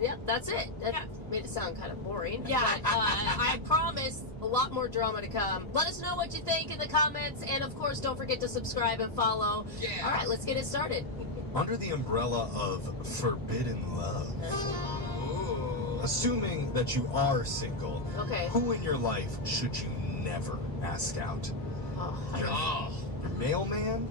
Yeah, that's it. That made it sound kind of boring. Yeah. But, I promise a lot more drama to come. Let us know what you think in the comments. And, of course, don't forget to subscribe and follow. Yeah. All right, let's get it started. Under the umbrella of forbidden love, assuming that you are single, Okay. who in your life should you never ask out? Oh, Your mailman?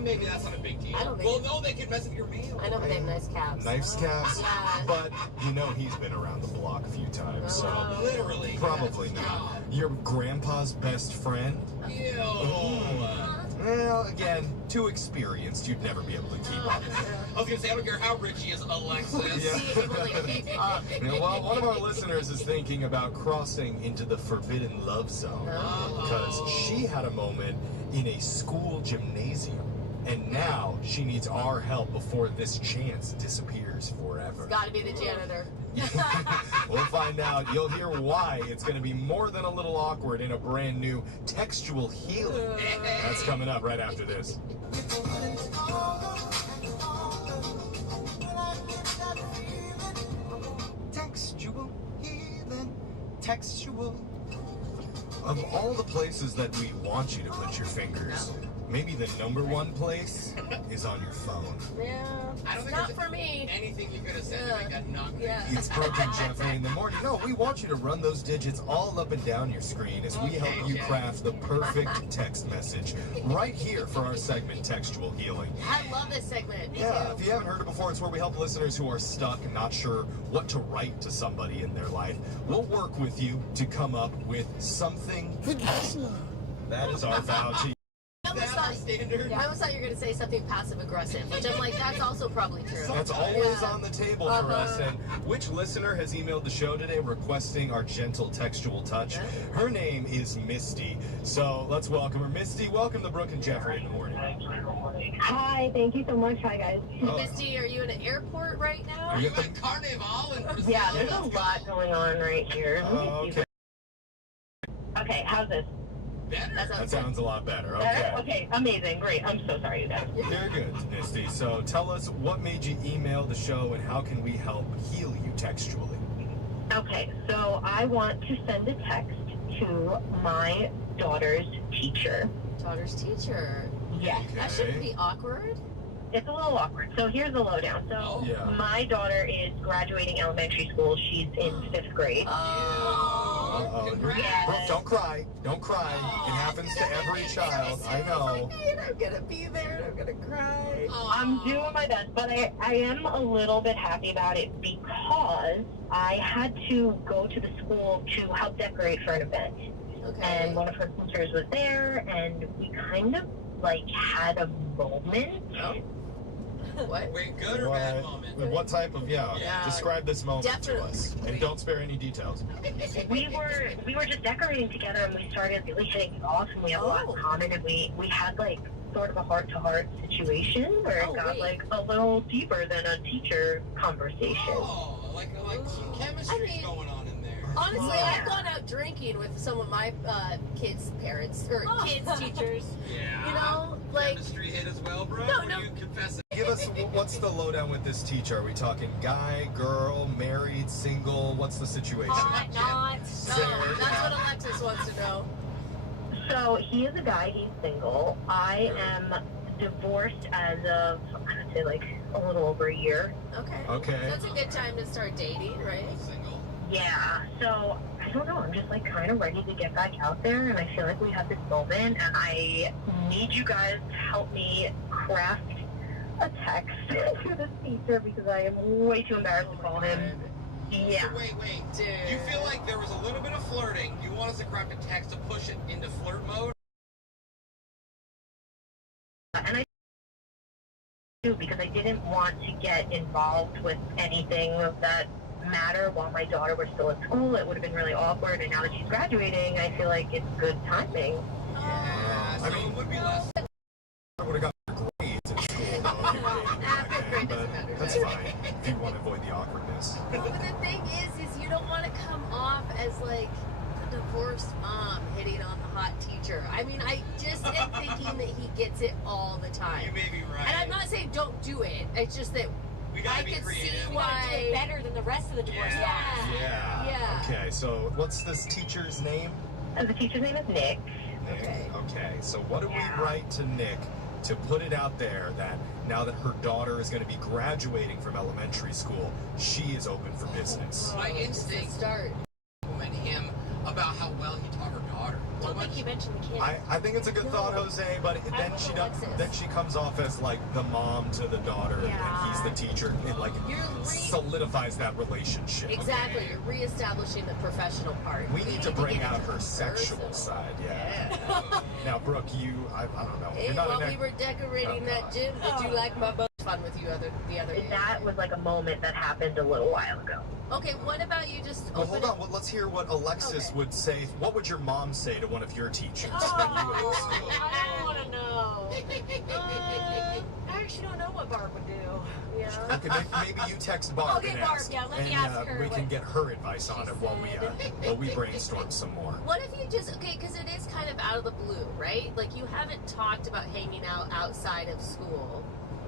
Maybe that's not a big deal. I don't think Well, no, they can mess with your meal. I know, but they have nice calves. Nice calves? Yeah. But you know he's been around the block a few times, so Literally. probably not. Your grandpa's best friend? Ew. Well, again, too experienced. You'd never be able to keep up. I was gonna say, I don't care how rich he is, Alexis. Yeah. Able to keep up. Yeah, well, one of our listeners is thinking about crossing into the forbidden love zone because she had a moment in a school gymnasium, and now she needs our help before this chance disappears forever. It's got to be the janitor. We'll find out. You'll hear why it's going to be more than a little awkward in a brand new textual healing. That's coming up right after this. Textual healing, textual. Of all the places that we want you to put your fingers, maybe the number one place is on your phone. Yeah, I don't think not there's for me. anything you could have said to make that not Yeah. It's Brooke and Jeffrey in the morning. No, we want you to run those digits all up and down your screen as we help you craft the perfect text message right here for our segment, Textual Healing. I love this segment. Me Yeah, too. if you haven't heard it before, it's where we help listeners who are stuck and not sure what to write to somebody in their life. We'll work with you to come up with something. That is our vow to you. I almost thought you were going to say something passive-aggressive, which I'm like, that's also probably true. That's always on the table for us. And which listener has emailed the show today requesting our gentle textual touch? Her name is Misty. So let's welcome her. Misty, welcome to Brooke and Jeffrey in the morning. Hi, thank you so much. Hi, guys. Misty, are you in an airport right now? Are you at the Carnival? Yeah, there's a lot going on right here. okay. Okay, how's this? That sounds a lot better. Better? Okay. Okay, amazing. Great. I'm so sorry, you guys. You're good, Misty. So tell us what made you email the show and how can we help heal you textually? Okay, so I want to send a text to my daughter's teacher. Daughter's teacher. Yes. That shouldn't be awkward. It's a little awkward. So here's the lowdown. So my daughter is graduating elementary school. She's in 5th grade. Brooke, don't cry. Don't cry. It happens to every child. I know. I'm gonna be there and I'm gonna cry. I'm doing my best, but I am a little bit happy about it because I had to go to the school to help decorate for an event. Okay. And one of her teachers was there, and we kind of like had a moment. What? Wait, good or bad moment? What type of, yeah. Describe this moment to us. And don't spare any details. We were just decorating together, and we started really hitting it off, and we have a lot in common, and we had like sort of a heart-to-heart situation where it got like a little deeper than a teacher conversation. Oh, like some chemistry going on in there. Honestly, I've gone out drinking with some of my kids' parents or kids' teachers. Yeah. You know, like chemistry hit as well, bro. No, Or no. You confess. Give us, what's the lowdown with this teacher? Are we talking guy, girl, married, single? What's the situation? Not. No, that's what Alexis wants to know. So he is a guy, he's single. I am divorced as of, I would say like a little over a year. Okay. Okay. So that's a good time to start dating, right? Single. Yeah, so I don't know, I'm just like kind of ready to get back out there, and I feel like we have this moment, and I need you guys to help me craft a text to this teacher because I am way too embarrassed to call him. Yeah. So wait. Dude. You feel like there was a little bit of flirting. You want us to craft a text to push it into flirt mode? And I do because I didn't want to get involved with anything of that matter while my daughter was still at school. It would have been really awkward, and now that she's graduating, I feel like it's good timing. Yeah. So it would be less. I would have got grades in school. Though, but that's fine if you want to avoid the awkwardness. But the thing is you don't want to come off as like a divorced mom hitting on the hot teacher. I mean, I just am thinking that he gets it all the time. You may be right. And I'm not saying don't do it. It's just that We gotta I be could creative. see You gotta do why. it better than the rest of the divorce. Yeah. Yeah. Okay, so what's this teacher's name? And the teacher's name is Nick. Nick. Okay, so what do we write to Nick to put it out there that now that her daughter is going to be graduating from elementary school, she is open for business? My instinct start. Compliment him about how well he taught her daughter. I don't think you mentioned the kid. I think it's a good thought, Jose, but then she does, then she comes off as like the mom to the daughter, and he's the teacher. It like solidifies that relationship. Exactly. You're reestablishing the professional part. We need to bring out her sexual side, Now, Brooke, I don't know. Hey, You're not while an we were decorating that gym, did you like my boat fun with you the other day? That was like a moment that happened a little while ago. Okay, what about you just Well, open hold on. Well, let's hear what Alexis would say. What would your mom say to one of your teachers when you were in school? I don't want to know. I actually don't know what Barb would do. Yeah. Okay, maybe you text Barb Okay, and Barb, ask, yeah, let me and ask her we what can get her advice on it while we brainstorm some more. What if you just, okay, because it is kind of out of the blue, right? Like you haven't talked about hanging out outside of school.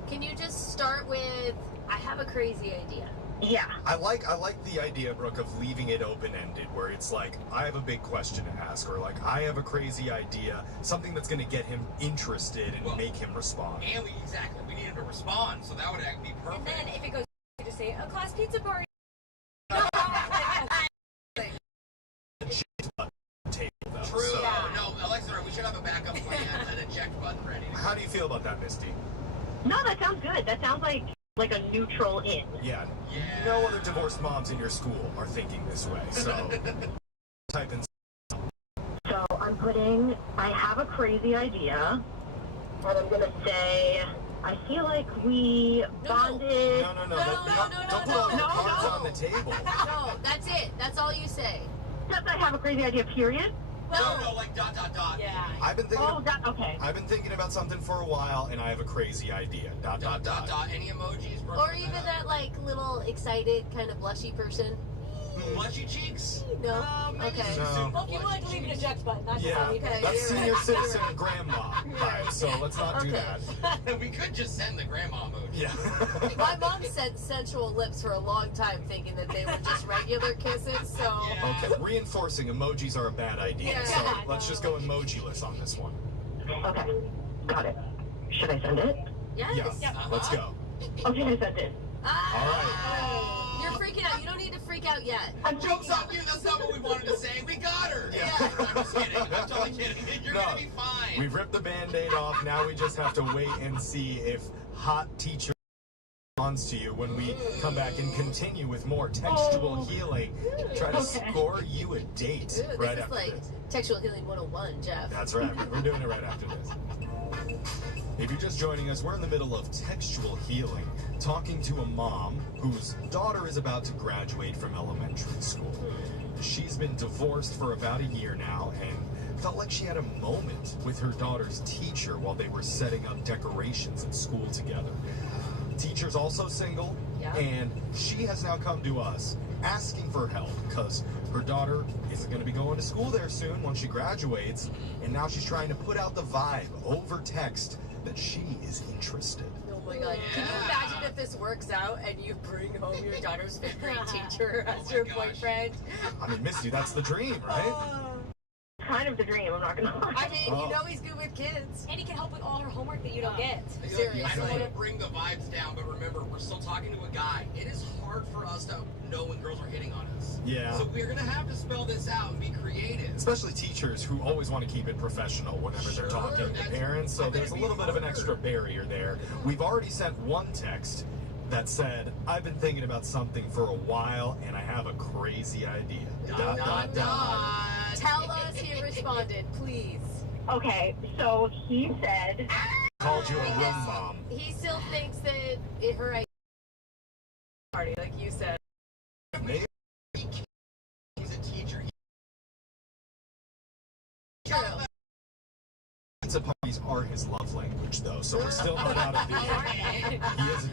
Can you just start with, I have a crazy idea? Yeah. I like the idea, Brooke, of leaving it open-ended, where it's like, I have a big question to ask, or like, I have a crazy idea, something that's going to get him interested and make him respond. And we need him to respond, so that would be perfect. And then if it goes, you just say, a class pizza party. True. No, Alexa, we should have a backup plan, an eject button ready. How do you feel about that, Misty? No, that sounds good. That sounds like a neutral in. Yeah. No other divorced moms in your school are thinking this way, so type in. So I'm putting, I have a crazy idea, and I'm gonna say, I feel like we bonded. No. Don't put all your cards on the table. No, that's it. That's all you say. Does I have a crazy idea, period? No, like ... Yeah. I've been thinking. Okay. I've been thinking about something for a while, and I have a crazy idea. ... Any emojis? Or even that like little excited kind of blushy person. Blushy cheeks? No. Okay. No. Well, if you want to leave an eject button, that's Yeah, Okay, that's you're senior right. citizen grandma vibe, so let's not do that. We could just send the grandma emoji. Yeah. My mom said sensual lips for a long time, thinking that they were just regular kisses. So. Okay, reinforcing emojis are a bad idea, Yeah. so let's just go emojiless on this one. Okay. Got it. Should I send it? Yes. Yeah, let's go. Okay, I sent it. You're freaking out. You don't need to freak out yet. Joke's on you. That's not what we want. wanted to say, we got her. Yeah. I'm just kidding. I'm totally kidding. You're going to be fine. We've ripped the Band-Aid off. Now we just have to wait and see if hot teacher responds to you when we come back and continue with more textual healing. Try to score you a date right This is after like this. Textual Healing 101, Jeff. That's right. We're doing it right after this. If you're just joining us, we're in the middle of textual healing, talking to a mom whose daughter is about to graduate from elementary school. She's been divorced for about a year now and felt like she had a moment with her daughter's teacher while they were setting up decorations at school together. Teacher's also single, and she has now come to us asking for help because her daughter isn't going to be going to school there soon once she graduates, and now she's trying to put out the vibe over text that she is interested. Oh my god. Can you imagine if this works out and you bring home your daughter's fifth grade teacher as your boyfriend? I mean, Misty, that's the dream, right? Kind of the dream, I'm not gonna lie. I mean, you know he's good with kids. And he can help with all her homework that you don't get. Seriously. I don't want to bring the vibes down, but remember, we're still talking to a guy. It is hard for us to know when girls are hitting on us. Yeah. So we're going to have to spell this out and be creative. Especially teachers who always want to keep it professional whenever they're talking to parents, so there's a little bit of an extra barrier there. We've already sent one text that said, I've been thinking about something for a while and I have a crazy idea. ... Tell us he responded, please. Okay, so he said... Called you a room mom. He still thinks that her idea party, like you said. Maybe. He's a teacher. Pizza parties are his love language, though, so we're still not out of the... He is,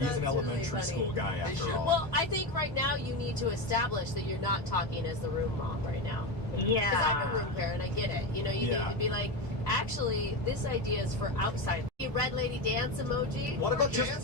he's an elementary school guy after all. Well, I think right now you need to establish that you're not talking as the room mom right now. Yeah. Because I'm a room parent, I get it. You know, you need to be like, actually, this idea is for outside. Red lady dance emoji. What about just